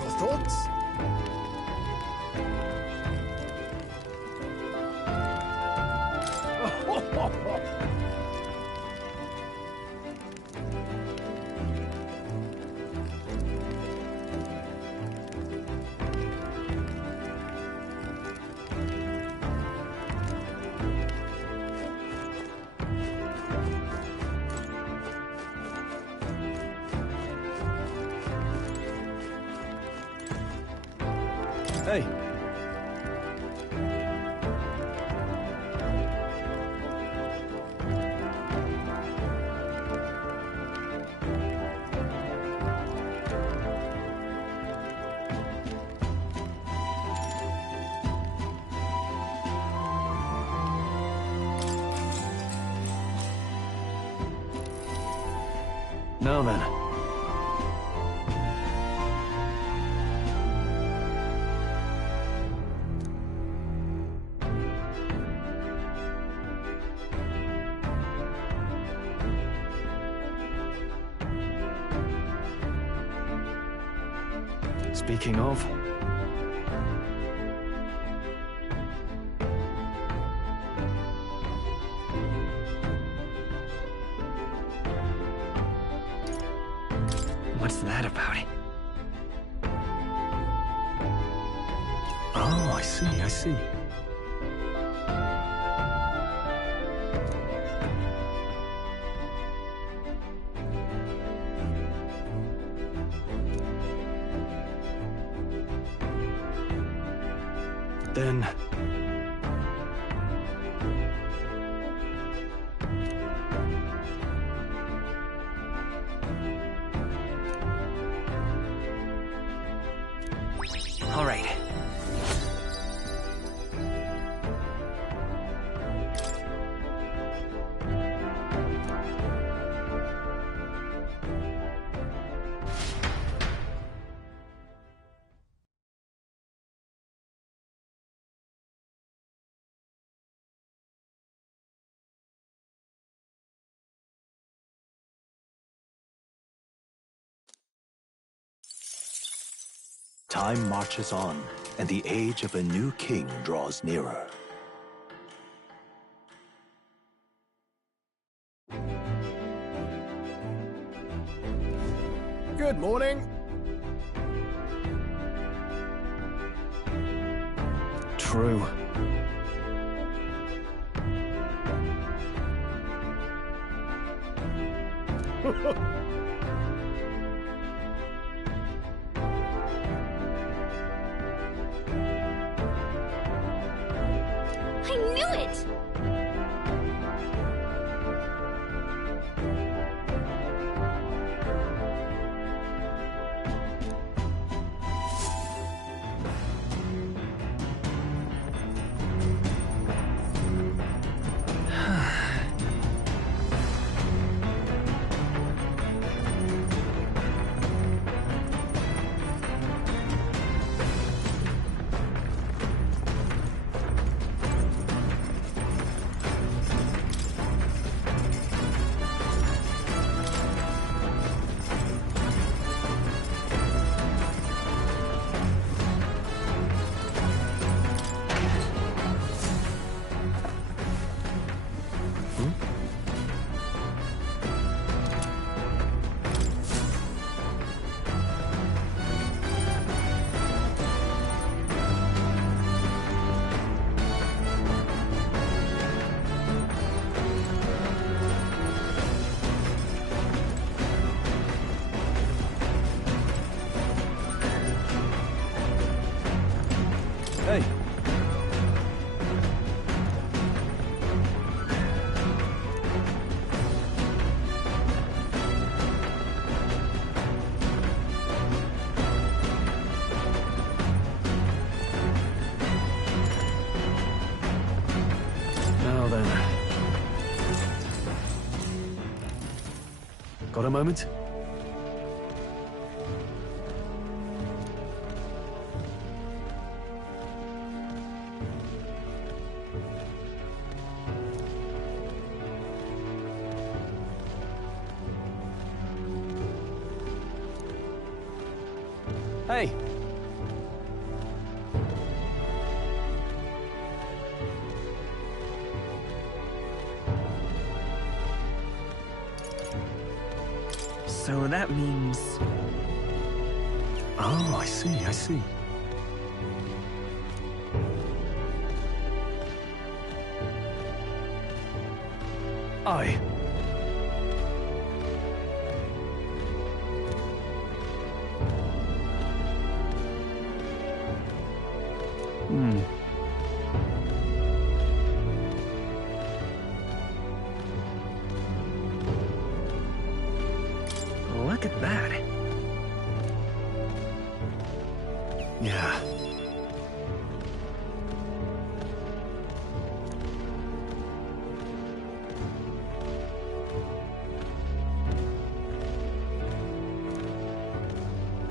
Your thoughts? Hey. Now then. Speaking of... What's that about? Oh, I see. There. then... All right. Time marches on, and the age of a new king draws nearer. Good morning. True. I knew it! Hey. Now then. Got a moment? Hey! So that means... Oh, I see, I see. Aye. Look at that. Yeah.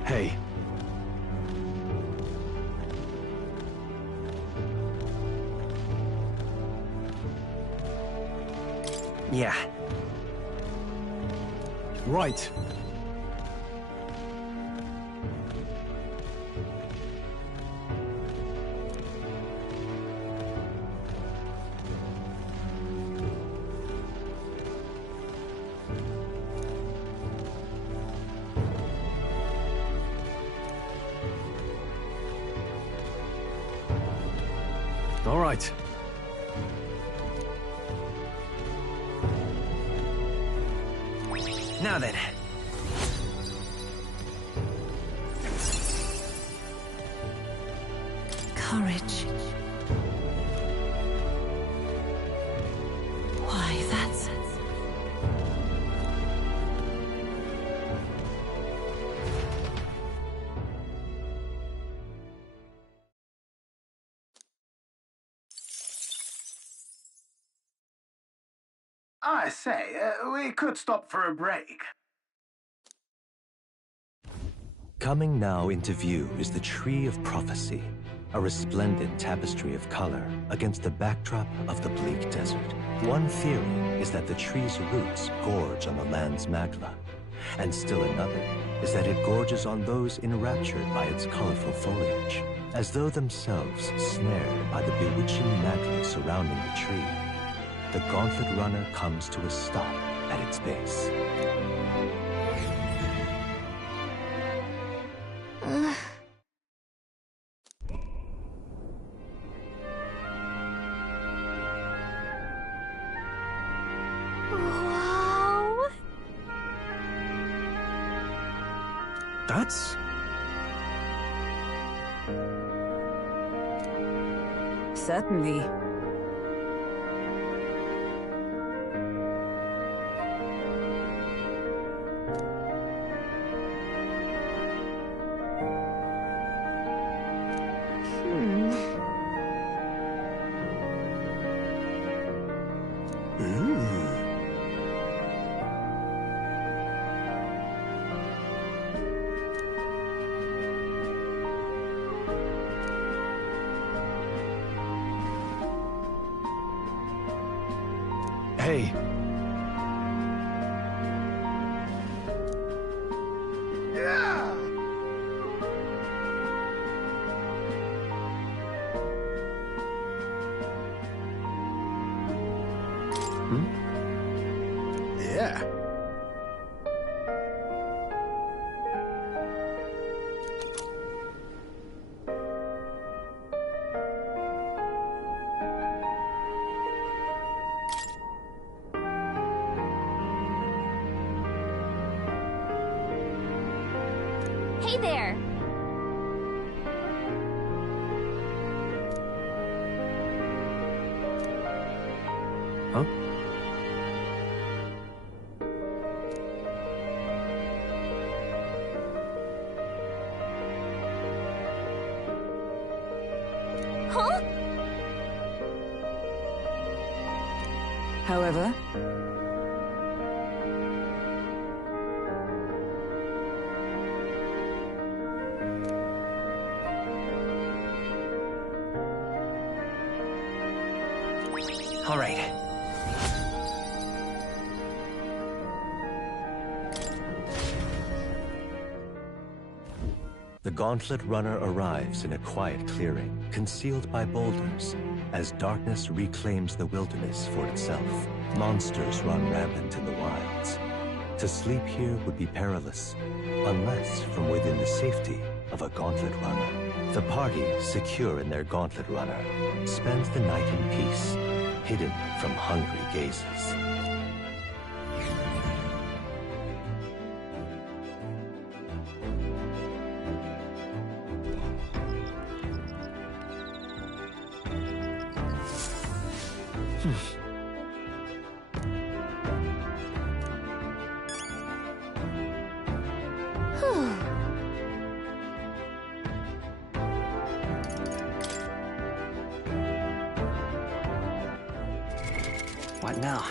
Hey. Yeah. Right. All right. Now then. Courage. I say, we could stop for a break. Coming now into view is the Tree of Prophecy, a resplendent tapestry of color against the backdrop of the bleak desert. One theory is that the tree's roots gorge on the land's magla, and still another is that it gorges on those enraptured by its colorful foliage, as though themselves snared by the bewitching magla surrounding the tree. The Gauntlet Runner comes to a stop at its base. Wow! That's... Certainly. Hey. Yeah! Yeah. Hey there! Huh? Huh? However, All right. The Gauntlet Runner arrives in a quiet clearing, concealed by boulders, as darkness reclaims the wilderness for itself. Monsters run rampant in the wilds. To sleep here would be perilous, unless from within the safety of a Gauntlet Runner. The party, secure in their Gauntlet Runner, spends the night in peace, hidden from hungry gazes. What now?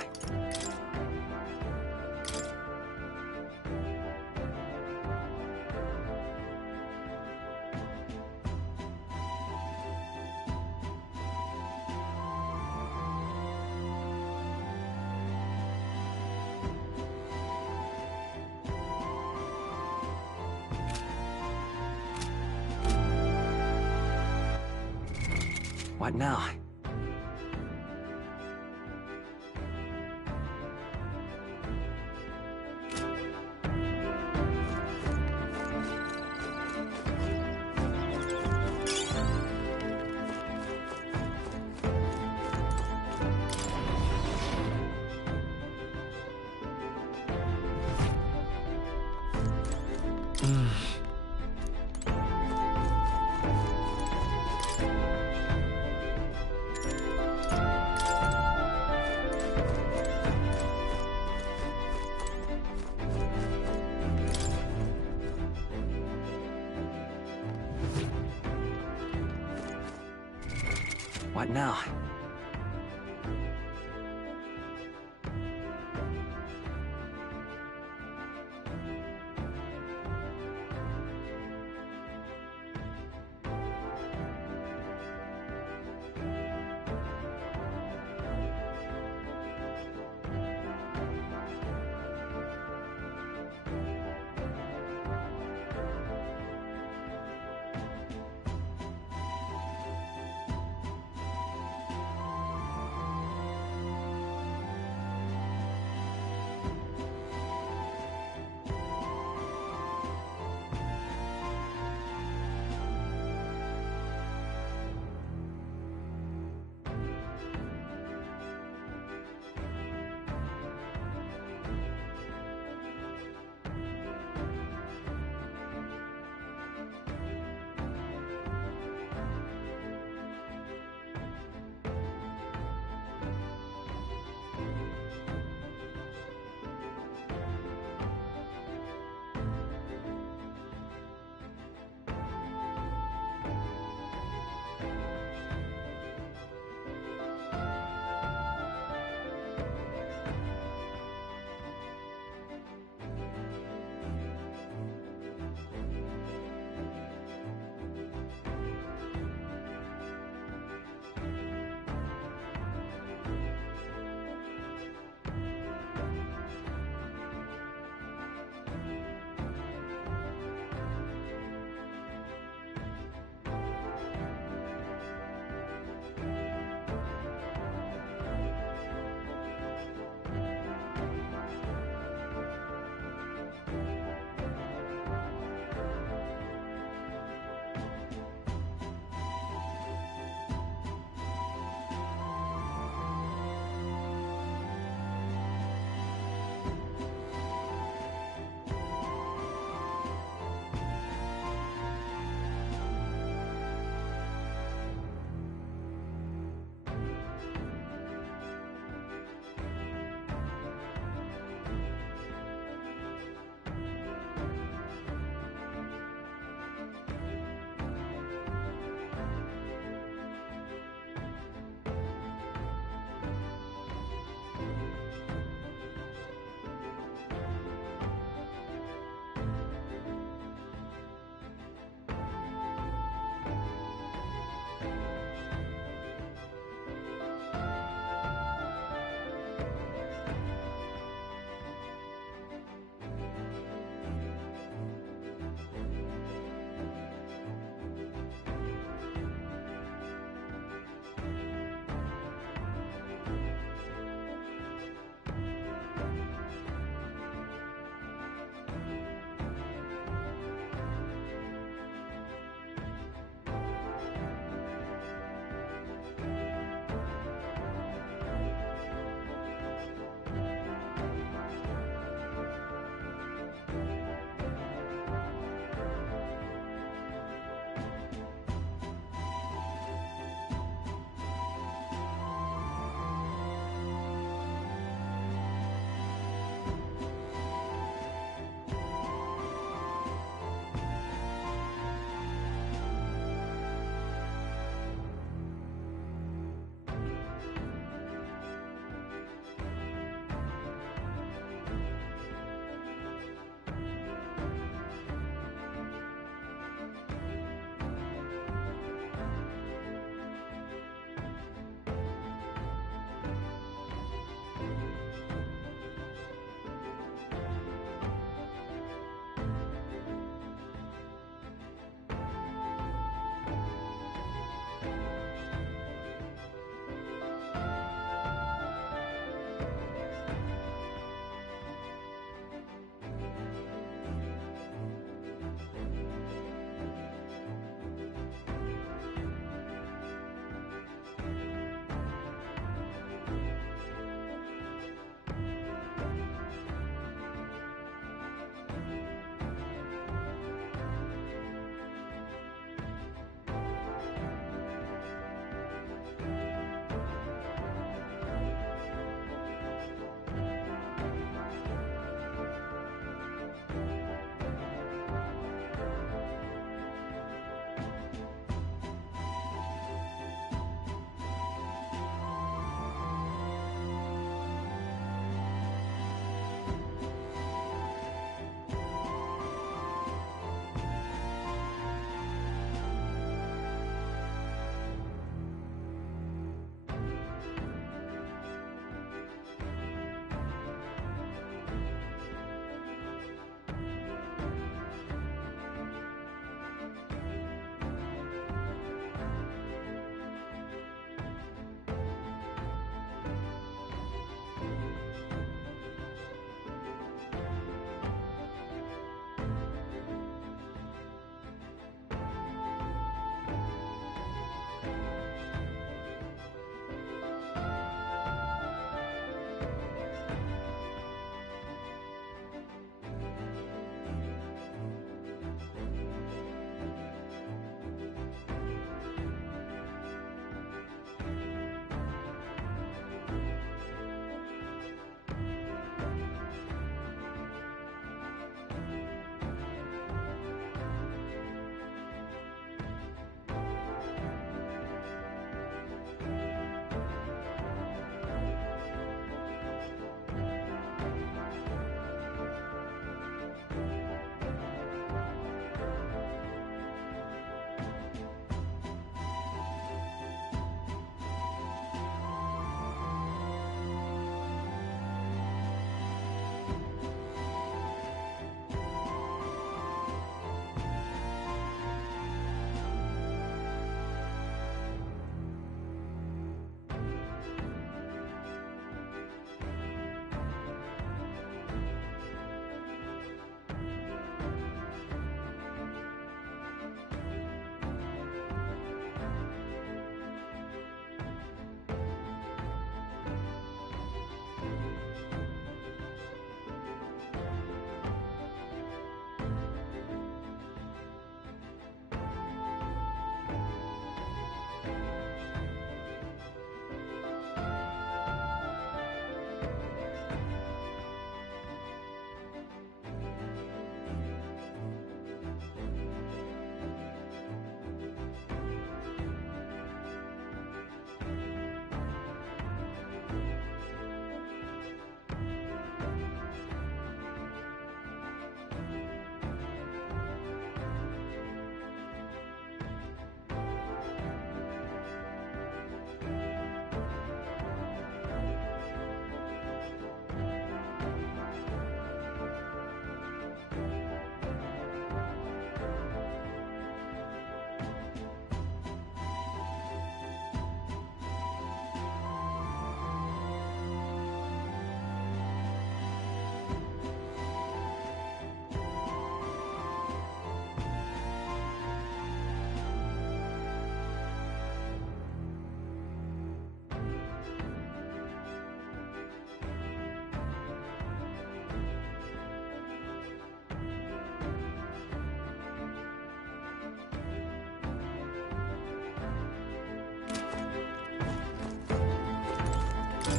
What now? What now?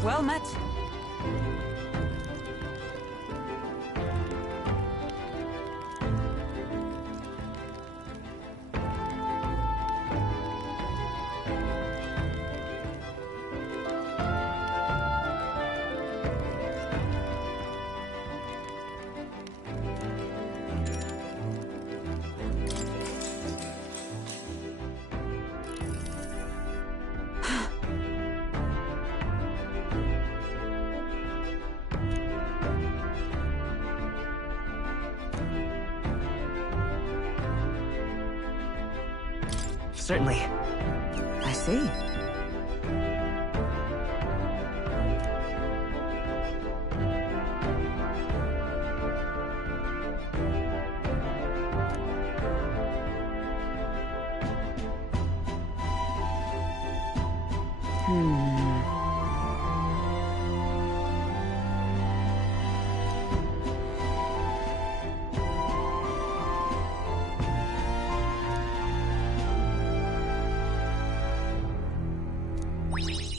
Well met. Certainly. I see.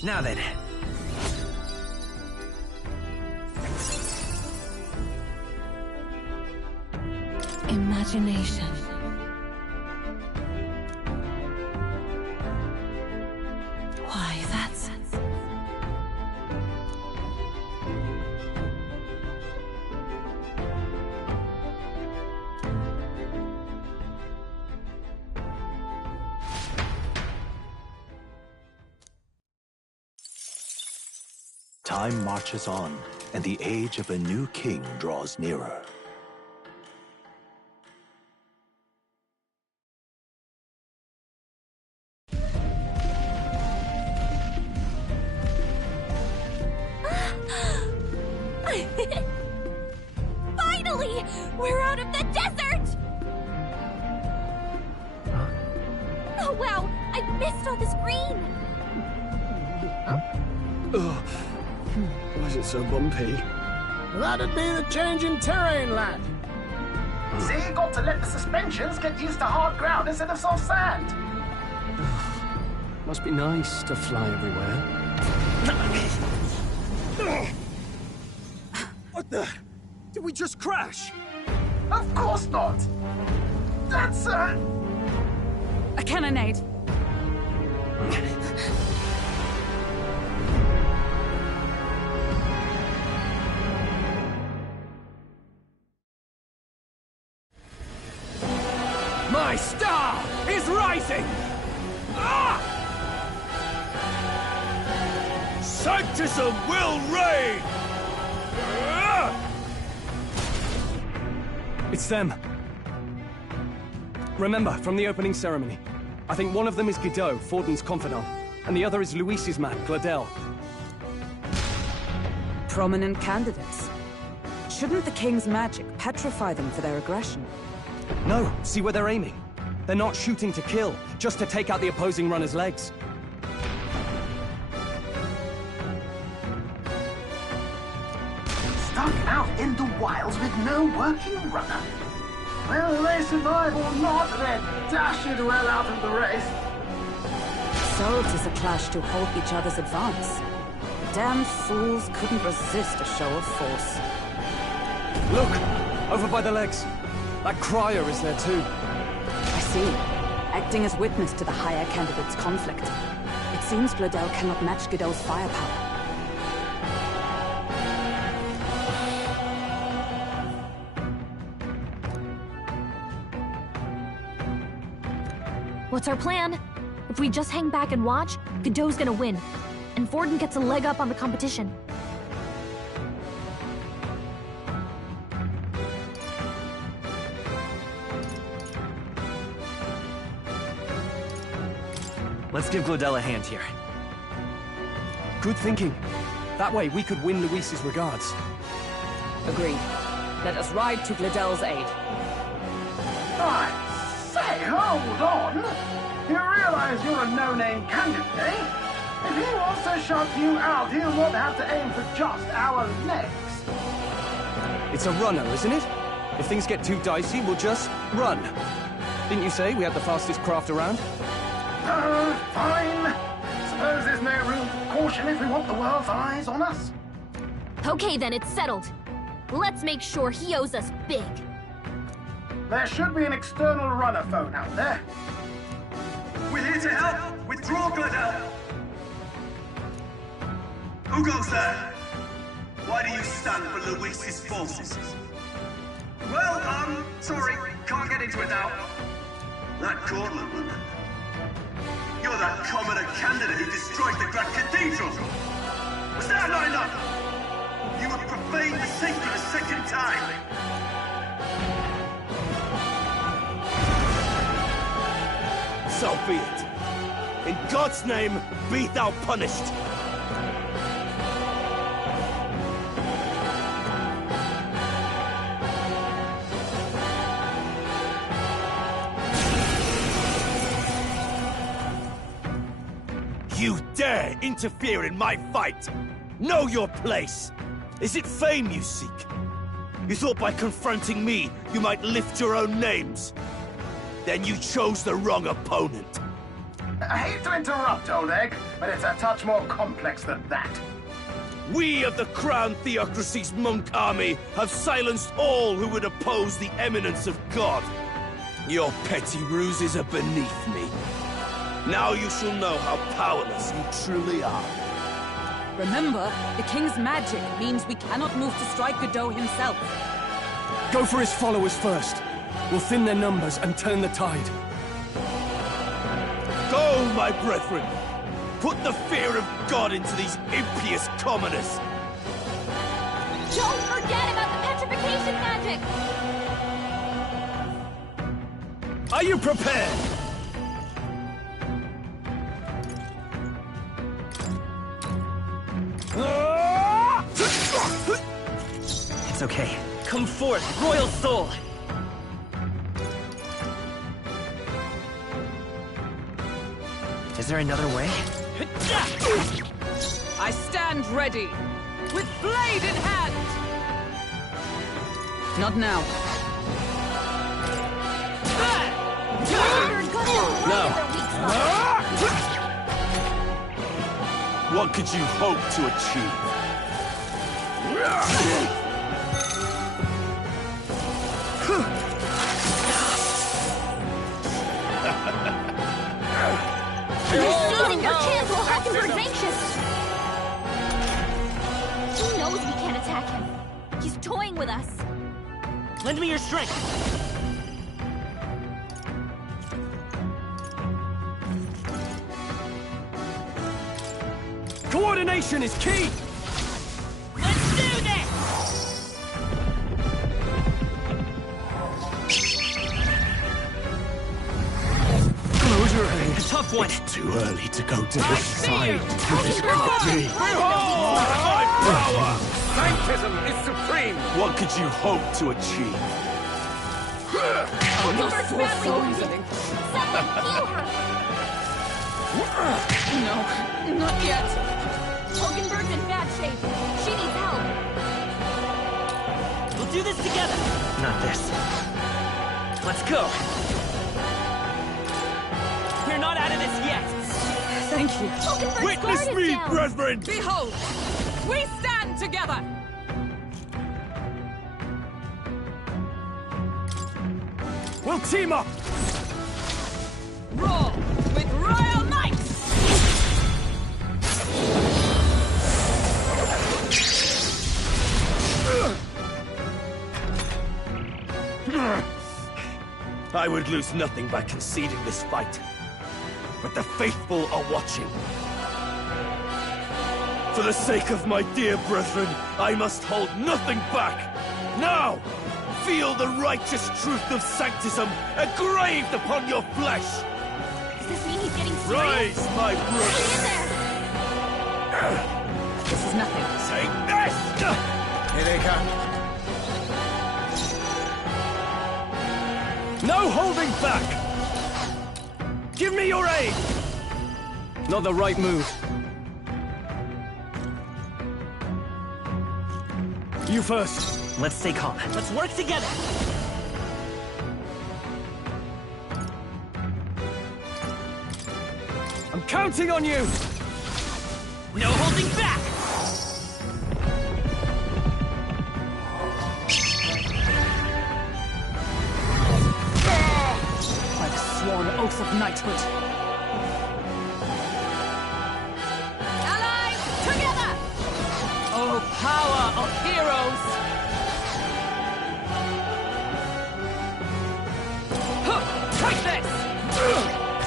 Now then. Imagination. Why, that's... Time marches on, and the age of a new king draws nearer. Finally! We're out of the desert! Oh wow! I missed all this green! Ugh. Why is it so bumpy? That'd be the change in terrain, lad. See, you got to let the suspensions get used to hard ground instead of soft sand. Must be nice to fly everywhere. What the? Did we just crash? Of course not. That's a cannonade. My star is rising! Ah! Sanctism will reign! It's them. Remember, from the opening ceremony. I think one of them is Guido, Forden's confidant, and the other is Luis's man, Gladel. Prominent candidates. Shouldn't the king's magic petrify them for their aggression? No, see where they're aiming. They're not shooting to kill, just to take out the opposing runner's legs. stuck out in the wilds with no working runner. Whether they survive or not, they're dashed well out of the race. So it is a clash to halt each other's advance. Damn fools couldn't resist a show of force. Look! Over by the legs. That crier is there too. I see. Acting as witness to the higher candidate's conflict. It seems Gladel cannot match Guido's firepower. What's our plan? If we just hang back and watch, Godot's gonna win. And Forden gets a leg up on the competition. Let's give Gladel a hand here. Good thinking. That way we could win Luis's regards. Agreed. Let us ride to Gladel's aid. I say, hold on! You realize you're a no-name candidate, eh? If he wants to shut you out, he'll not have to aim for just our legs. It's a runner, isn't it? If things get too dicey, we'll just run. Didn't you say we had the fastest craft around? Fine. Suppose there's no room for caution if we want the world's eyes on us. Okay then, it's settled. Let's make sure he owes us big. There should be an external runner phone out there. We're here to help! Withdraw, good help! Who goes there? Why do you stand for Luis's forces? Well, sorry, can't get into it now. That Cortland one. You're that commoner candidate who destroyed the Grand Cathedral! Was that not enough? You would profane the sacred a second time! So be it. In God's name, be thou punished! You dare interfere in my fight! Know your place! Is it fame you seek? You thought by confronting me, you might lift your own names? Then you chose the wrong opponent. I hate to interrupt, Old Egg, but it's a touch more complex than that. We of the Crown Theocracy's monk army have silenced all who would oppose the eminence of God. Your petty ruses are beneath me. Now you shall know how powerless you truly are. Remember, the king's magic means we cannot move to strike Godot himself. Go for his followers first. We'll thin their numbers and turn the tide. Go, my brethren! Put the fear of God into these impious commoners! Don't forget about the petrification magic! Are you prepared? It's okay. Come forth, royal soul! Is there another way? I stand ready, with blade in hand! Not now. Now! What could you hope to achieve? You're seizing your chance while Hockenberg's anxious! He knows we can't attack him. He's toying with us. Lend me your strength! Coordination is key! Let's do this! Close your eyes. A tough one! It's too early to go to the side. My power! Sanctism is supreme! What could you hope to achieve? Hockenberg's badly wounded! Someone heal her! No, not yet. Hockenberg's in bad shape. She needs help. We'll do this together! Not this. Let's go! We're not out of this yet! Thank you. Hockenberg's Witness guard me, is down. brethren! Behold, we stand together! We'll team up! Roar with royal might! I would lose nothing by conceding this fight. But the faithful are watching. For the sake of my dear brethren, I must hold nothing back. Now, feel the righteous truth of sanctism engraved upon your flesh. Does this mean he's getting serious? Rise, my brother. Hang in there! This is nothing. Take this! Here they come. No holding back! Give me your aid! Not the right move. You first. Let's stay calm. Let's work together! I'm counting on you! No holding back! By the sworn oath of knighthood. Allies, together! Oh, power of heroes! Take this!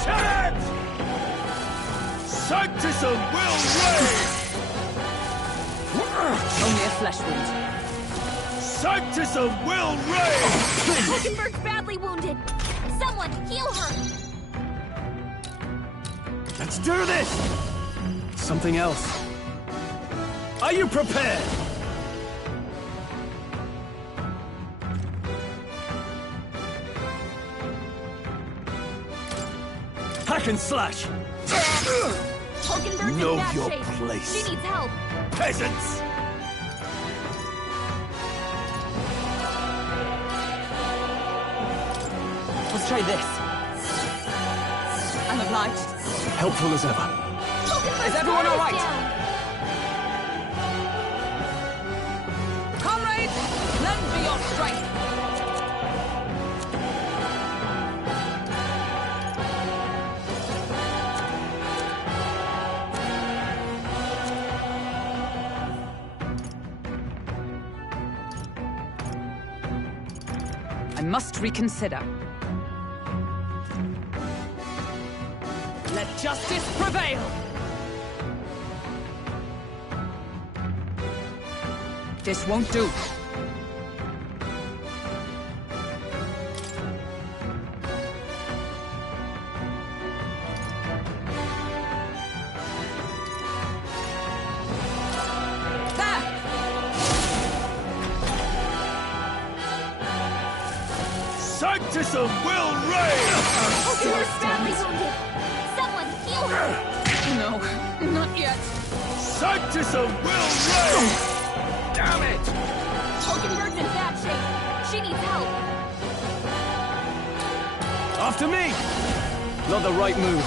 Tenant! Sanctism will reign! Only a flesh wound. Sanctism will reign! Hulkenberg's badly wounded. Someone, heal her! Let's do this! Something else. Are you prepared? Hack and slash! Hulkenberg's Know in bad your shape. place. She needs help. Peasants! Let's try this. I'm obliged. Helpful as ever. Hulkenberg's Is everyone guard all right? down. Comrades, lend me your strength! I must reconsider. Let justice prevail! This won't do. Sanctism will reign! Hulkenberg's badly wounded. Someone, heal her! No, not yet. Sanctism will reign! Damn it! Hulkenberg's in bad shape. She needs help. After me! Not the right move.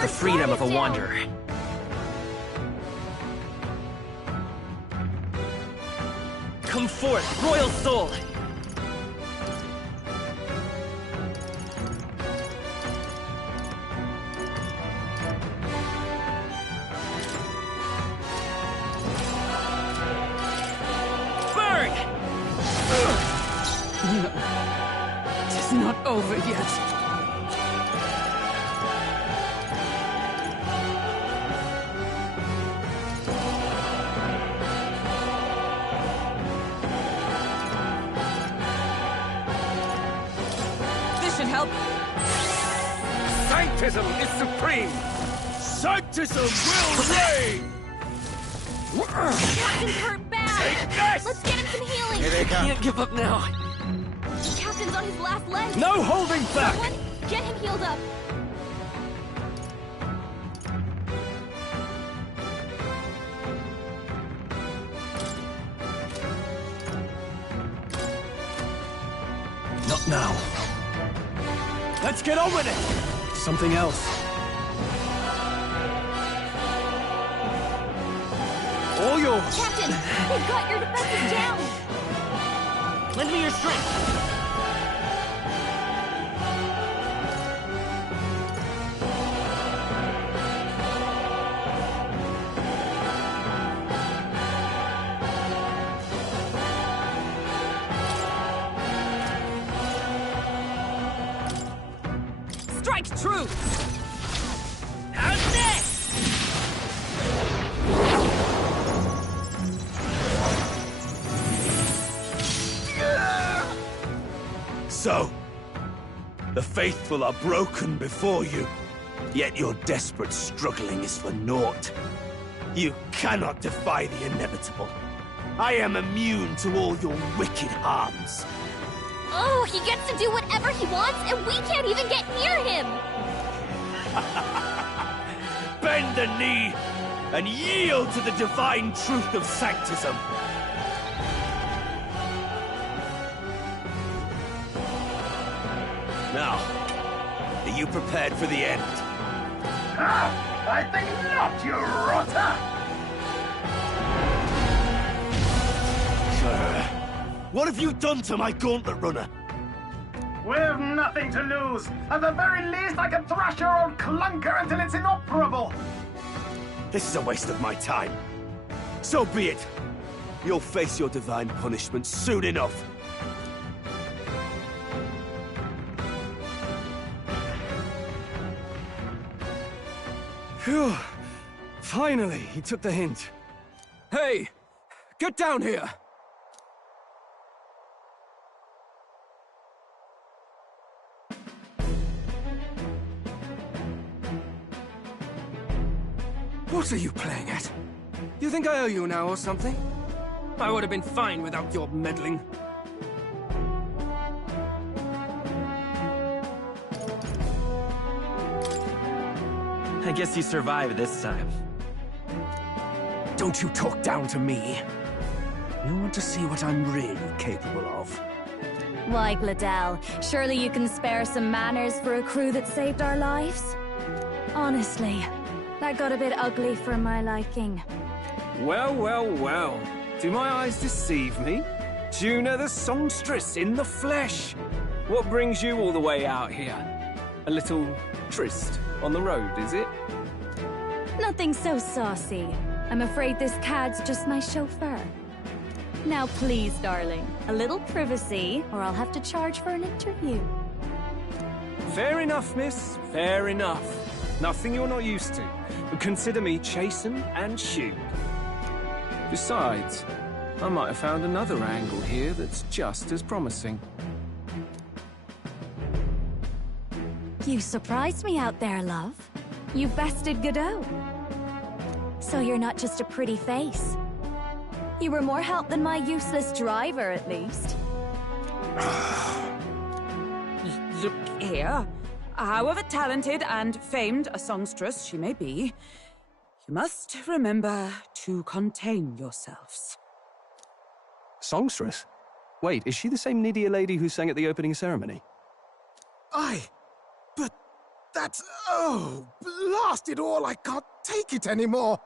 The freedom of a wanderer. Come forth, royal soul! Burn! No. It is not over yet. Help. Sanctism is supreme! Sanctism will reign! Captain's hurt bad. Take this! Let's get him some healing. Here they come. Can't give up now. The captain's on his last leg. No holding back! Someone, get him healed up. Not now. Let's get on with it! Something else. All yours! Captain, we've got your defenses down. Lend me your strength. Strike true! And this! So, the faithful are broken before you, yet your desperate struggling is for naught. You cannot defy the inevitable. I am immune to all your wicked harms. Oh, he gets to do whatever he wants, and we can't even get near him! Bend the knee and yield to the divine truth of Sanctism. Now, are you prepared for the end? Ah, I think not, you rotter! What have you done to my gauntlet runner? We've nothing to lose. At the very least, I can thrash your old clunker until it's inoperable. This is a waste of my time. So be it. You'll face your divine punishment soon enough. Phew. Finally, he took the hint. Hey! Get down here! What are you playing at? You think I owe you now or something? I would have been fine without your meddling. I guess you survived this time. Don't you talk down to me. You want to see what I'm really capable of. Why, Gladell, surely you can spare some manners for a crew that saved our lives? Honestly, that got a bit ugly for my liking. Well, well, well. Do my eyes deceive me? Juna the songstress in the flesh. What brings you all the way out here? A little tryst on the road, is it? Nothing so saucy. I'm afraid this cad's just my chauffeur. Now please, darling, a little privacy, or I'll have to charge for an interview. Fair enough, miss. Fair enough. Nothing you're not used to. But consider me chastened and shoed. Besides, I might have found another angle here that's just as promising. You surprised me out there, love. You bested Godot. So you're not just a pretty face. You were more help than my useless driver, at least. Look here. However talented and famed a songstress she may be, you must remember to contain yourselves. Songstress? Wait, is she the same Nydia lady who sang at the opening ceremony? Aye, but that's... oh, blast it all, I can't take it anymore.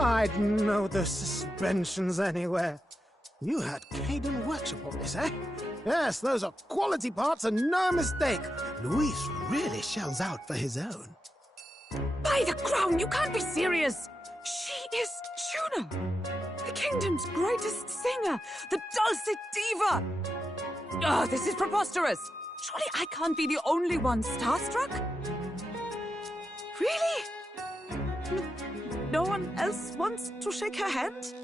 I'd know the suspensions anywhere. You had Caden workshop on this, eh? Yes, those are quality parts and no mistake. Luis really shells out for his own. By the crown, you can't be serious! She is Juno, the kingdom's greatest singer, the dulcet diva! Oh, this is preposterous! Surely I can't be the only one starstruck? Really? No one else wants to shake her hand?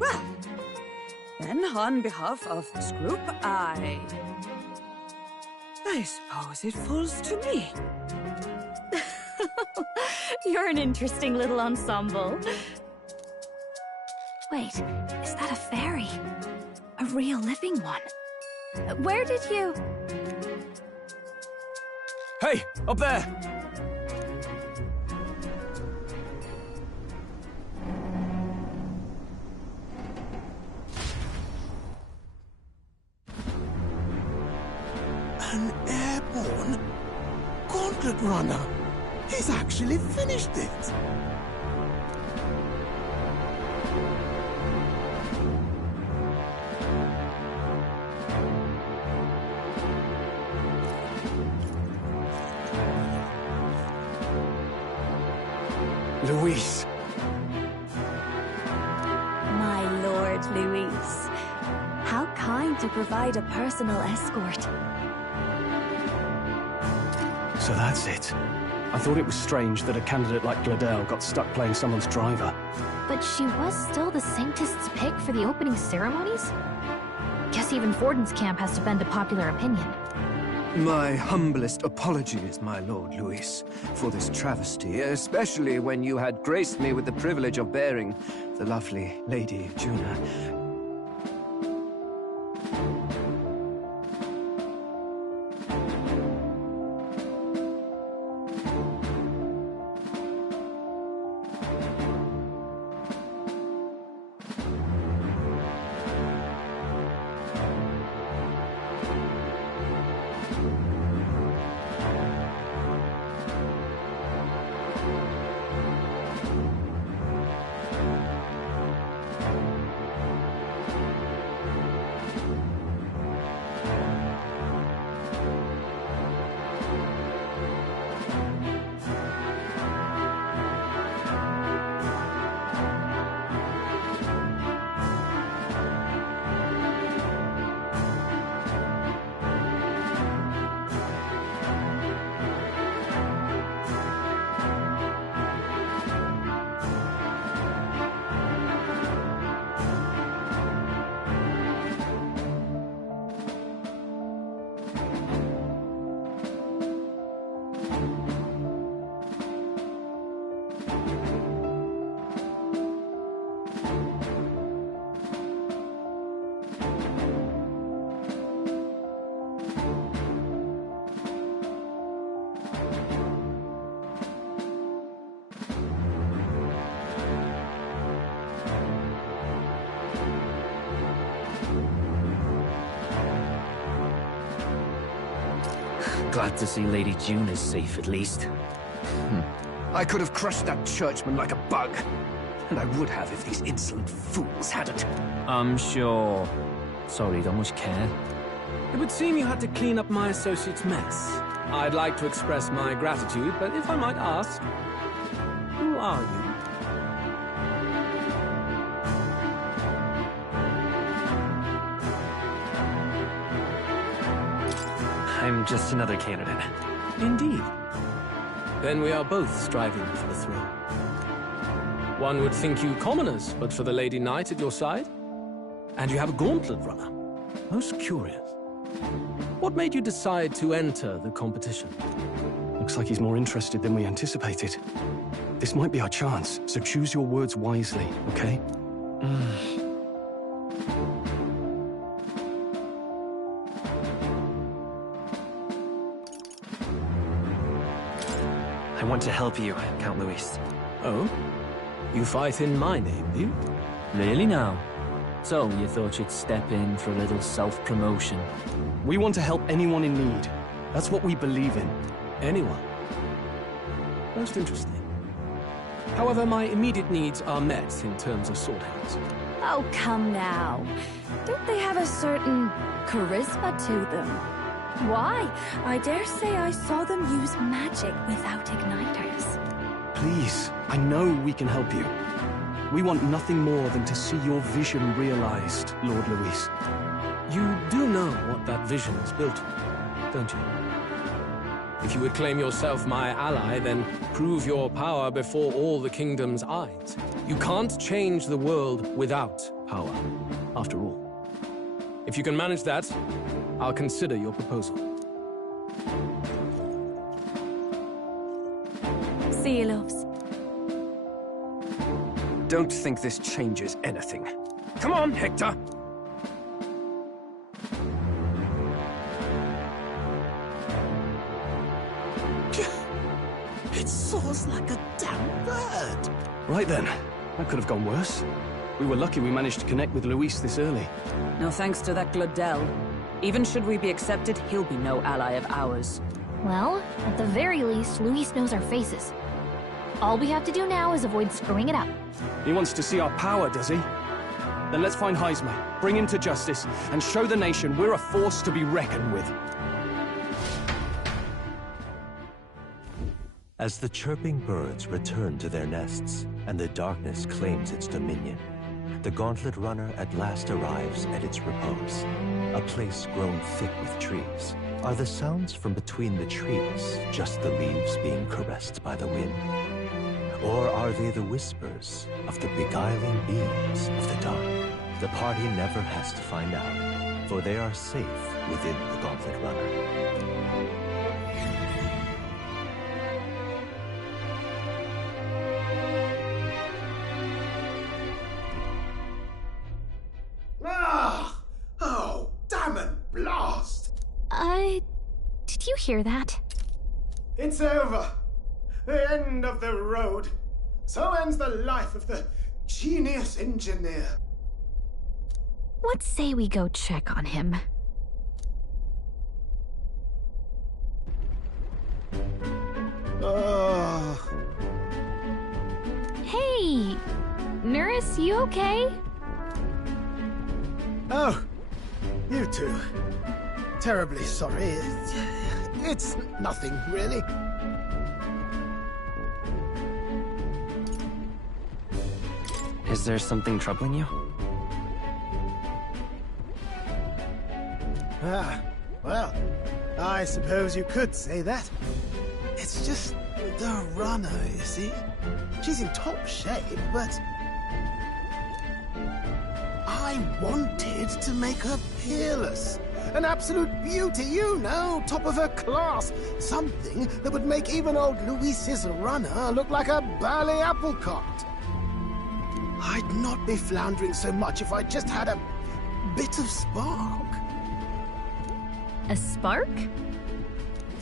Well, then on behalf of this group, I suppose it falls to me. You're an interesting little ensemble. Wait, is that a fairy? A real living one? Where did you... Hey, up there! An airborne gauntlet runner. He's actually finished it. Luis. My lord, Luis. How kind to provide a personal escort. So that's it. I thought it was strange that a candidate like Gladel got stuck playing someone's driver. But she was still the Sanctist's pick for the opening ceremonies? Guess even Forden's camp has to bend to popular opinion. My humblest apologies, my lord Luis, for this travesty, especially when you had graced me with the privilege of bearing the lovely Lady Juna. Glad to see Lady June is safe, at least. I could have crushed that churchman like a bug. And I would have if these insolent fools hadn't. I'm sure. Sorry, don't much care. It would seem you had to clean up my associate's mess. I'd like to express my gratitude, but if I might ask, who are you? I'm just another candidate. Indeed. Then we are both striving for the throne. One would think you commoners, but for the Lady Knight at your side. And you have a gauntlet runner. Most curious. What made you decide to enter the competition? Looks like he's more interested than we anticipated. This might be our chance, so choose your words wisely, okay? I want to help you, Count Luis. Oh? You fight in my name, do you? Really now? So, you thought you'd step in for a little self-promotion? We want to help anyone in need. That's what we believe in. Anyone. Most interesting. However, my immediate needs are met in terms of sword hands. Oh, come now. Don't they have a certain charisma to them? Why? I dare say I saw them use magic without igniters. Please, I know we can help you. We want nothing more than to see your vision realized, Lord Luis. You do know what that vision is built on, don't you? If you would claim yourself my ally, then prove your power before all the kingdom's eyes. You can't change the world without power, after all. If you can manage that, I'll consider your proposal. See you, loves. Don't think this changes anything. Come on, Hector! It soars like a damn bird. Right then. That could have gone worse. We were lucky we managed to connect with Luis this early. No thanks to that Gladel. Even should we be accepted, he'll be no ally of ours. Well, at the very least, Luis knows our faces. All we have to do now is avoid screwing it up. He wants to see our power, does he? Then let's find Heisma, bring him to justice, and show the nation we're a force to be reckoned with. As the chirping birds return to their nests, and the darkness claims its dominion, the Gauntlet Runner at last arrives at its repose, a place grown thick with trees. Are the sounds from between the trees just the leaves being caressed by the wind? Or are they the whispers of the beguiling beams of the dark? The party never has to find out, for they are safe within the Gauntlet Runner. Oh, damn it, blast! Did you hear that? It's over. The end of the road. So ends the life of the genius engineer. What say we go check on him? Hey! Nurse, you okay? Oh, you two. Terribly sorry. It's nothing, really. Is there something troubling you? Well, I suppose you could say that. It's just the runner, you see? She's in top shape, but I wanted to make her peerless. An absolute beauty, you know, top of her class. Something that would make even old Luis's runner look like a bally apple cart. I'd not be floundering so much if I just had a bit of spark. A spark?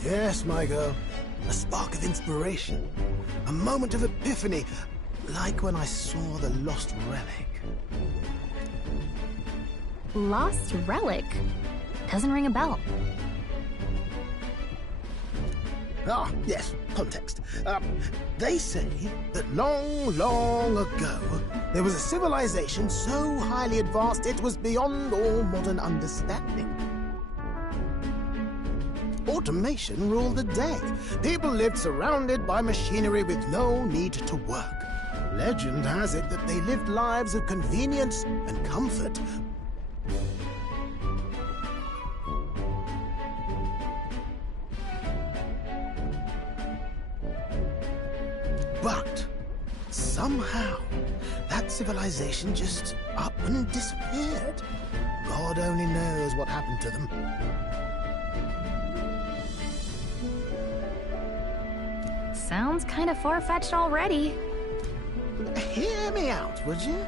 Yes, my girl. A spark of inspiration. A moment of epiphany, like when I saw the lost relic. Lost relic? Doesn't ring a bell. Ah, yes, context. They say that long, long ago, there was a civilization so highly advanced it was beyond all modern understanding. Automation ruled the day. People lived surrounded by machinery with no need to work. Legend has it that they lived lives of convenience and comfort. But somehow, that civilization just up and disappeared. God only knows what happened to them. Sounds kind of far-fetched already. Hear me out, would you?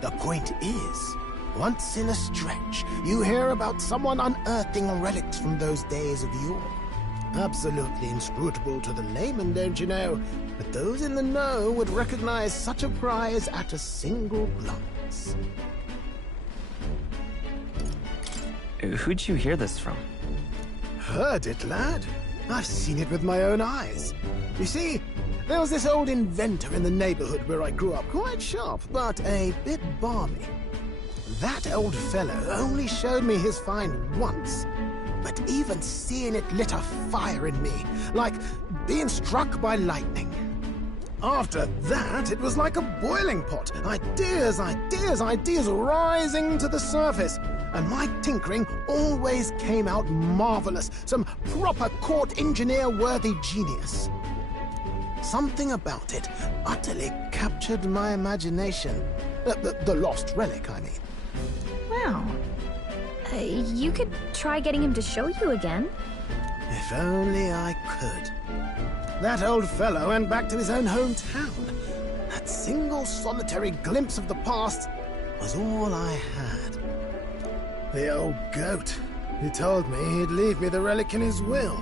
The point is, once in a stretch, you hear about someone unearthing relics from those days of yore. Absolutely inscrutable to the layman, don't you know? But those in the know would recognize such a prize at a single glance. Who'd you hear this from? Heard it, lad. I've seen it with my own eyes. You see, There was this old inventor in the neighborhood where I grew up, quite sharp, but a bit balmy. That old fellow only showed me his find once, but even seeing it lit a fire in me, like being struck by lightning. After that, it was like a boiling pot. Ideas, ideas, ideas rising to the surface. And my tinkering always came out marvelous. Some proper court engineer-worthy genius. Something about it utterly captured my imagination. The lost relic, I mean. Wow. You could try getting him to show you again. If only I could. That old fellow went back to his own hometown. That single solitary glimpse of the past was all I had. The old goat. He told me he'd leave me the relic in his will.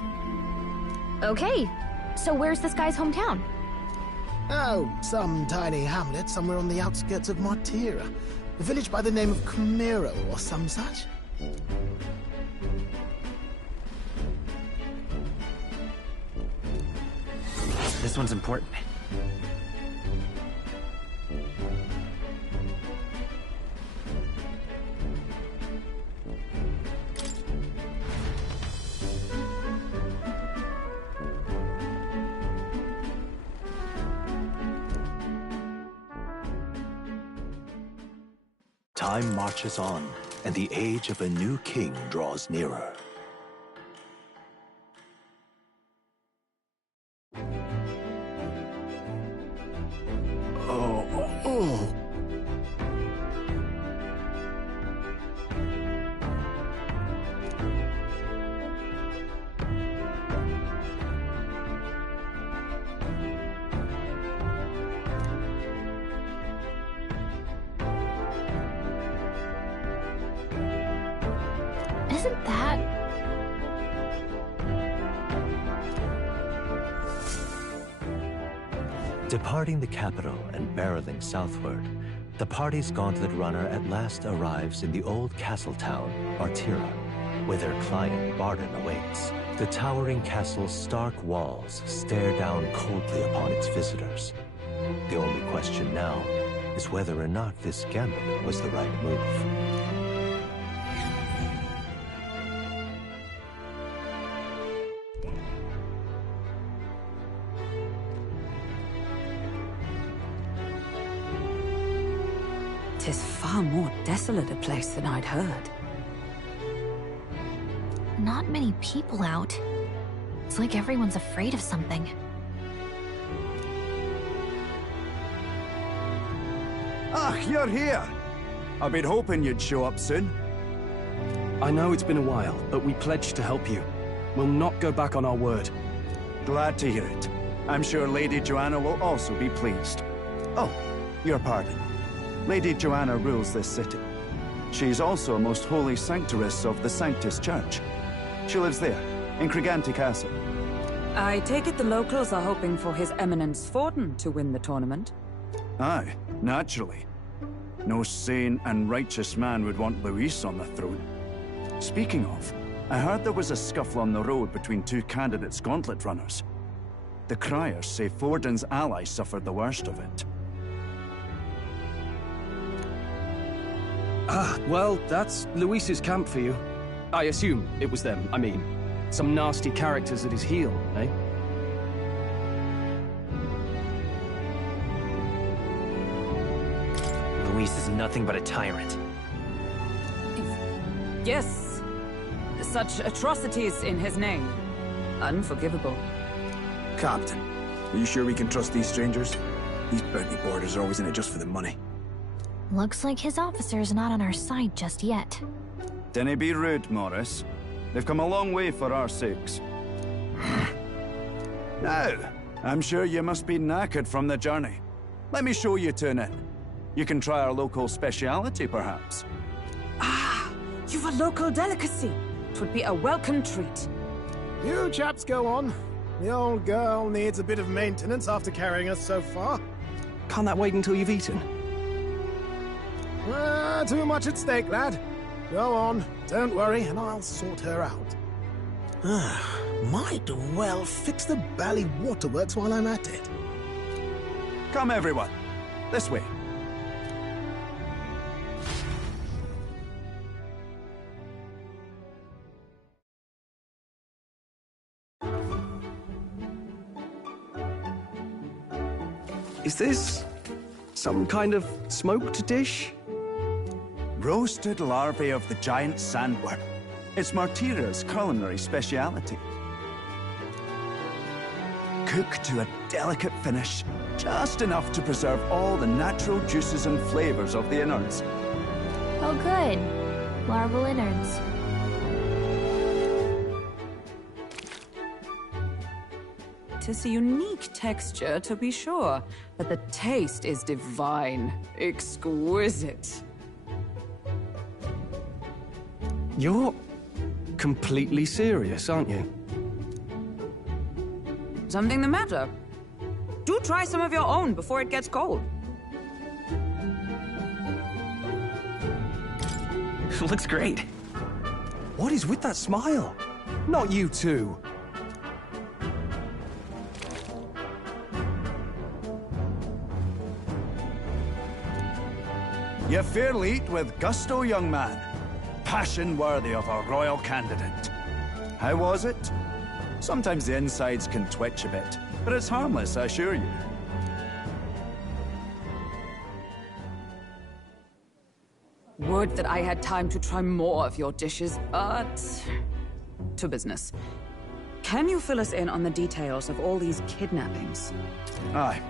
Okay, so where's this guy's hometown? Oh, some tiny hamlet somewhere on the outskirts of Martira. A village by the name of Camiro or some such. This one's important. Time marches on, and the age of a new king draws nearer. Isn't that... Departing the capital and barreling southward, the party's gauntlet runner at last arrives in the old castle town, Martira, where their client Barden awaits. The towering castle's stark walls stare down coldly upon its visitors. The only question now is whether or not this gambit was the right move. Tis far more desolate a place than I'd heard. Not many people out. It's like everyone's afraid of something. Ah, you're here! I've been hoping you'd show up soon. I know it's been a while, but we pledged to help you. We'll not go back on our word. Glad to hear it. I'm sure Lady Joanna will also be pleased. Oh, your pardon. Lady Joanna rules this city. She's also a most holy sanctuaress of the Sanctus Church. She lives there, in Criganti Castle. I take it the locals are hoping for His Eminence Forden to win the tournament? Aye, naturally. No sane and righteous man would want Luis on the throne. Speaking of, I heard there was a scuffle on the road between two candidates' gauntlet runners. The criers say Forden's allies suffered the worst of it. Ah, well, that's Luis's camp for you. I assume it was them, I mean. Some nasty characters at his heel, eh? Luis is nothing but a tyrant. Yes. Such atrocities in his name. Unforgivable. Captain, are you sure we can trust these strangers? These bounty boarders are always in it just for the money. Looks like his officer's not on our side just yet. Dinna be rude, Morris. They've come a long way for our sakes. Now, I'm sure you must be knackered from the journey. Let me show you to an inn. You can try our local speciality, perhaps. Ah, you've a local delicacy. It would be a welcome treat. You chaps go on. The old girl needs a bit of maintenance after carrying us so far. Can't that wait until you've eaten? Too much at stake, lad. Go on, don't worry, and I'll sort her out. Might well fix the bally waterworks while I'm at it. Come, everyone. This way. Is this some kind of smoked dish? Roasted larvae of the giant sandworm. It's Martira's culinary speciality. Cooked to a delicate finish, just enough to preserve all the natural juices and flavors of the innards. Oh good. Larval innards. Tis a unique texture, to be sure, but the taste is divine. Exquisite. You're completely serious, aren't you? Something the matter? Do try some of your own before it gets cold. Looks great. What is with that smile? Not you two. You fairly eat with gusto, young man. Passion worthy of a royal candidate. How was it? Sometimes the insides can twitch a bit, but it's harmless, I assure you. Would that I had time to try more of your dishes, but... to business. Can you fill us in on the details of all these kidnappings? Aye.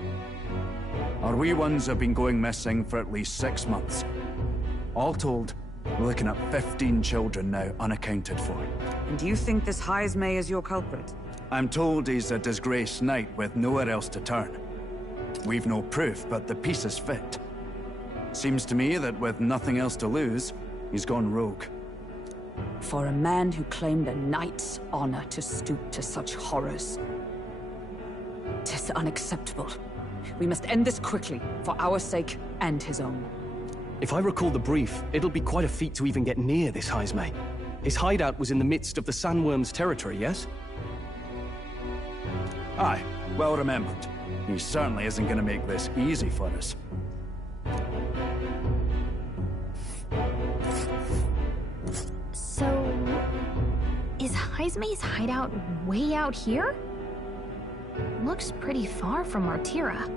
Our wee ones have been going missing for at least 6 months. All told, we're looking at 15 children now unaccounted for. And do you think this Heismay is your culprit? I'm told he's a disgraced knight with nowhere else to turn. We've no proof, but the pieces fit. Seems to me that with nothing else to lose, he's gone rogue. For a man who claimed a knight's honor to stoop to such horrors. 'Tis unacceptable. We must end this quickly, for our sake and his own. If I recall the brief, it'll be quite a feat to even get near this Heismay. His hideout was in the midst of the Sandworm's territory, yes? Aye, well remembered. He certainly isn't going to make this easy for us. So... is Heismay's hideout way out here? Looks pretty far from Martira.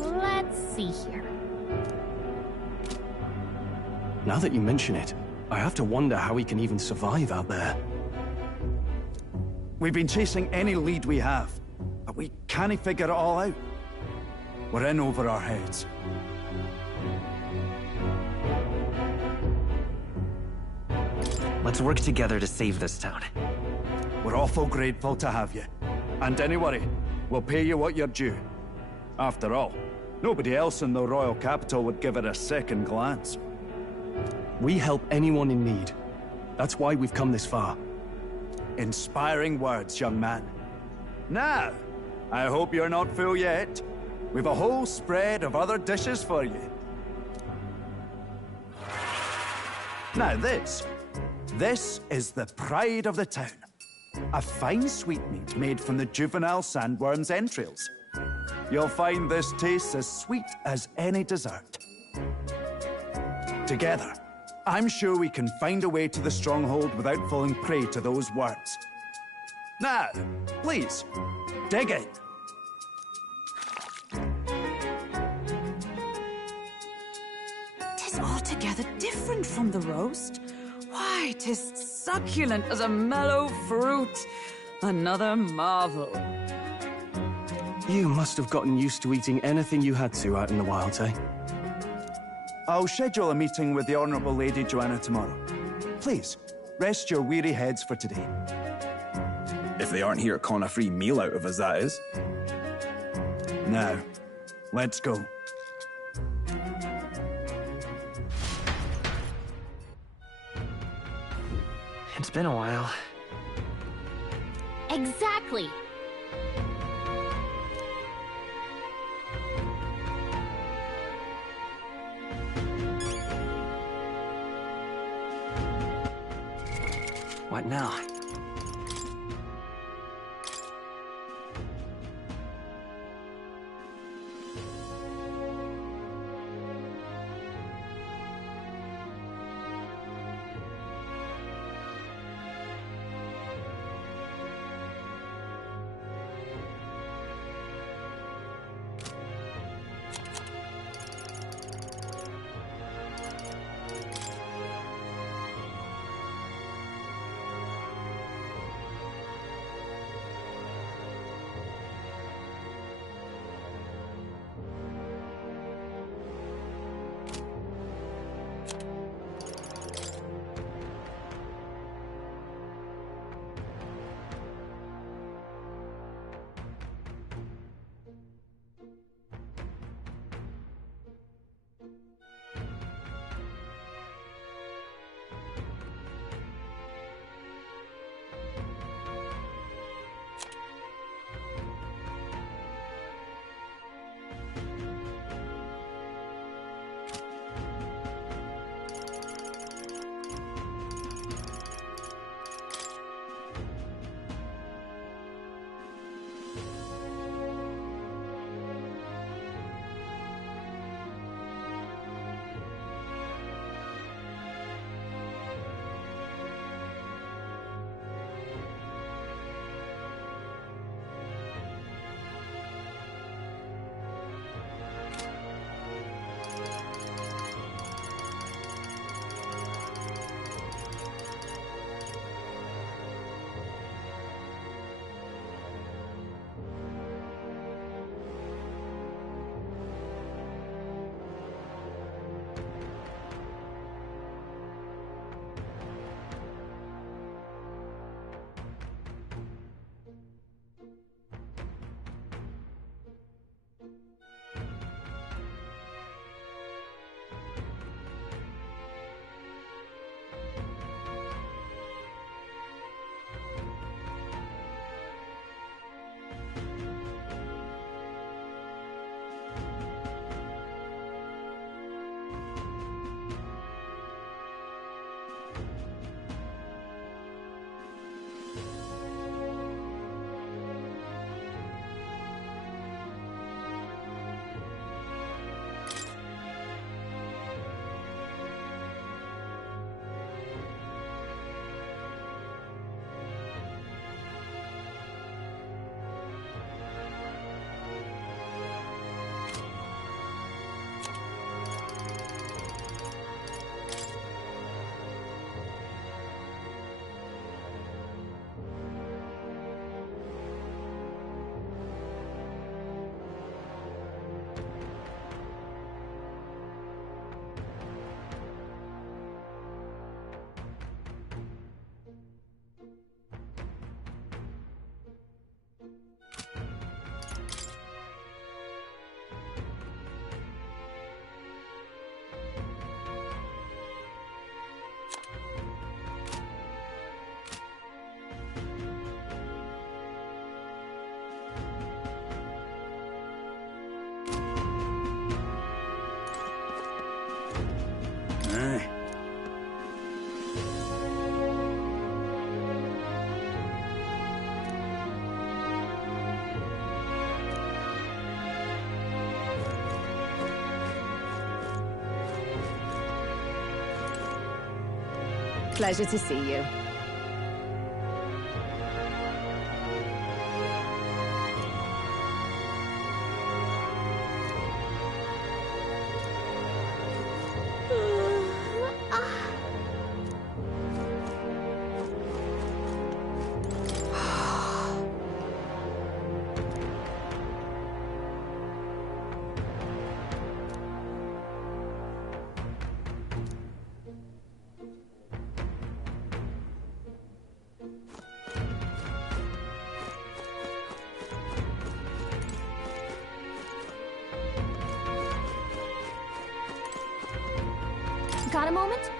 Let's see here. Now that you mention it, I have to wonder how he can even survive out there. We've been chasing any lead we have, but we can't figure it all out. We're in over our heads. Let's work together to save this town. We're awful grateful to have you. And don't worry, we'll pay you what you're due. After all, nobody else in the royal capital would give it a second glance. We help anyone in need. That's why we've come this far. Inspiring words, young man. Now, I hope you're not full yet. We've a whole spread of other dishes for you. Now this is the pride of the town. A fine sweetmeat made from the juvenile sandworm's entrails. You'll find this tastes as sweet as any dessert. Together, I'm sure we can find a way to the stronghold without falling prey to those worms. Now, please, dig in. Tis altogether different from the roast. Why, 'tis succulent as a mellow fruit. Another marvel. You must have gotten used to eating anything you had to out in the wilds, eh? I'll schedule a meeting with the Honourable Lady Joanna tomorrow. Please, rest your weary heads for today. If they aren't here calling a free meal out of us, that is. Now, let's go. It's been a while. Exactly. What now? Pleasure to see you. Got a moment?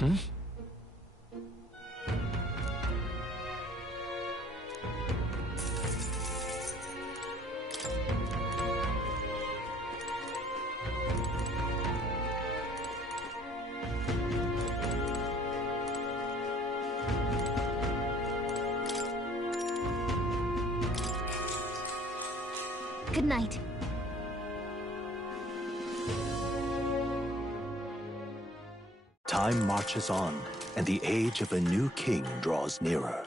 Hmm? Good night. Time marches on, and the age of a new king draws nearer.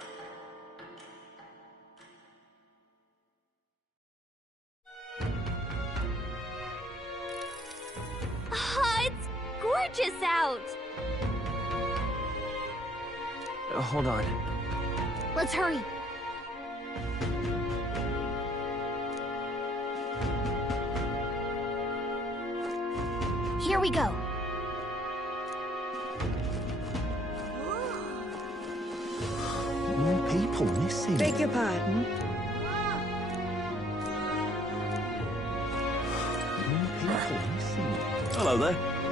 It's gorgeous out! Hold on. Let's hurry. Here we go. More people missing. Beg your pardon? More people missing. Hello there.